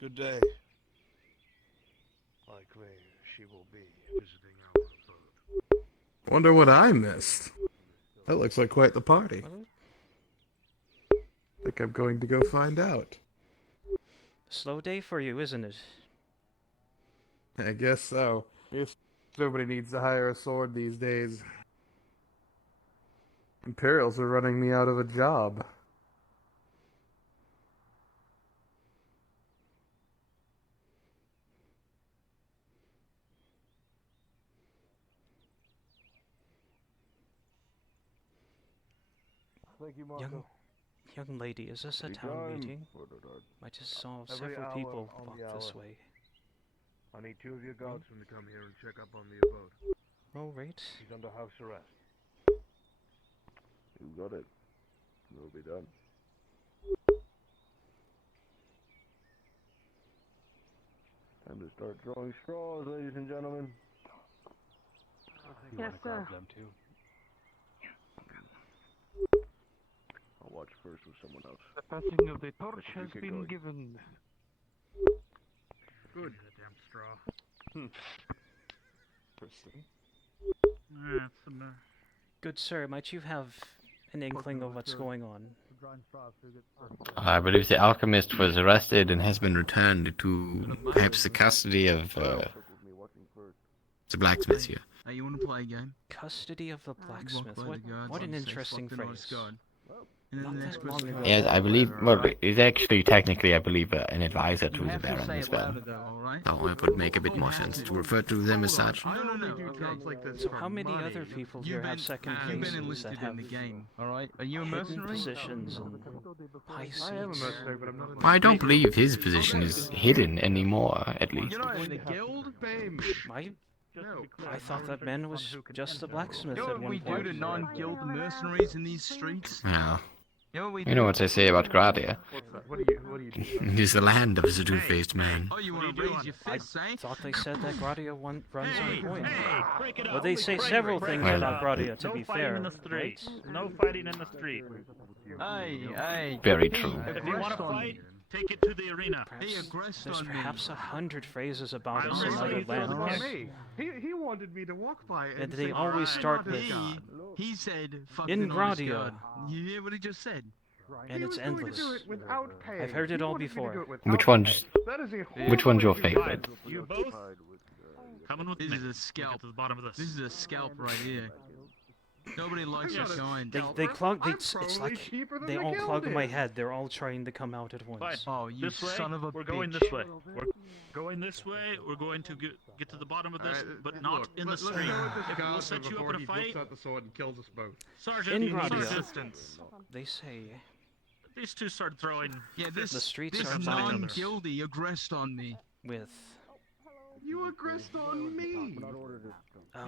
Good day. Likely she will be visiting our abode. Wonder what I missed. That looks like quite the party. Think I'm going to go find out. Slow day for you, isn't it? I guess so. If nobody needs to hire a sword these days. Imperials are running me out of a job. Thank you, Marco. Young lady, is this a town meeting? I just saw several people walk this way. I need 2 of your guardsmen to come here and check up on the abode. All right. He's under house arrest. You got it. Will be done. Time to start drawing straws, ladies and gentlemen. You want to grab them too? I'll watch first with someone else. The passing of the torch has been given. Good. Damn straw. Interesting. Good sir, might you have an inkling of what's going on? I believe the alchemist was arrested and has been returned to perhaps the custody of the blacksmith here. You want to play a game? Custody of the blacksmith. What an interesting phrase. Yes, I believe. Well, it's actually technically, I believe, an advisor to the Baron as well. So it would make a bit more sense to refer to them as such. So how many other people here have second places that have hidden positions and high seats? I don't believe his position is hidden anymore, at least. I thought that man was just a blacksmith at one we point. do to non-guild mercenaries in these streets? Yeah. You know what they say about Gradia? It is the land of the two-faced man. Oh, you want to raise your fists, eh? I thought they said that Gradia runs on point. Well, they say several things about Gradia, to be fair. In the street. No fighting in the street. Very true. If you want to fight, take it to the arena. There's perhaps 100 phrases about us in other lands. He wanted me to walk by it. And they always start with, He said, in Gradia. You hear what he just said? And it's endless. I've heard it all before. Which one's your favorite? You both coming with This me. is a scalp. To the bottom of this. This is a scalp right here. Nobody likes us going. They clog. It's like they all clog my head. They're all trying to come out at once. Fine. Oh, you this way, son of a we're bitch. going this way. We're going this way. We're going to get to the bottom of this, but not in the street. If we'll set you up in a fight, the sword and kills us both. Sergeant, In you need Gradia, resistance. they say These two started throwing. Yeah, this the streets this are mine non-guildy aggressed on me. with. You aggressed on me.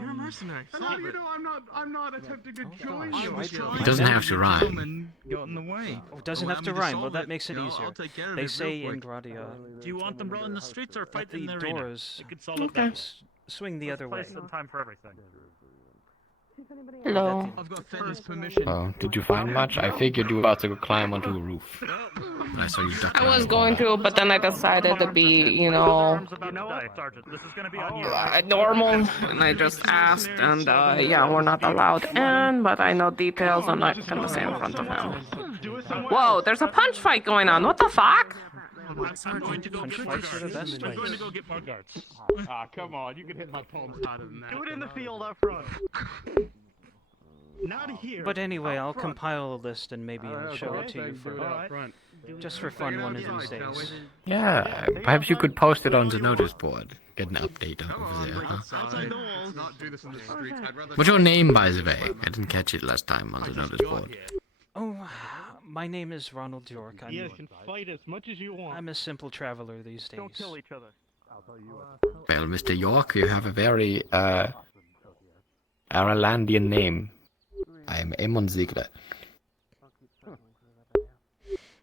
You're a mercenary. How do you know I'm not attempting to join you? It doesn't have to rhyme. Got in the way. Oh, it doesn't have to rhyme. Well, that makes it easier. They say in Gradia. Do you want them running the streets or At fight in the the arena? doors. We could solve it there. Swing the other way. Place and time for everything. Hello. I've got Fenner's permission. Oh, did you find much? I figured you were about to climb onto a roof. I saw you duck. I was going to, but then I decided to be, Sergeant, this is going to be on you. normal, and I just asked, and yeah, we're not allowed in, but I know details. I'm not gonna say in front of him. Whoa, there's a punch fight going on. What the fuck? I'm going to go get more guards. I'm going to go get more guards. Come on, you can hit my palms harder than that. Do it in the field up front. Not here. But anyway, I'll compile a list and maybe I'll show it to you for just for fun one of these days. Yeah, perhaps you could post it on the notice board. Get an update over there, huh? What's your name, by the way? I didn't catch it last time on the notice board. Oh, my name is Ronald York. You can fight as much as you want. I'm a simple traveler these days. Don't kill each other. I'll tell you what. Well, Mr. York, you have a very, Aralandian name. I am Amon Ziegler.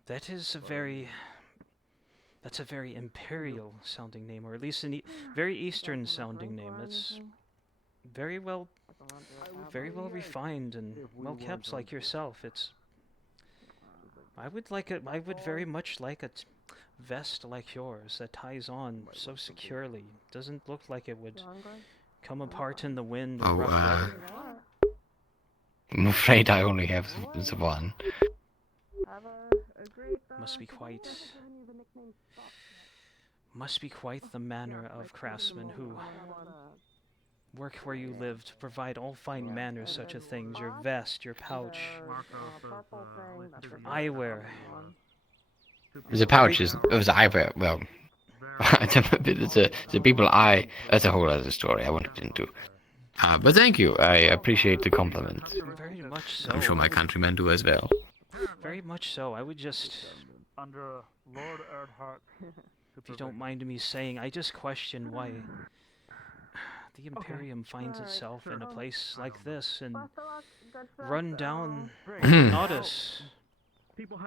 That's a very imperial sounding name, or at least a very eastern sounding name. It's very well refined and well kept, like yourself. I would very much like a vest like yours that ties on so securely. Doesn't look like it would come apart in the wind or rough weather. I'm afraid I only have the one. Must be quite the manner of craftsmen who work where you live to provide all fine manners such as things, your vest, your pouch, your eyewear. The pouch is the eyewear. Well, the people that's a whole other story I won't get into. But thank you. I appreciate the compliment. Very much so. I'm sure my countrymen do as well. Very much so. I would just, Under Lord Erdhart. if you don't mind me saying, I just question why the Imperium finds itself in a place like this and run down Nodus.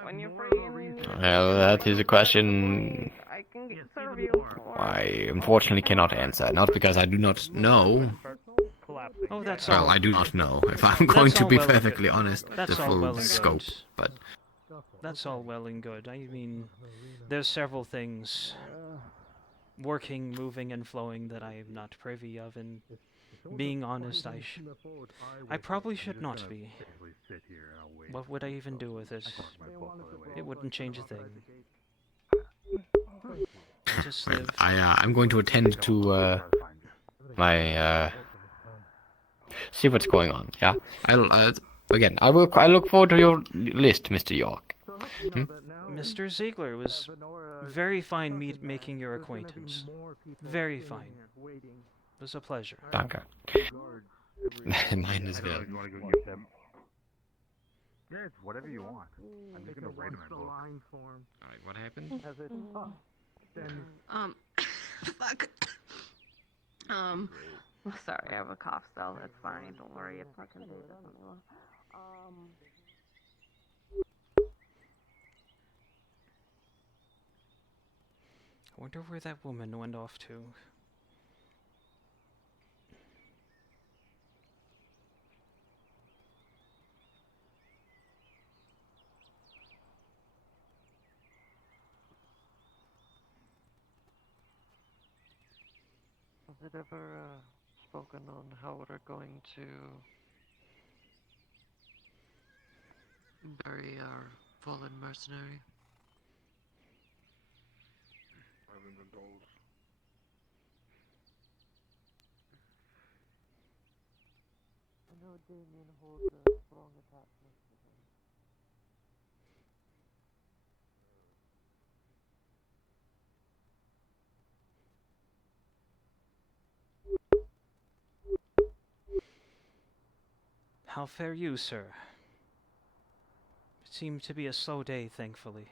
When you're free, Well, that is a question I can serve you. I unfortunately cannot answer. Not because I do not know. Oh, that's Well, all. I do not know, if I'm going to all be well and perfectly good. honest, That's the all full well and scope, good. but... That's all well and good. I mean, there's several things working, moving, and flowing that I am not privy of, and being honest, I probably should not be. What would I even do with it? It wouldn't change a thing. I just Well, live. I'm going to attend to, my, see what's going on, yeah? Again, I look forward to your list, Mr. York. Hmm? Mr. Ziegler, it was very fine making your acquaintance. Very fine. It was a pleasure. Danke. Mine as well. Yeah, it's whatever you want. I'm just gonna write the line form. Alright, what happened? As it then Fuck. Sorry, I have a cough still. It's fine. Don't worry. It's not contagious anymore. I wonder where that woman went off to. Was it ever spoken on how we're going to bury our fallen mercenary? I haven't been told. I know Damien holds a strong attachment to him. How fare you, sir? It seemed to be a slow day, thankfully.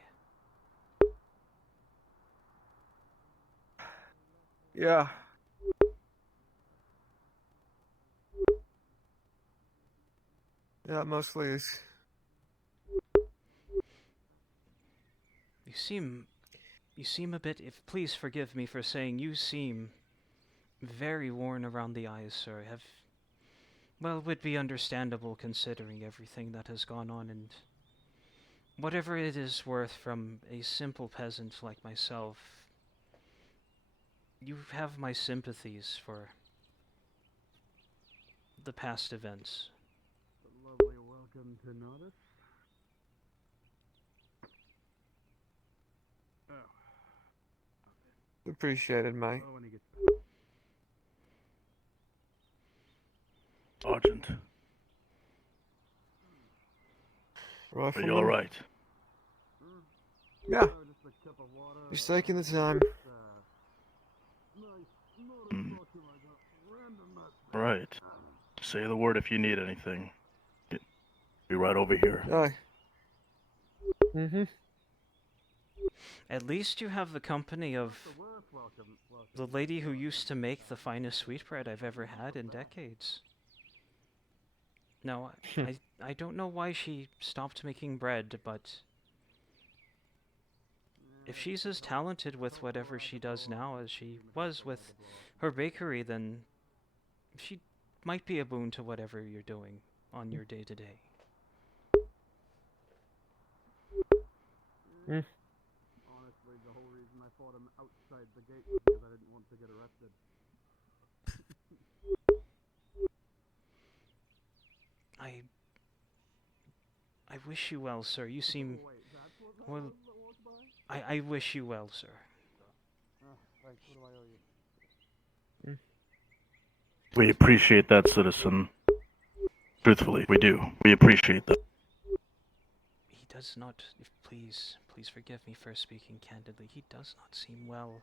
Yeah. Yeah, mostly is. You seem a bit, if please forgive me for saying, you seem very worn around the eyes, sir. Well, would be understandable considering everything that has gone on, and whatever it is worth from a simple peasant like myself, you have my sympathies for the past events. a lovely welcome to notice. Appreciated, mate. Oh, when he gets Sergeant. Are you alright? Yeah. Just taking the time. Right. Say the word if you need anything. Be right over here. Aye. Mm-hmm. At least you have the company of the lady who used to make the finest sweetbread I've ever had in decades. Now, I don't know why she stopped making bread, but if she's as talented with whatever she does now as she was with her bakery, then she might be a boon to whatever you're doing on your day-to-day. Honestly, the whole reason I fought him outside the gate was because I didn't want to get arrested. I wish you well, sir. You seem... Well, I wish you well, sir. Thanks, what do I owe you? We appreciate that, citizen. Truthfully, we do. We appreciate that. He does not... Please forgive me for speaking candidly. He does not seem well.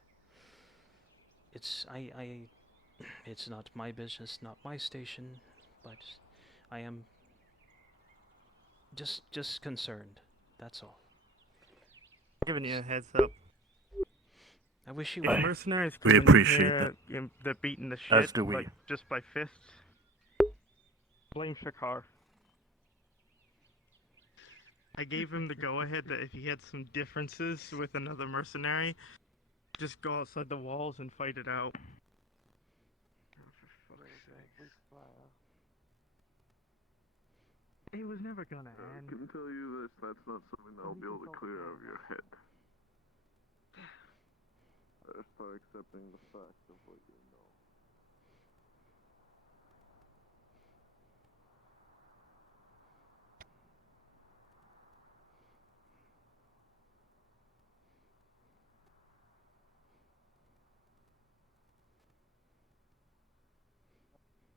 It's not my business, not my station, but I am just concerned. That's all. Giving you a heads up. I wish you If well. mercenaries We come in appreciate here, they're beating the shit, As do we. like, just by fists. Blame Shakar. I gave him the go-ahead that if he had some differences with another mercenary, just go outside the walls and fight it out. It was never gonna end. I can tell you this, that's not something that I'll be able to clear out of your head. Just by accepting the fact of what you know.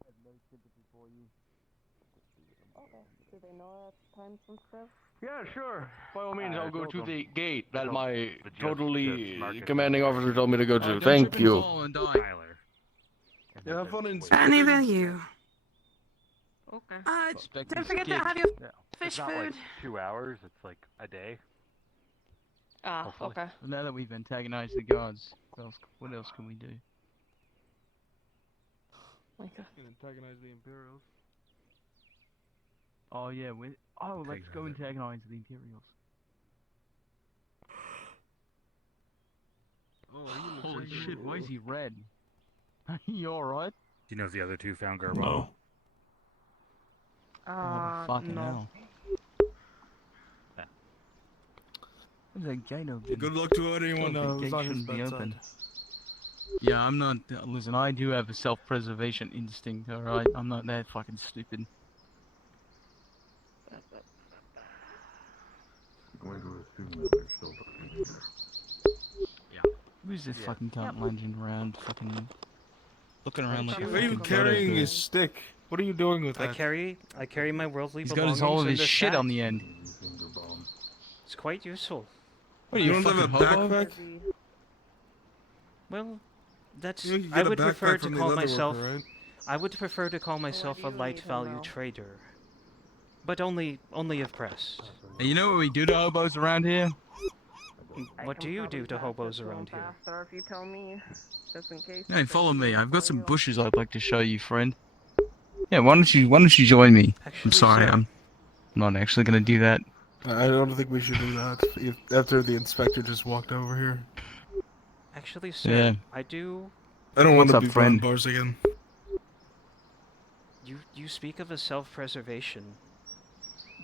I have no sympathy for you. Okay. Do they know that time sensitive? Yeah, sure. By all means, I'll go told to them. the gate that told my the judge to totally mark it commanding down. officer told me to go to. Don't Thank trip and you. fall and die. Tyler. Yeah, have fun in Any value. Okay. Expect Don't me forget to skip. have your Yeah. fish It's not food. like 2 hours, it's like a day. Ah, Hopefully. okay. Well, now that we've antagonized the guards, what else can we do? My God. Antagonize the Imperials. Oh yeah, let's go antagonize the Imperials. Holy shit, why is he red? You alright? Do you know if the other two found Garbo? No. Oh, fucking no. hell. There's a gate open. Good luck to anyone The who's gate on his shouldn't be bedside. open. Yeah, I'm not. Listen, I do have a self-preservation instinct, alright? I'm not that fucking stupid. I'm going to assume that they're still talking here. Who's this Yeah. fucking cunt lunging around, fucking looking around like a Why are you fucking carrying photo his booth? stick? What are you doing with I that? carry my worldly He's got belongings his whole of in his this shit sack. on the end. Finger bomb. It's quite useful. What are You you, don't have fucking a hobo? backpack? Well, that's. You can I get a would prefer backpack to from the call leather myself. worker, right? I would prefer to call myself a light value trader, but only if pressed. Hey, you know what we do to hobos around here? What do you do to hobos around here? Faster if you tell me, just in case. Hey, follow me. I've got some bushes I'd like to show you, friend. Yeah, why don't you join me? I'm sorry, sir. I'm not actually gonna do that. I don't think we should do that. After the inspector just walked over here. Actually, sir, Yeah. I do. I don't want What's to up, be friend? behind bars again. You speak of a self-preservation,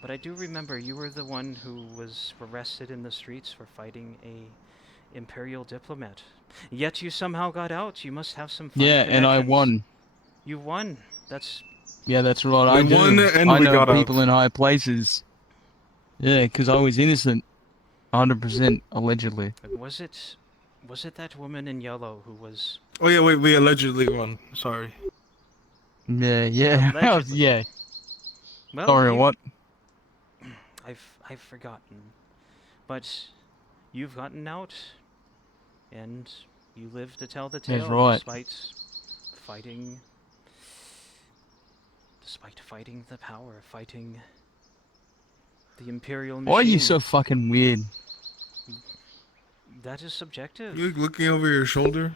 but I do remember you were the one who was arrested in the streets for fighting a imperial diplomat. Yet you somehow got out. You must have some fine Yeah, and I connections. won. You won. That's. Yeah, that's right. I We do. won and I we know got out. people in high places. Yeah, because I was innocent. 100% allegedly. Was it that woman in yellow who was? Oh yeah, wait, we allegedly won. Sorry. Yeah. Allegedly. Yeah. Well, Sorry, you- what? I've forgotten, but you've gotten out, and you live to tell the tale. That's right. Despite fighting the power, fighting the imperial machine. Why are you so fucking weird? That is subjective. You looking over your shoulder?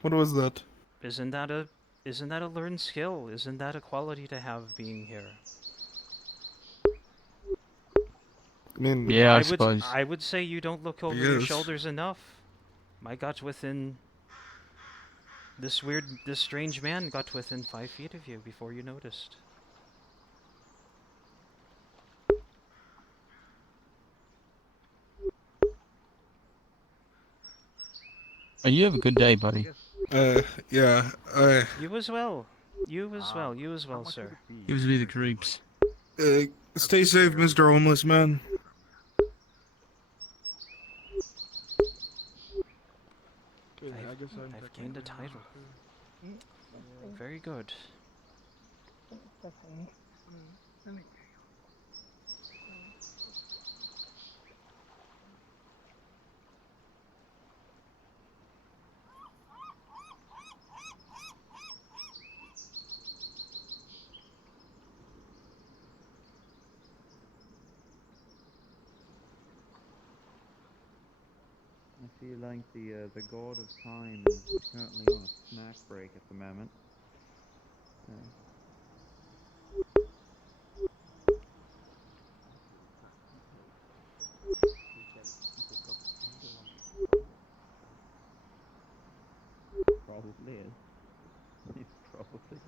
What was that? Isn't that a learned skill? Isn't that a quality to have being here? I mean, Yeah, I would, suppose. I would say you don't look over your Yes. shoulders enough. I got within. This strange man got within 5 feet of you before you noticed. Oh, you have a good day, buddy. Yeah, You as well. You as well. You as well, sir. Gives me the creeps. Stay safe, Mr. Homeless Man. I've gained a title. Very good. I feel like the god of time is currently on a snack break at the moment. Probably is. It probably is.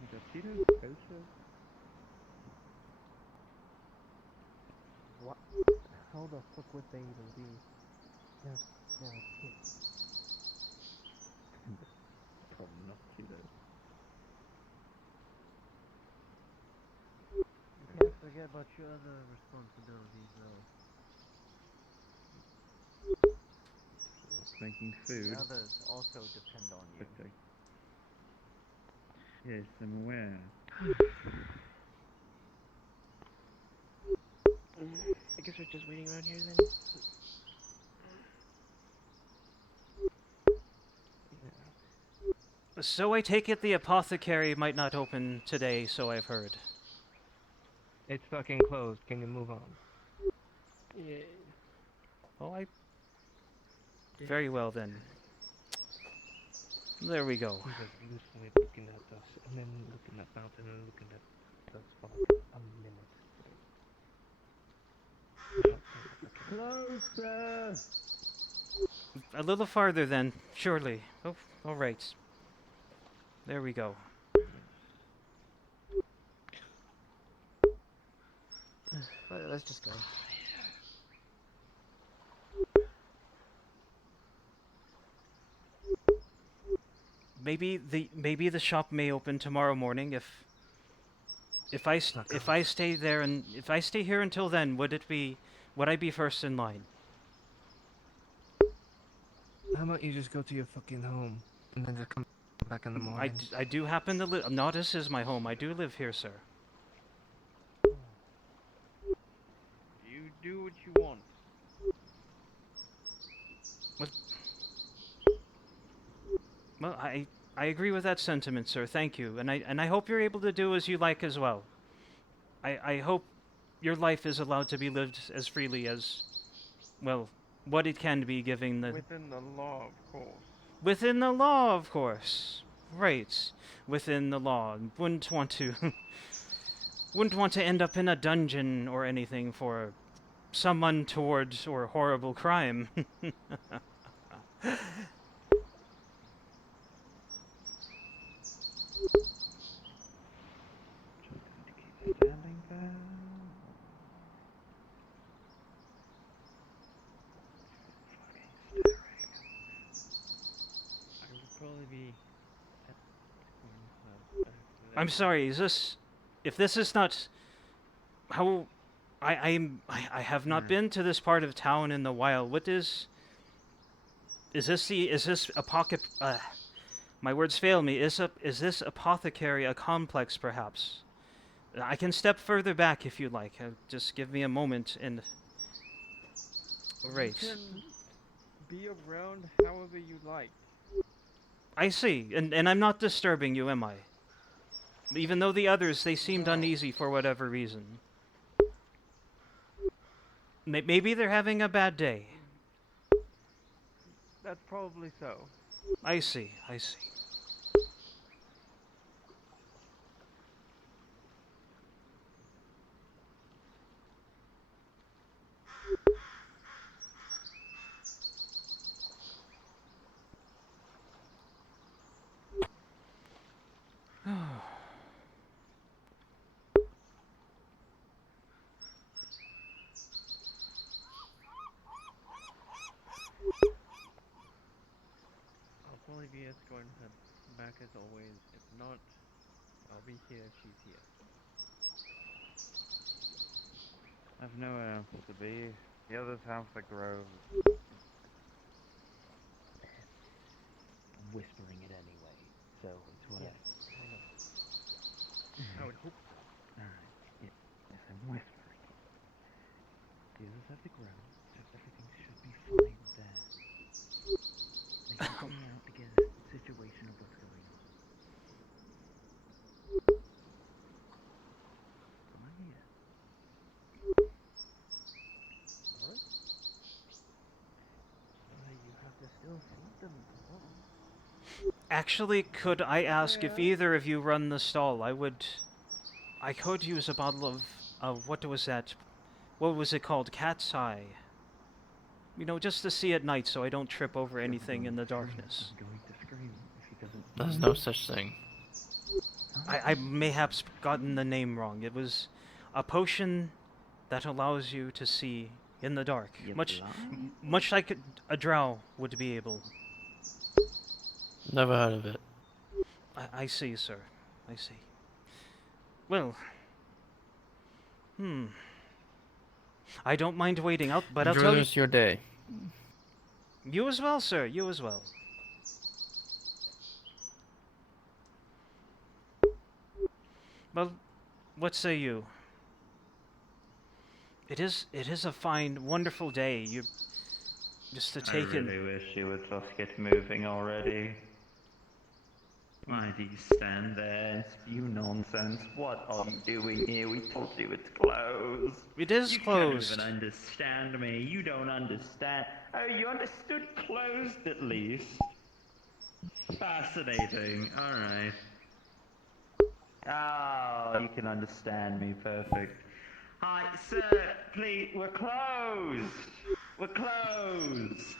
Like a Cheetos kosher? What? How the fuck would they even be? They're kids. Probably not Cheetos. You can't forget about your other responsibilities, though. making food. The others also depend on you. But, yes, I'm aware. I guess we're just waiting around here then. So I take it the apothecary might not open today, so I've heard. It's fucking closed. Can you move on? Yeah. Well, very well then. There we go. I'm just loosely looking at us, and then looking at Mountain, and looking at us for like a minute. Closer! A little farther then, surely. Oh, all right. There we go. Let's just go. Maybe the shop may open tomorrow morning if I stay there and if I stay here until then, would I be first in line? How about you just go to your fucking home and then just come back in the morning? I do happen to live. Nodus is my home. I do live here, sir. You do what you want. Well, I agree with that sentiment, sir. Thank you, and I hope you're able to do as you like as well. I hope your life is allowed to be lived as freely as, well, what it can be, given the Within the law, of course. Within the law, of course. Right, within the law. Wouldn't want to end up in a dungeon or anything for some untoward or horrible crime. Standing there. I would probably be. I'm sorry, if this is not how I have not been to this part of town in the wild. What is this my words fail me. Is this apothecary a complex perhaps? I can step further back if you like. Just give me a moment and right. You can be around however you like. I see, and I'm not disturbing you, am I? Even though the others, they seemed uneasy for whatever reason. Maybe they're having a bad day. That's probably so. I see, I see. I'll probably be escorting her back as always. If not, I'll be here if she's here. I've nowhere else to be. The others have the grove. I'm whispering it anyway, so it's whatever. I would hope so. Alright, yes, I'm whispering it. The others have the grove, so everything should be fine there. They help me out to get a situation of what's going on. Come on here. Alright. You have to still feed them as well. Actually, could I ask if either of you run the stall? I could use a bottle of what was that? What was it called? Cat's eye. You know, just to see at night so I don't trip over anything in the darkness. I'm going to scream if he doesn't. There's no such thing. I may have gotten the name wrong. It was a potion that allows you to see in the dark. Much like a drow would be able. Never heard of it. I see, sir. I see. Well, I don't mind waiting out, but I'll tell you. Your day. You as well, sir. You as well. Well, what say you? It is a fine, wonderful day. You just to take in. I really wish you would just get moving already. Why do you stand there and spew nonsense? What are you doing here? We told you it's closed. It is closed. You can't even understand me. You don't understand. Oh, you understood closed at least. Fascinating. Alright. Oh, you can understand me. Perfect. Hi, sir. Please, we're closed. We're closed.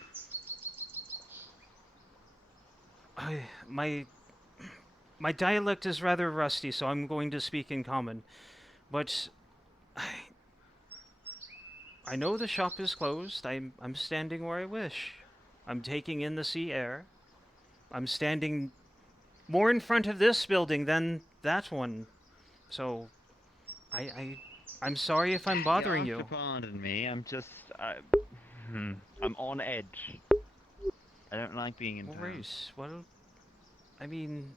My dialect is rather rusty, so I'm going to speak in common. But I know the shop is closed. I'm standing where I wish. I'm taking in the sea air. I'm standing more in front of this building than that one. So I'm sorry if I'm bothering You you. have to pardon me. I'm just I'm on edge. I don't like being in town. Worries. Well, I mean,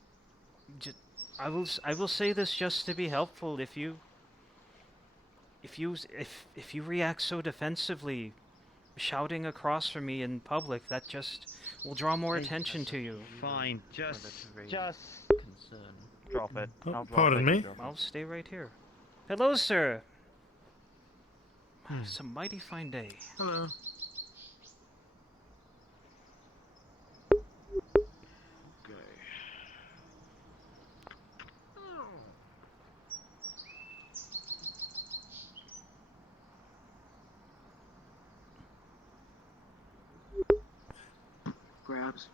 I will say this just to be helpful. If you react so defensively, shouting across from me in public, that just will draw more attention to you. Fine, just concern. Drop it. Oh, I'll drop pardon it. me? I'll stay right here. Hello, sir. It's a mighty fine day. Hello. Grabs.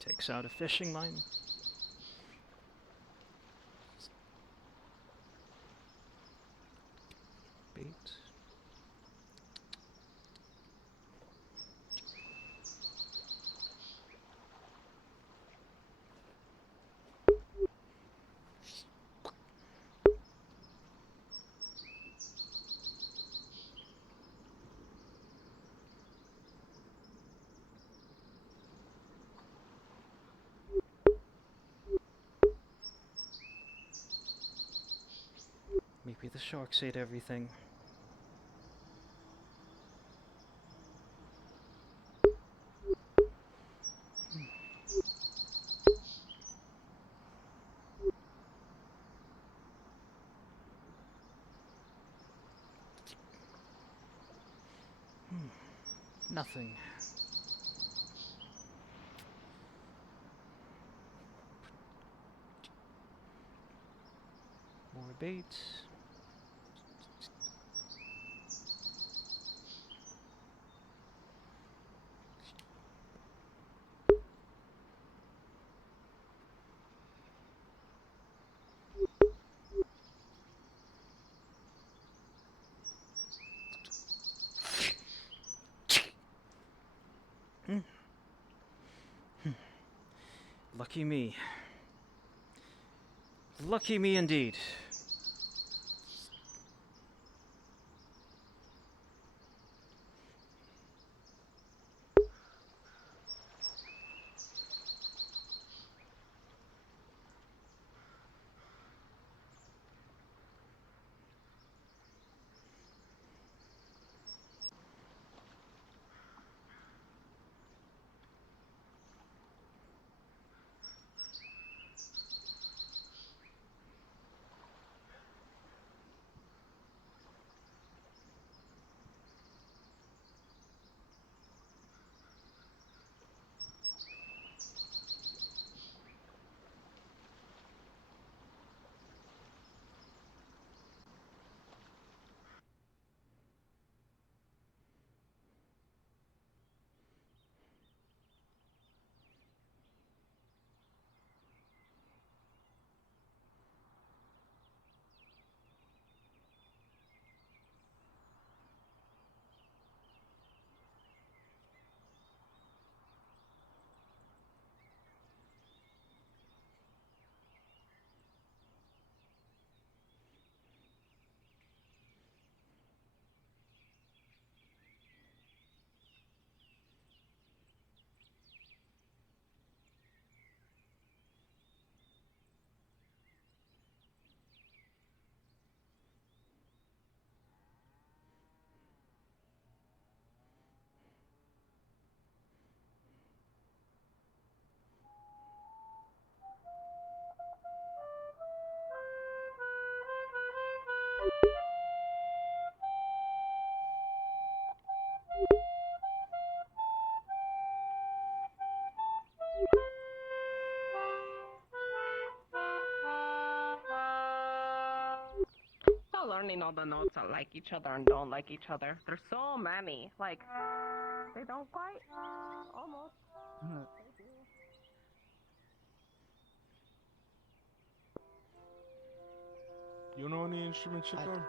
Takes out a fishing line. Bait. Maybe the sharks ate everything. Nothing. More bait. Lucky me. Lucky me indeed. Still learning all the notes that like each other and don't like each other. There's so many. Like, they don't quite. Almost. They do. You know any instruments, Chico?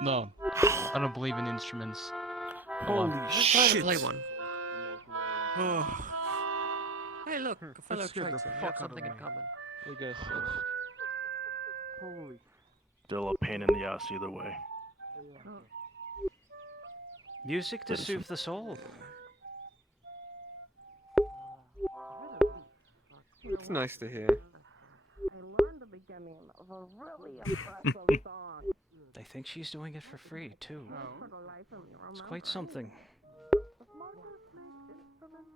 No, I don't believe in instruments. Hold on. Just trying to play one. Oh, Hey, look, a fellow that scared the tribesman. We fuck have out of something in me. common. I guess holy. Still a pain in the ass either way. Music to Citizen. soothe the soul. It's nice to hear. I learned the beginning of a really impressive song. I think she's doing it for free, too. For the life of me, It's remember? quite something. The smartest instrument.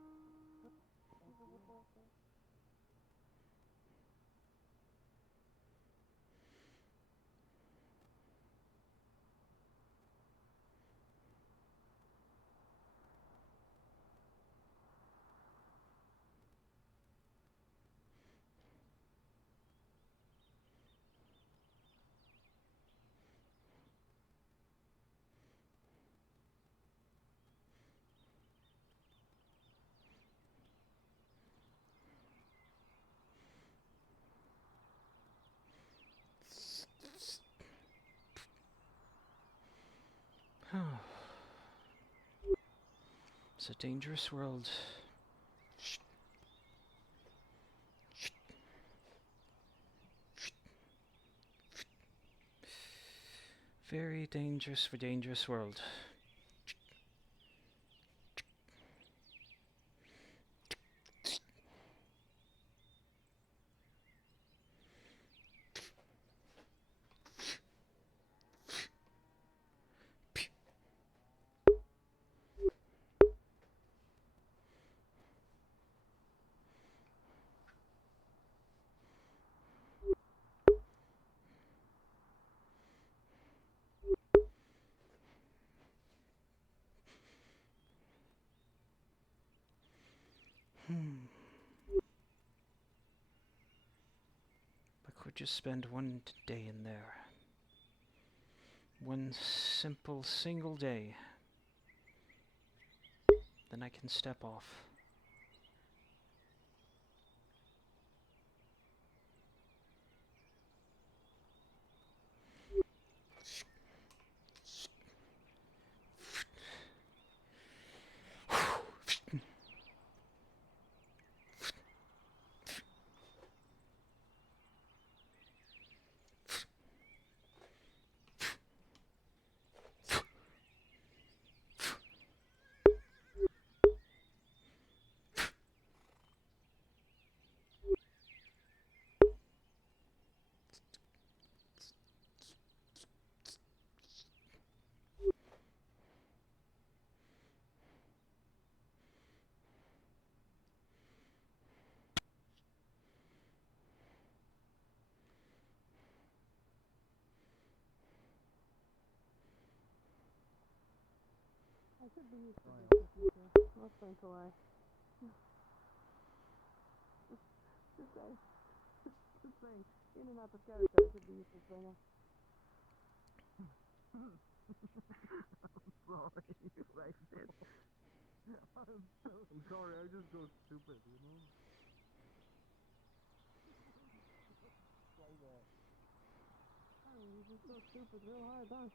It's a dangerous world. Very dangerous world. I could just spend one day in there. One simple, single day. Then I can step off. I could be used to this in the future. Not going to lie. Just saying. Just saying. In and out of character, I could be used to this right now. I'm sorry, you liked it. I'm sorry, I just go stupid, you know? Like that. Oh, you just go stupid real hard, huh?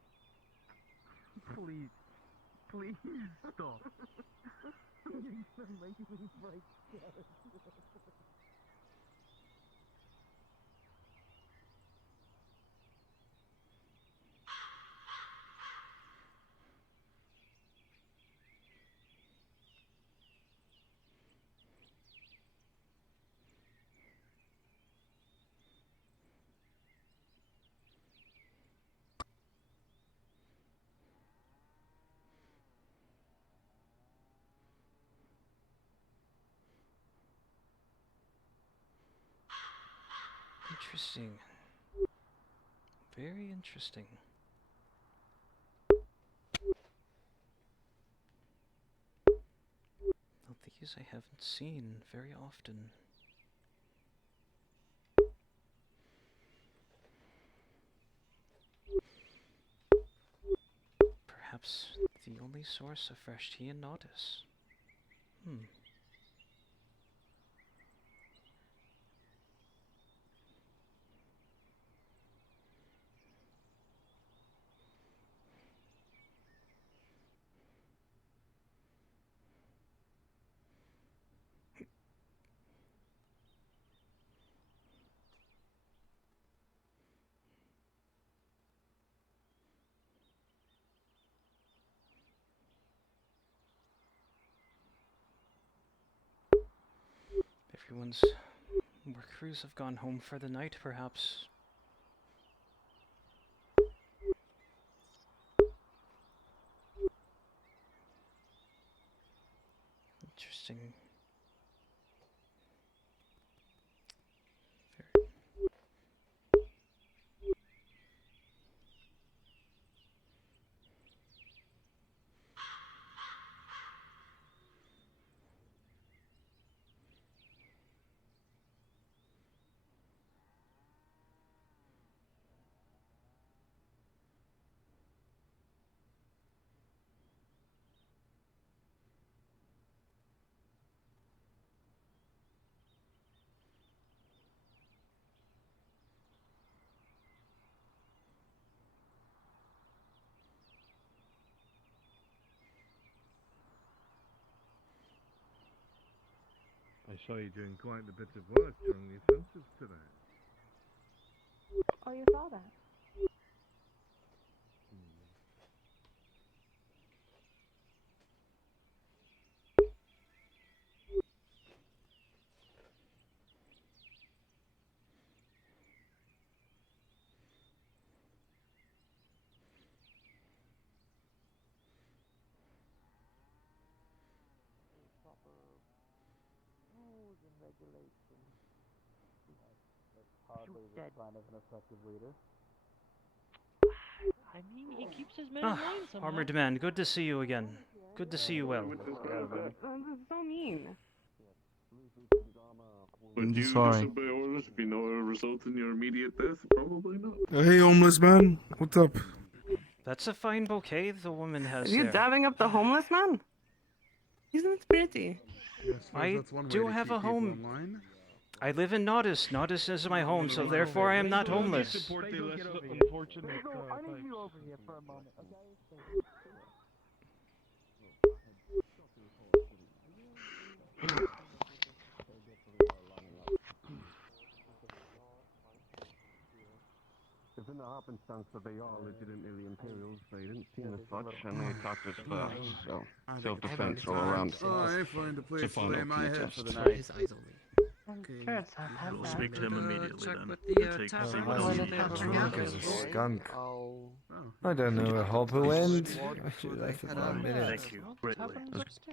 Please. Please stop. You're gonna make me break character. Interesting. Very interesting. Well, these I haven't seen very often. Perhaps the only source of fresh tea in Nodus. Everyone's work crews have gone home for the night, perhaps. Interesting. I saw you doing quite a bit of work during the offensive today. Oh, you saw that? Hardly the sign of an effective leader. I mean, he keeps his men in line somehow. Armored Man, good to see you again. Good to see you well. That's so mean. Would you Sorry. disobey orders if you know it will result in your immediate death? Probably not. Hey, homeless man. What's up? That's a fine bouquet the woman has Are you there. dabbing up the homeless man? Isn't it pretty? I do have a home. I live in Nodus. Nodus is my home, so therefore I am not homeless. Support the less unfortunate I need you over here for a moment, okay? If in the happenstance that they are legitimately Imperials, they didn't seem as such, and they attacked us first, so self-defense all around. I find a place to lay my head for the For night. his eyes only. We'll speak to him immediately then. Take see what Why else did he they has have to drunk offer. as a skunk? Oh. I don't know where Hopper went. I should have for 1 minute. Thank you. Greatly.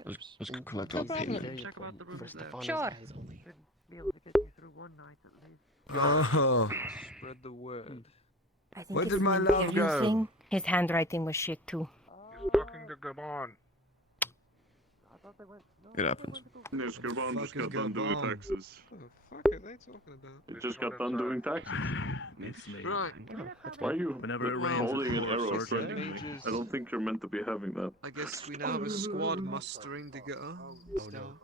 Let's collect our payment. Check about the rooms there. Stefano's Sure. eyes only. Should be able to get you through one night at least. Oh. Spread the word. I think Where it's did an my love Imperial go? thing. His handwriting was shit too. He's talking to Gabon. It happens. Yes, Gabon just got done doing taxes. What the fuck are they talking about? It just got done doing taxes. It's me. Right. Why are you Whenever it rains, holding it's an full of arrow sergeant. threatening me? I don't think you're meant to be having that. I guess we now have a squad mustering together. Oh no.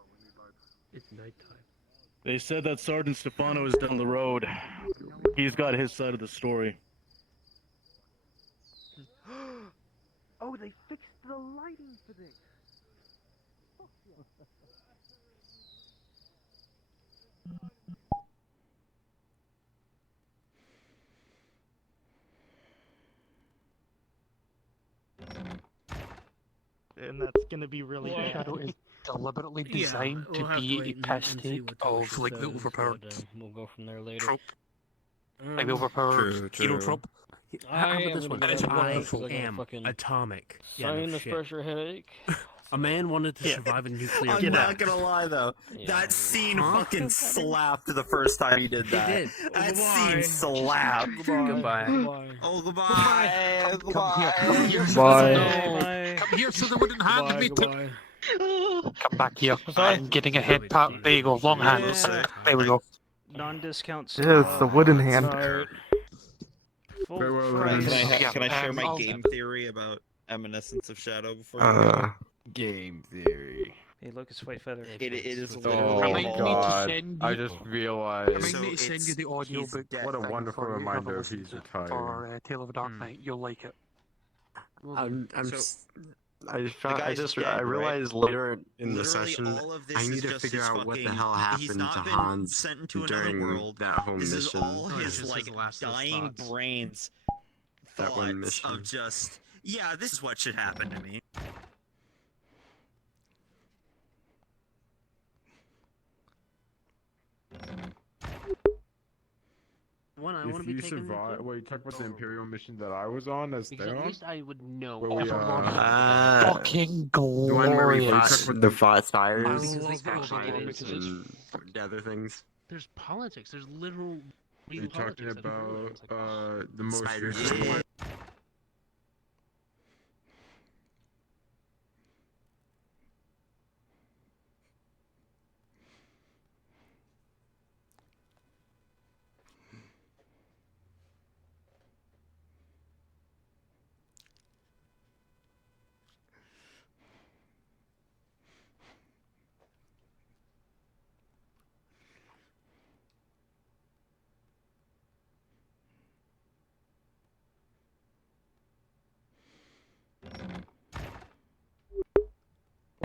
It's nighttime. They said that Sergeant Stefano is down the road. He's got his side of the story. Oh, they fixed the lighting for this. And that's gonna be really bad. Shadow is deliberately Yeah, designed we'll to have to be wait a and pastiche see what of Tasha like the says, overpowered but, we'll go from there later. trope. Like the overpowered True, hero true. trope. How I about this am one? gonna go I because I gotta am fucking atomic. Yeah, sign no this shit. pressure headache. A man wanted to survive a nuclear I'm not gonna lie though, that scene fucking slapped the first time he did that. did. That scene slapped. Goodbye. Oh, goodbye. Come here, Bye. Come here so they wouldn't hand me to. Come back here. I'm getting a head pop. There you go, long hands. There we go. Non-discount Yeah, it's the wooden hand. Full Very well, price. Can I share my game theory about Evanescence of Shadow before you go? Game theory. Hey, Lucas White Feather. It is Oh literally god, I just realized. Remind me to send you the audio book. What a wonderful reminder of he's retired. For Tale of a Dark Knight. You'll like it. I realized later in the session I need to figure out what the hell happened to Hans sent into another during world. that whole This mission. is all his like dying brains That one thoughts mission. of just, yeah, this is what should happen to me. If you survive, well, you talk about the Imperial mission that I was on as Because at Theon? least I would know. Where we, Fucking The one where we glorious. fought the fires Because and the other things. there's politics. There's literal. Are you talking about the most Spiders. recent one?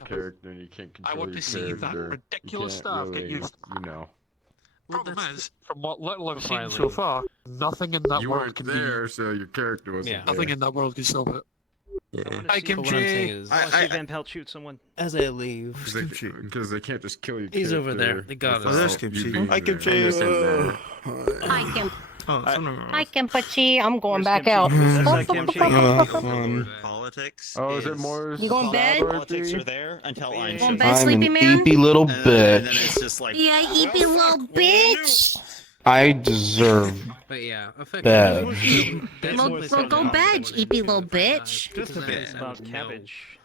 Character and you can't control I want your to see that character. ridiculous You stuff can't get really, used. you know. Problem is, From what little I've seen so Finally. far, nothing in that You world weren't can there, so your character wasn't there. nothing in that world can stop it. I can want to see Van Pelt shoot someone. As I leave, Because they can't just kill you. He's over there. They got us. Oh, there's Kimchi. Hi, Kimchi. Hi, Kim. Oh, Hi, Kimchi. I'm going back out. Politics. Oh, is it more? You going bed? Politics are there until I'm Going bed, sleepy man? little And then it's just like, Yeah, eepy little bitch. I deserve But yeah, bed. Well, go bed, eepy little bitch. Just a bit about cabbage.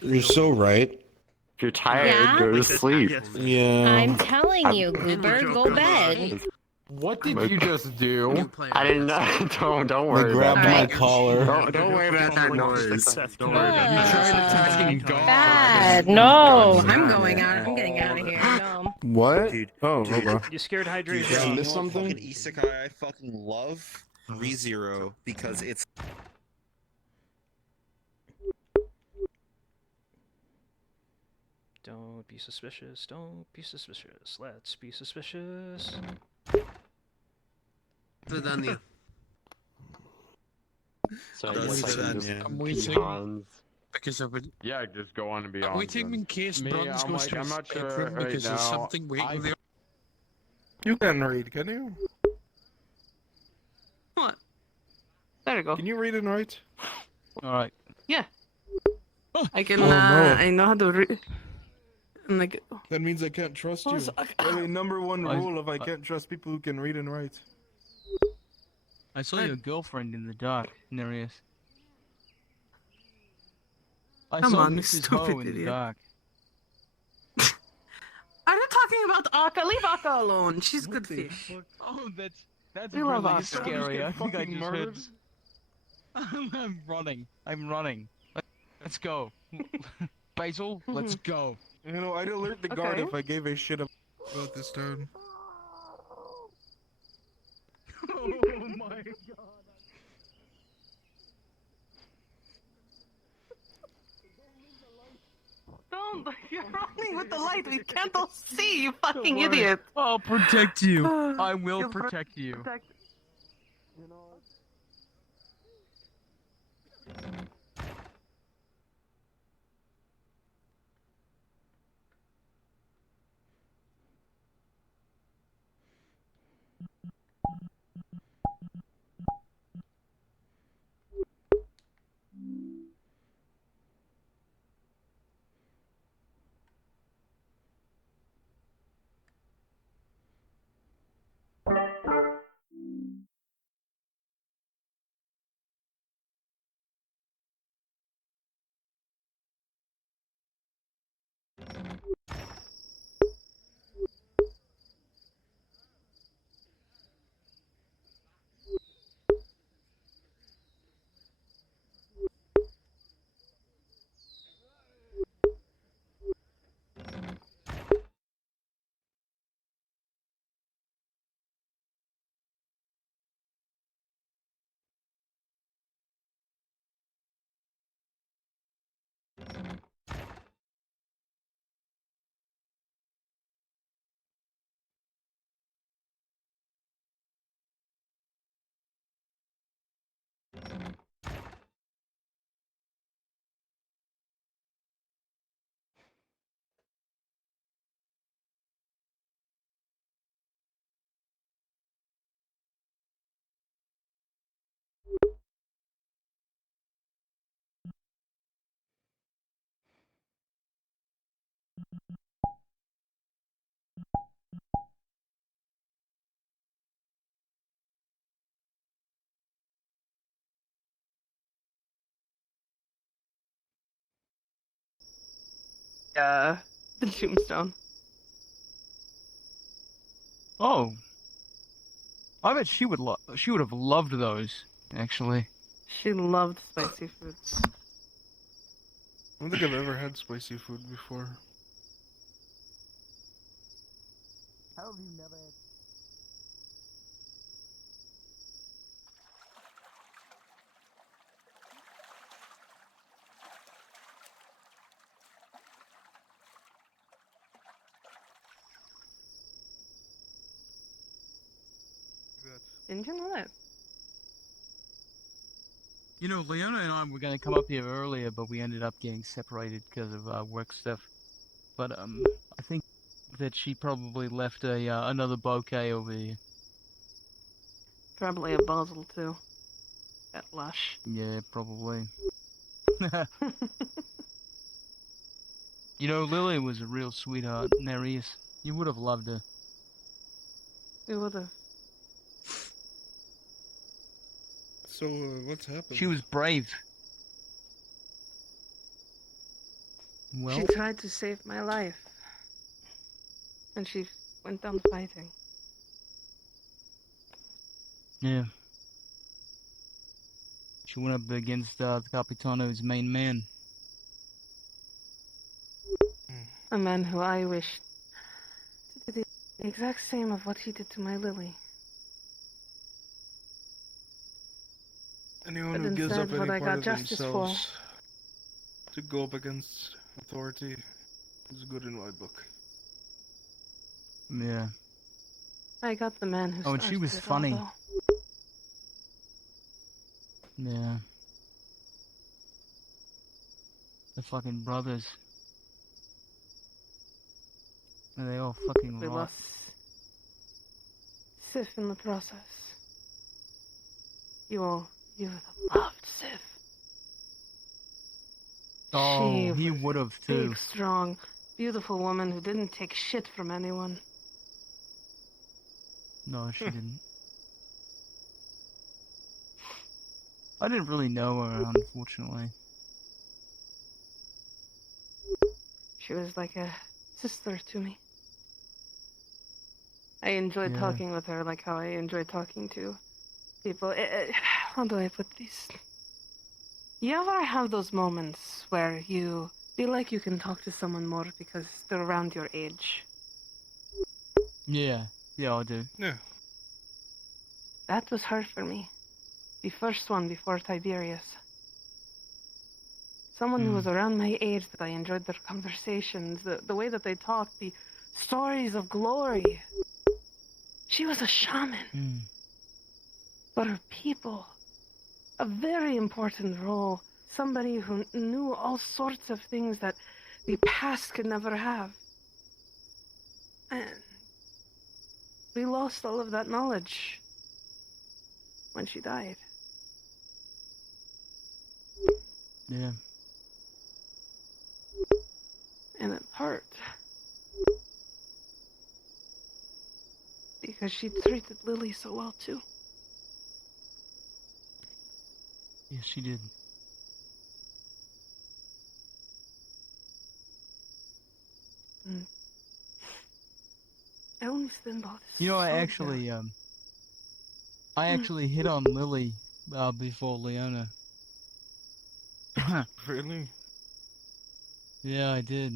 You're so right. If you're tired, Yeah? go to sleep. Yeah. I'm telling you, Goober, go bed. What did you just do? I didn't know. Don't I worry. grabbed about my that. collar. Don't worry about that noise. Don't worry about that. Bad. No, I'm going out. I'm getting out of here. No. What? Oh, okay. You scared hydration. Did I You miss know what something? fucking isekai I fucking love? ReZero, because it's Don't be suspicious. Don't be suspicious. Let's be suspicious. Zadania. So That's Zadania. I'm waiting because I would. Yeah, just go on and be I'm on. waiting in case Me, Bruns I'm goes like, to I'm his not sure bedroom right because now. there's something waiting there. You can read, can you? What? There you go. Can you read and write? Alright. Yeah. I can. Oh, no. I know how to read. Like. That means I can't trust you. Really, number one rule of I can't trust people who can read and write. I saw your girlfriend in the dark. There he is. I Come saw on, you Mrs. stupid Ho in the idiot. dark. Are you talking about Akka? Leave Akka alone. She's good fish. Oh, that's We love really Akka. scary. I think I fucking just murdered? heard. I'm running. I'm running. Let's go. Basil, let's go. You know, I'd alert the guard Okay. if I gave a shit about this town. Oh my god. Don't. You're running with the light. We can't all see. You fucking Don't worry. idiot. I'll protect you. I will You'll protect you. protect- the tombstone. Oh. I bet she would have loved those, actually. She loved spicy foods. I don't think I've ever had spicy food before. How have you never had... Didn't you know that? You know, Leona and I were going to come up here earlier, but we ended up getting separated because of work stuff. But I think that she probably left a another bouquet over here. Probably a basil too. That lush. Yeah, probably. You know, Lily was a real sweetheart, Nereus. You would have loved her. You would've. So, what's happened? She was brave. Well, She tried to save my life. And she went down fighting. yeah. She went up against the Capitano's main man. A man who I wished to do the exact same of what he did to my Lily. Anyone But who gives instead, up what any I part got of justice themselves to go up against authority is good in my book. Yeah. I got the man who Oh, and started she was it funny. all, Yeah. The fucking brothers. And they all fucking We rot. lost Sif in the process. You would have loved Sif. Oh, She he was would have a too. big, strong, beautiful woman who didn't take shit from anyone. No, she didn't. I didn't really know her, unfortunately. She was like a sister to me. I enjoyed Yeah. talking with her like how I enjoy talking to people. How do I put this? You ever have those moments where you feel like you can talk to someone more because they're around your age? Yeah. Yeah, I do. Yeah. That was her for me. The first one before Tiberius. Someone who was around my age that I enjoyed their conversations, the way that they talked, the stories of glory. She was a shaman. But her people, a very important role. Somebody who knew all sorts of things that the past could never have. And we lost all of that knowledge when she died. Yeah. And it hurt. Because she treated Lily so well too. Yes, she did. And I only spend all this. You know, I so actually hit on Lily before Leona. Really? Yeah, I did.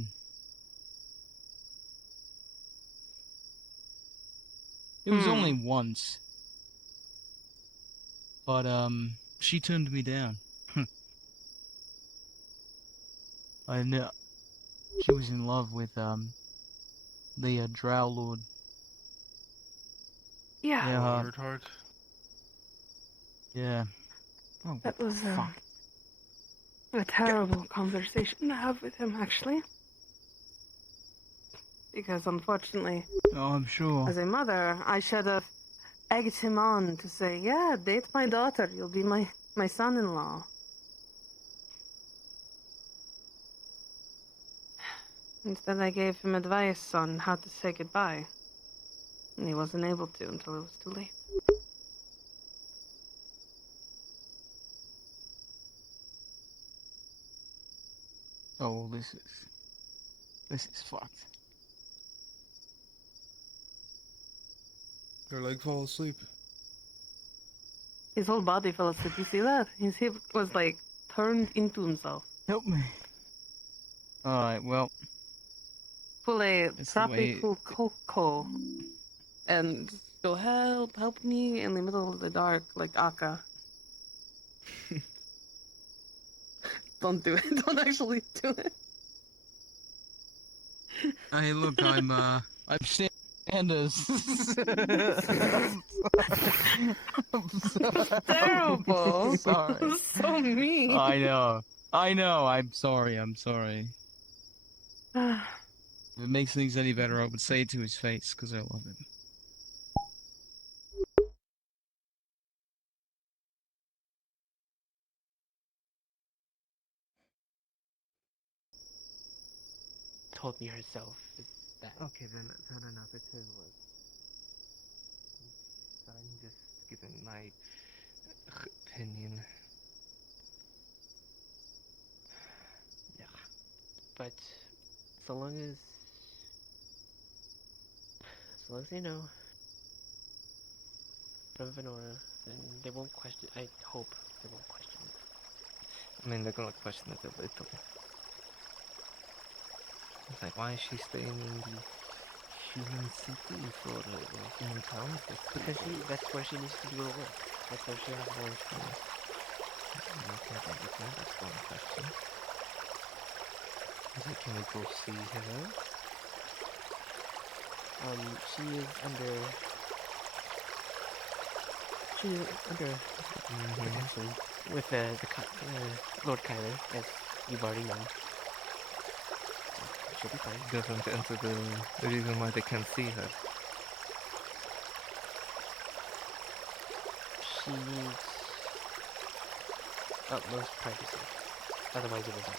It was only once. But, she turned me down. I know. She was in love with, the, Drow Lord. Yeah. Yeah. Hurt heart. Yeah. Oh, That was fuck. a terrible conversation to have with him, actually. Because unfortunately, Oh, I'm sure. as a mother, I should have egged him on to say, yeah, date my daughter, you'll be my son-in-law. Instead, I gave him advice on how to say goodbye. And he wasn't able to until it was too late. Oh, this is... This is fucked. They're like fall asleep. His whole body fell asleep. You see that? His hip was like turned into himself. Help me. Alright, well. Pull a It's the way- tropical coco. And go help me in the middle of the dark like Akka. Don't do it. Don't actually do it. Hey, look, I'm Sanders. Terrible. Sorry. So mean. I know. I'm sorry. If it makes things any better, I would say it to his face, because I love him. Told me herself. Is that? Okay, then another tale was. I'm just giving my opinion. Yeah. But so long as they know from Venora, then they won't question. I hope they won't question it. I mean, they're gonna question it a little. It's like, why is she staying in the human city for the human town? Because that's where she needs to do her work. That's where she has more experience. Okay, that's one question. Is it, can we go see her? She is under protection with Lord Kyler, as you've already known. She'll be fine. Doesn't answer the reason why they can't see her. She needs utmost privacy. Otherwise, it will not work.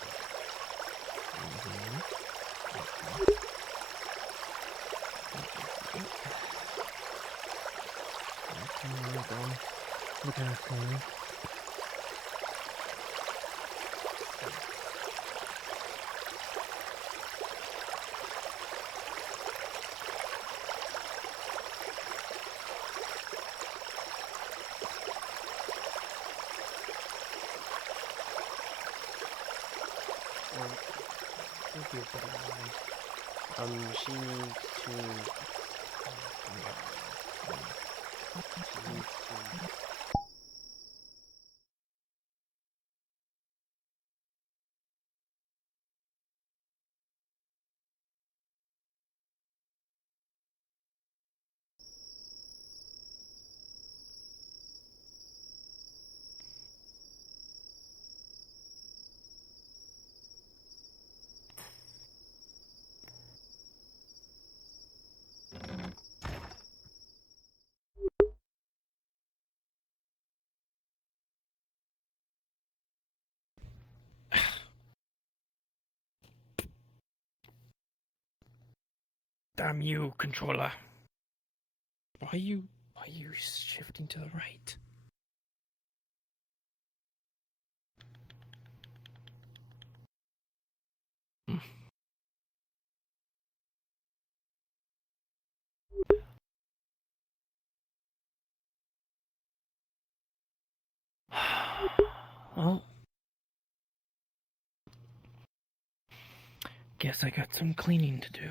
Look after me. Thank you for that. She needs to. She needs to. Damn you, controller. Why are you shifting to the right? Well, guess I got some cleaning to do.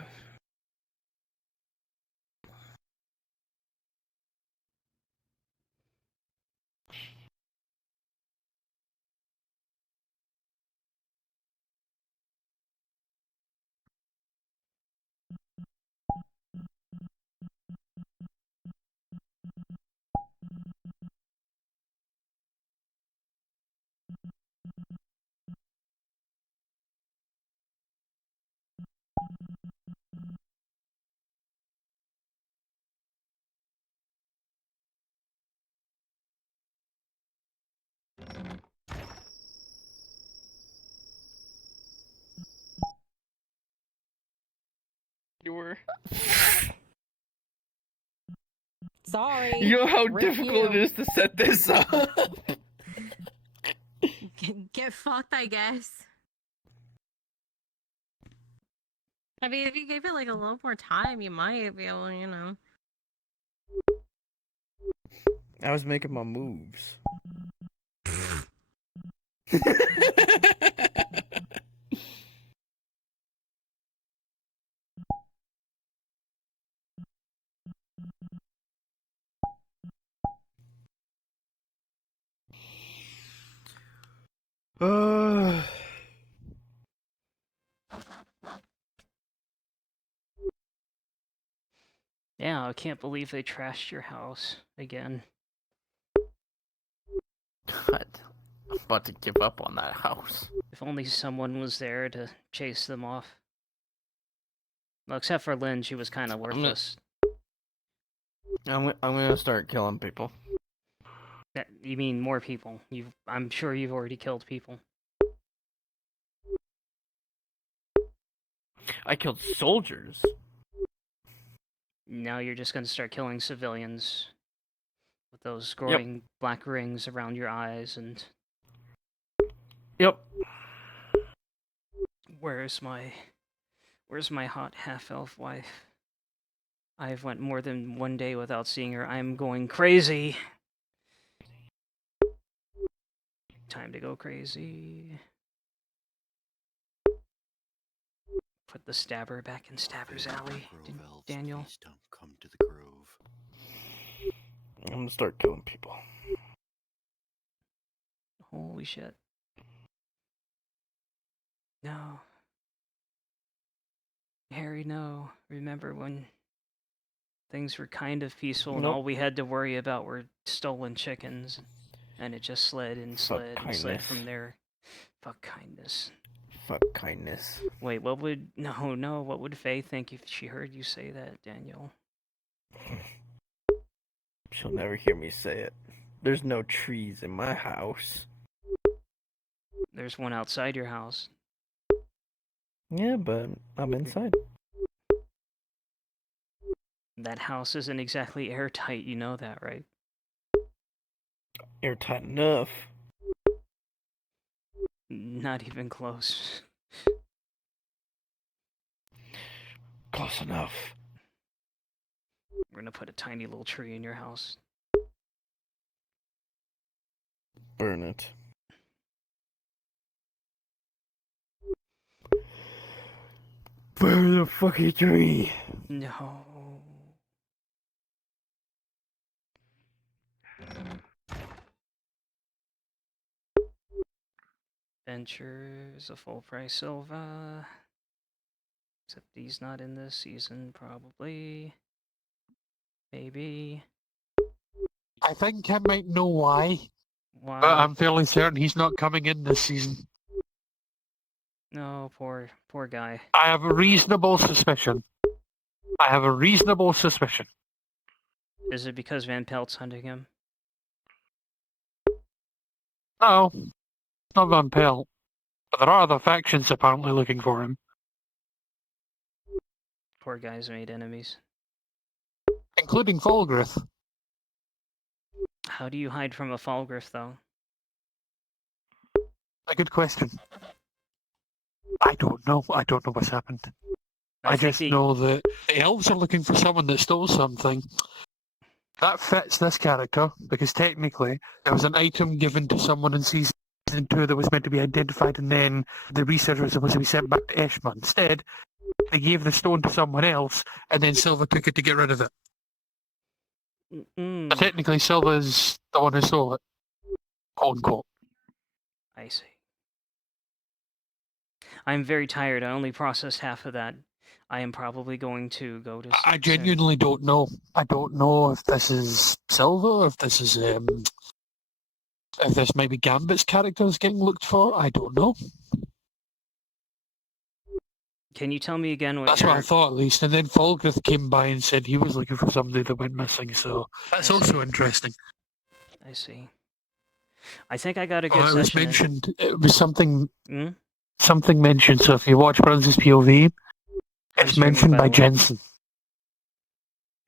Sorry. You know how Rip difficult you. it is to set this up? Get fucked, I guess. I mean, if you gave it like a little more time, you might be able, you know. I was making my moves. Yeah, I can't believe they trashed your house again. God, I'm about to give up on that house. If only someone was there to chase them off. Well, except for Lynn, she was kind of worthless. I'm gonna start killing people. You mean more people? I'm sure you've already killed people. I killed soldiers. Now you're just gonna start killing civilians with those glowing black rings around your eyes and. Yep. Where's my hot half-elf wife? I've went more than one day without seeing her. I'm going crazy. Time to go crazy. Put the stabber back in Stabber's Alley, Daniel. Please don't come to the grove. I'm gonna start killing people. Holy shit. No. Harry, no. Remember when things were kind of peaceful and all we had to worry about were stolen chickens, and it just slid and slid and slid from there. Fuck kindness. Fuck kindness. Wait, what would... No, what would Faye think if she heard you say that, Daniel? She'll never hear me say it. There's no trees in my house. There's one outside your house. Yeah, but I'm inside. That house isn't exactly airtight, you know that, right? Airtight enough. Not even close. Close enough. We're gonna put a tiny little tree in your house. Burn it. Burn the fucking tree. No. Ventures, a full price Silva. Except he's not in this season, probably. Maybe. I think I might know why. Why? But I'm fairly certain he's not coming in this season. No, poor guy. I have a reasonable suspicion. Is it because Van Pelt's hunting him? No, not Van Pelt. But there are other factions apparently looking for him. Poor guy's made enemies. Including Falgrith. How do you hide from a Falgrith, though? A good question. I don't know. I don't know what's happened. I just know that the elves are looking for someone that stole something. That fits this character, because technically there was an item given to someone in Season 2 that was meant to be identified, and then the researcher was supposed to be sent back to Eshma. Instead, they gave the stone to someone else, and then Silva took it to get rid of it. So technically, Silva's the one who stole it. Quote unquote. I see. I'm very tired. I only processed half of that. I am probably going to go to... I genuinely don't know. I don't know if this is Silva, or if this is... if this might be Gambit's characters getting looked for. I don't know. Can you tell me again what... That's what I thought, at least. And then Falgrith came by and said he was looking for somebody that went missing, so... That's also interesting. I see. I think I got a good it session. was mentioned... It was something... Hmm? Something mentioned, so if you watch Bruns's POV, it's mentioned by Jensen.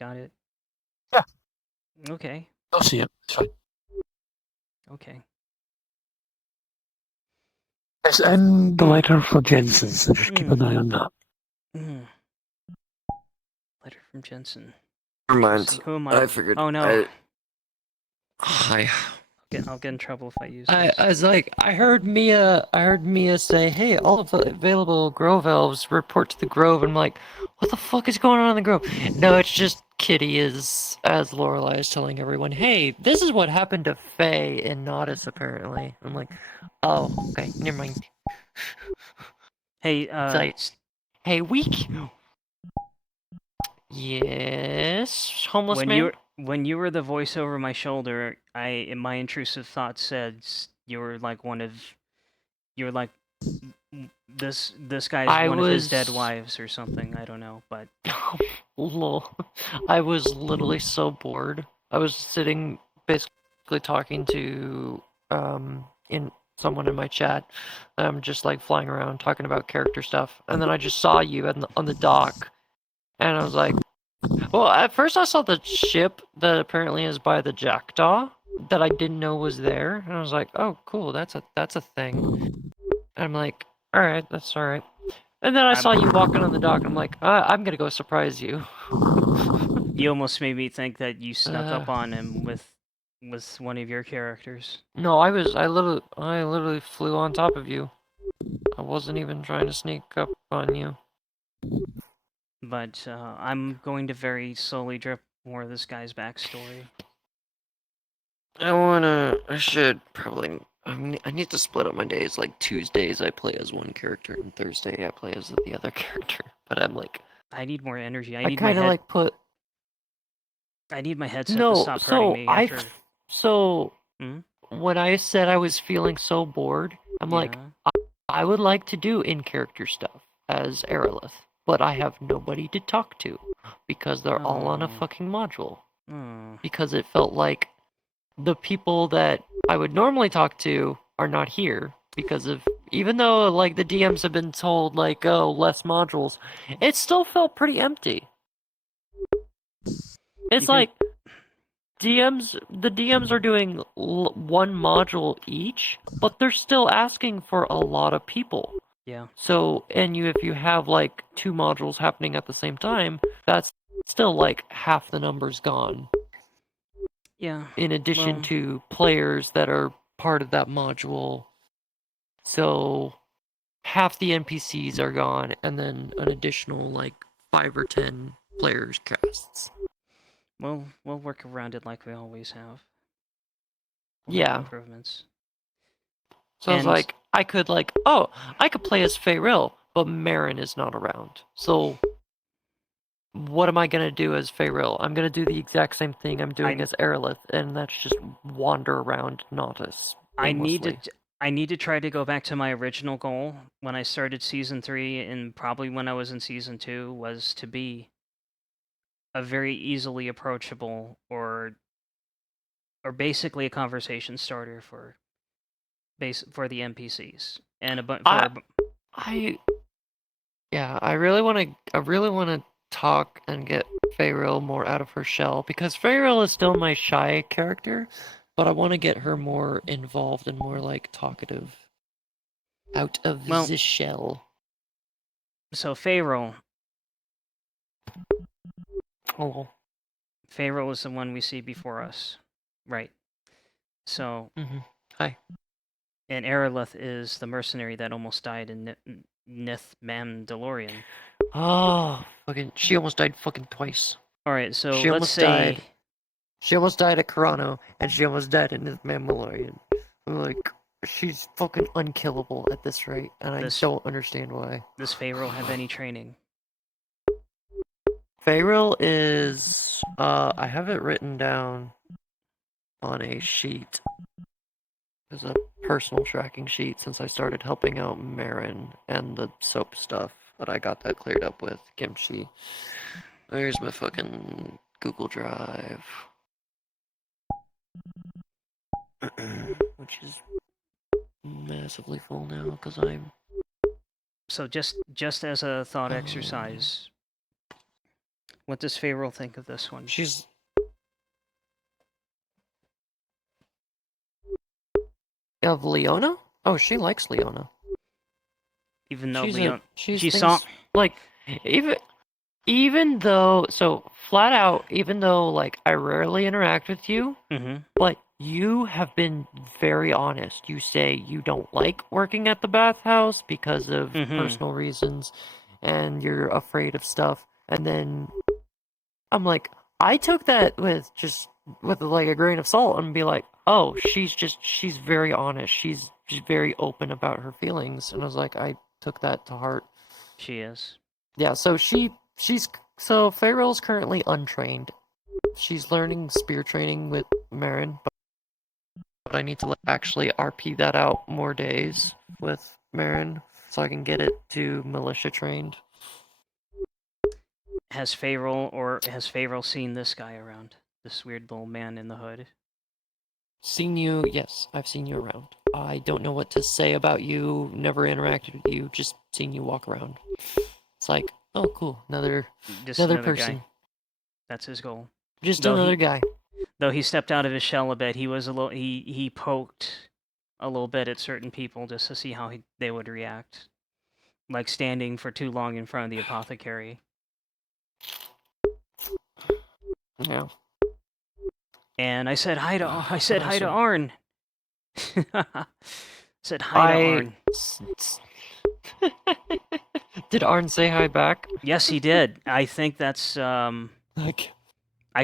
Got it. Yeah. Okay. I'll see it. It's fine. Okay. It's in the letter for Jensen, so just keep an eye on that. Letter from Jensen. Never Let's mind. see, who am I? I figured. Oh no. Hi. I'll get in trouble if I use I this. was like, I heard Mia say, hey, all of the available Grove elves report to the Grove. And I'm like, what the fuck is going on in the Grove? No, it's just Kitty as Lorelei is telling everyone, hey, this is what happened to Faye and Nodus apparently. I'm like, oh, okay, never mind. Hey, hey, yes, homeless man? When you were the voice over my shoulder, in my intrusive thought said you were like this guy's one of his dead wives or something. I don't know, but Lol. I was literally so bored. I was sitting basically talking to someone in my chat. I'm just like flying around talking about character stuff, and then I just saw you on the dock, and I was like, well, at first I saw the ship that apparently is by the Jackdaw that I didn't know was there, and I was like, oh, cool, that's a thing. And I'm like, all right, that's all right. And then I saw you walking on the dock, and I'm like, I'm gonna go surprise you. You almost made me think that you snuck up on him with one of your characters. No, I literally flew on top of you. I wasn't even trying to sneak up on you. But I'm going to very slowly drip more of this guy's backstory. I should probably. I need to split up my days. Like Tuesdays, I play as one character, and Thursday, I play as the other character. But I'm like, I need more energy. I I need my kind of head. like put. I need my headset to stop hurting me. When I said I was feeling so bored, I'm like, I would like to do in-character stuff as Aerolith, but I have nobody to talk to because they're all on a fucking module. Because it felt like the people that I would normally talk to are not here because of, even though like the DMs have been told like, oh, less modules, it still felt pretty empty. It's like the DMs are doing one module each, but they're still asking for a lot of people. Yeah. So, if you have like 2 modules happening at the same time, that's still like half the numbers gone. Yeah. In addition to players that are part of that module. So, half the NPCs are gone, and then an additional like 5 or 10 players casts. Well, we'll work around it like we always have. Yeah. Improvements. So I was like, I could play as Fayril, but Marin is not around. So what am I gonna do as Fayril? I'm gonna do the exact same thing I'm doing as Aerolith, and that's just wander around Nautis. I need to try to go back to my original goal when I started season 3, and probably when I was in season 2, was to be a very easily approachable or basically a conversation starter for the NPCs and I really want to talk and get Fayril more out of her shell, because Fayril is still my shy character, but I want to get her more involved and more like talkative out of the shell. So Fayril. Oh. Fayril is the one we see before us, right? So. Hi. And Aerolith is the mercenary that almost died in Nith Mandalorian. Oh, fucking! She almost died fucking twice. All right, so she let's say she almost died at Carano, and she almost died in Nith Mandalorian. I'm like, she's fucking unkillable at this rate, and I don't understand why. Does Fayril have any training? Fayril is I have it written down on a sheet. There's a personal tracking sheet since I started helping out Marin and the soap stuff, but I got that cleared up with Kimchi. Where's my fucking Google Drive? Which is massively full now because I'm... So just as a thought exercise, what does Fayril think of this one? She's... Of Leona? Oh, she likes Leona. Even though she saw... like, Even though, so flat out, even though like I rarely interact with you, but you have been very honest. You say you don't like working at the bathhouse because of personal reasons, and you're afraid of stuff. And then I'm like, I took that with like a grain of salt and be like, oh, she's very honest. She's very open about her feelings. And I was like, I took that to heart. She is. Yeah, so so Farrell's currently untrained. She's learning spear training with Marin, but I need to actually RP that out more days with Marin so I can get it to militia trained. Has Favoril seen this guy around? This weird little man in the hood? Seen you, yes, I've seen you around. I don't know what to say about you, never interacted with you, just seen you walk around. It's like, oh cool, another person. Guy. That's his goal. Just another guy. Though he stepped out of his shell a bit, he poked a little bit at certain people just to see how they would react. Like standing for too long in front of the apothecary. Yeah. And I said hi to Arn. Said hi to Arn. Did Arn say hi back? Yes, he did. I think that's I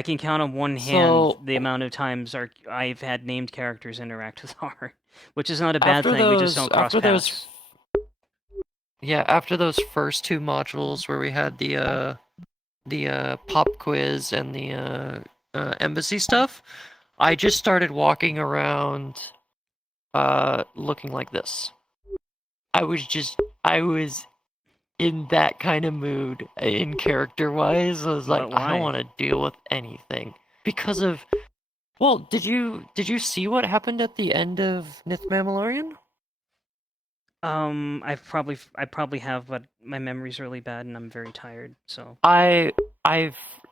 can count on one hand the amount of times I've had named characters interact with Arn, which is not a bad thing. We just don't cross paths. Yeah, after those first two modules where we had the pop quiz and the embassy stuff, I just started walking around looking like this. I was in that kind of mood in character-wise. I was like, I don't want to deal with anything. Because of... Well, did you see what happened at the end of Nith Mammalian? I probably have, but my memory's really bad and I'm very tired, so... I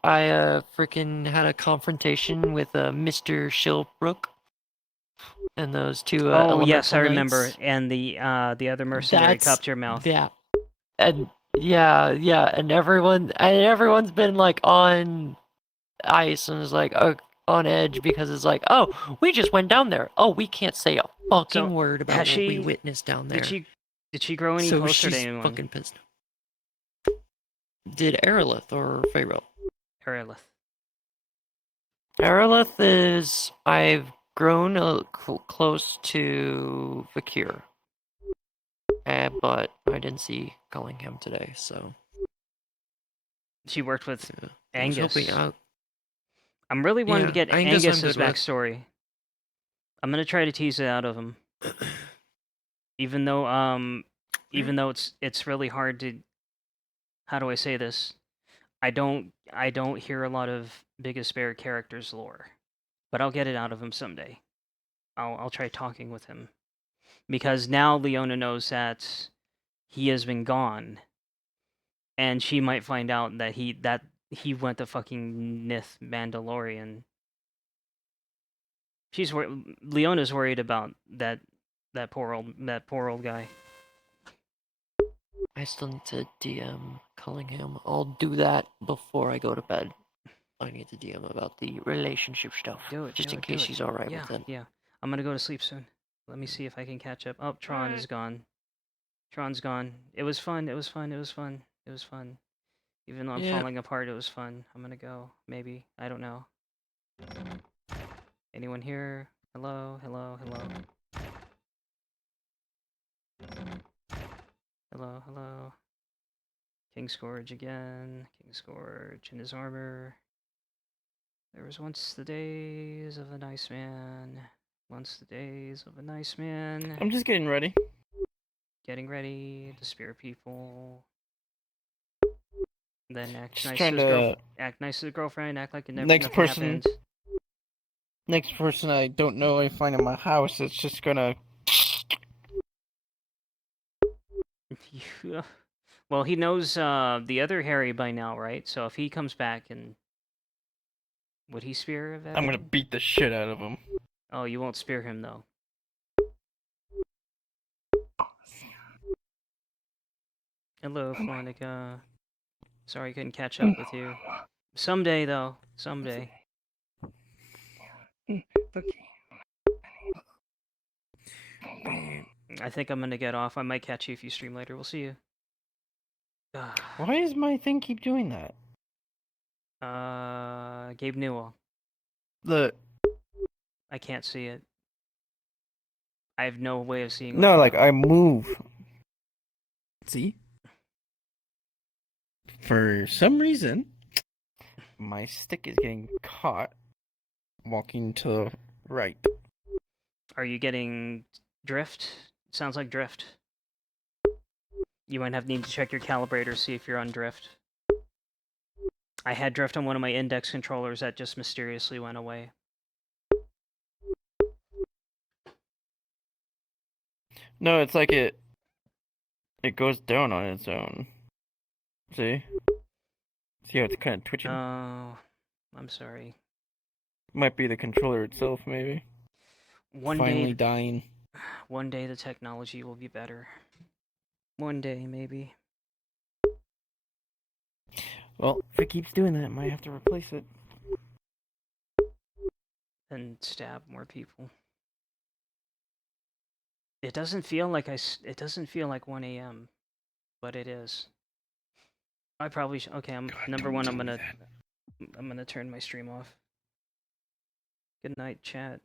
freaking had a confrontation with Mr. Shilbrook and those two oh yes, I Knights. remember. And the other mercenary cupped your mouth. Yeah. And and everyone's been like on ice and is like on edge because it's like, oh, we just went down there. Oh, we can't say a fucking word about what we witnessed down there. Did she grow any closer to anyone? Fucking pissed. Did Aerolith or Pharaoh? Aerolith. Aerolith is... I've grown close to Vakir. But I didn't see Cullingham today, so... She worked with Angus. Hoping, I'm really wanting to get Angus's with. backstory. I'm gonna try to tease it out of him. Even though it's really hard to... How do I say this? I don't hear a lot of Big Despair characters lore, but I'll get it out of him someday. I'll try talking with him, because now Leona knows that he has been gone, and she might find out that he went to fucking Nith Mandalorian. Leona's worried about that poor old guy. I still need to DM Cullingham. I'll do that before I go to bed. I need to DM about the relationship stuff. Just in case he's alright with it. Yeah. I'm gonna go to sleep soon. Let me see if I can catch up. Oh, Tron is gone. Tron's gone. It was fun. It was fun. Even though I'm falling apart, it was fun. I'm gonna go. Maybe. I don't know. Anyone here? Hello? Hello? Hello? King Scourge again. King Scourge in his armor. There was once the days of a nice man. I'm just getting ready. Getting ready to spear people. Then act nice to the girlfriend, act like it never happened. Next person I don't know I find in my house, it's just gonna... Well, he knows the other Harry by now, right? So if he comes back and... Would he spear Evan? I'm gonna beat the shit out of him. Oh, you won't spear him, though. Hello, Flonica. Sorry I couldn't catch up with you. Someday, though. Someday. I think I'm gonna get off. I might catch you if you stream later. We'll see you. Why does my thing keep doing that? Gabe Newell. The I can't see it. I have no way of seeing. no, like I move. See? For some reason, my stick is getting caught walking to the right. Are you getting drift? Sounds like drift. You might need to check your calibrator, see if you're on drift. I had drift on one of my index controllers that just mysteriously went away. No, it's like it goes down on its own. See? See how it's kind of twitching? Oh, I'm sorry. Might be the controller itself, maybe. Finally dying. One day the technology will be better. One day, maybe. Well, if it keeps doing that, I might have to replace it. And stab more people. It doesn't feel like it doesn't feel like 1 a.m., but it is. I probably should. Okay, number one. I'm gonna turn my stream off. Good night, chat.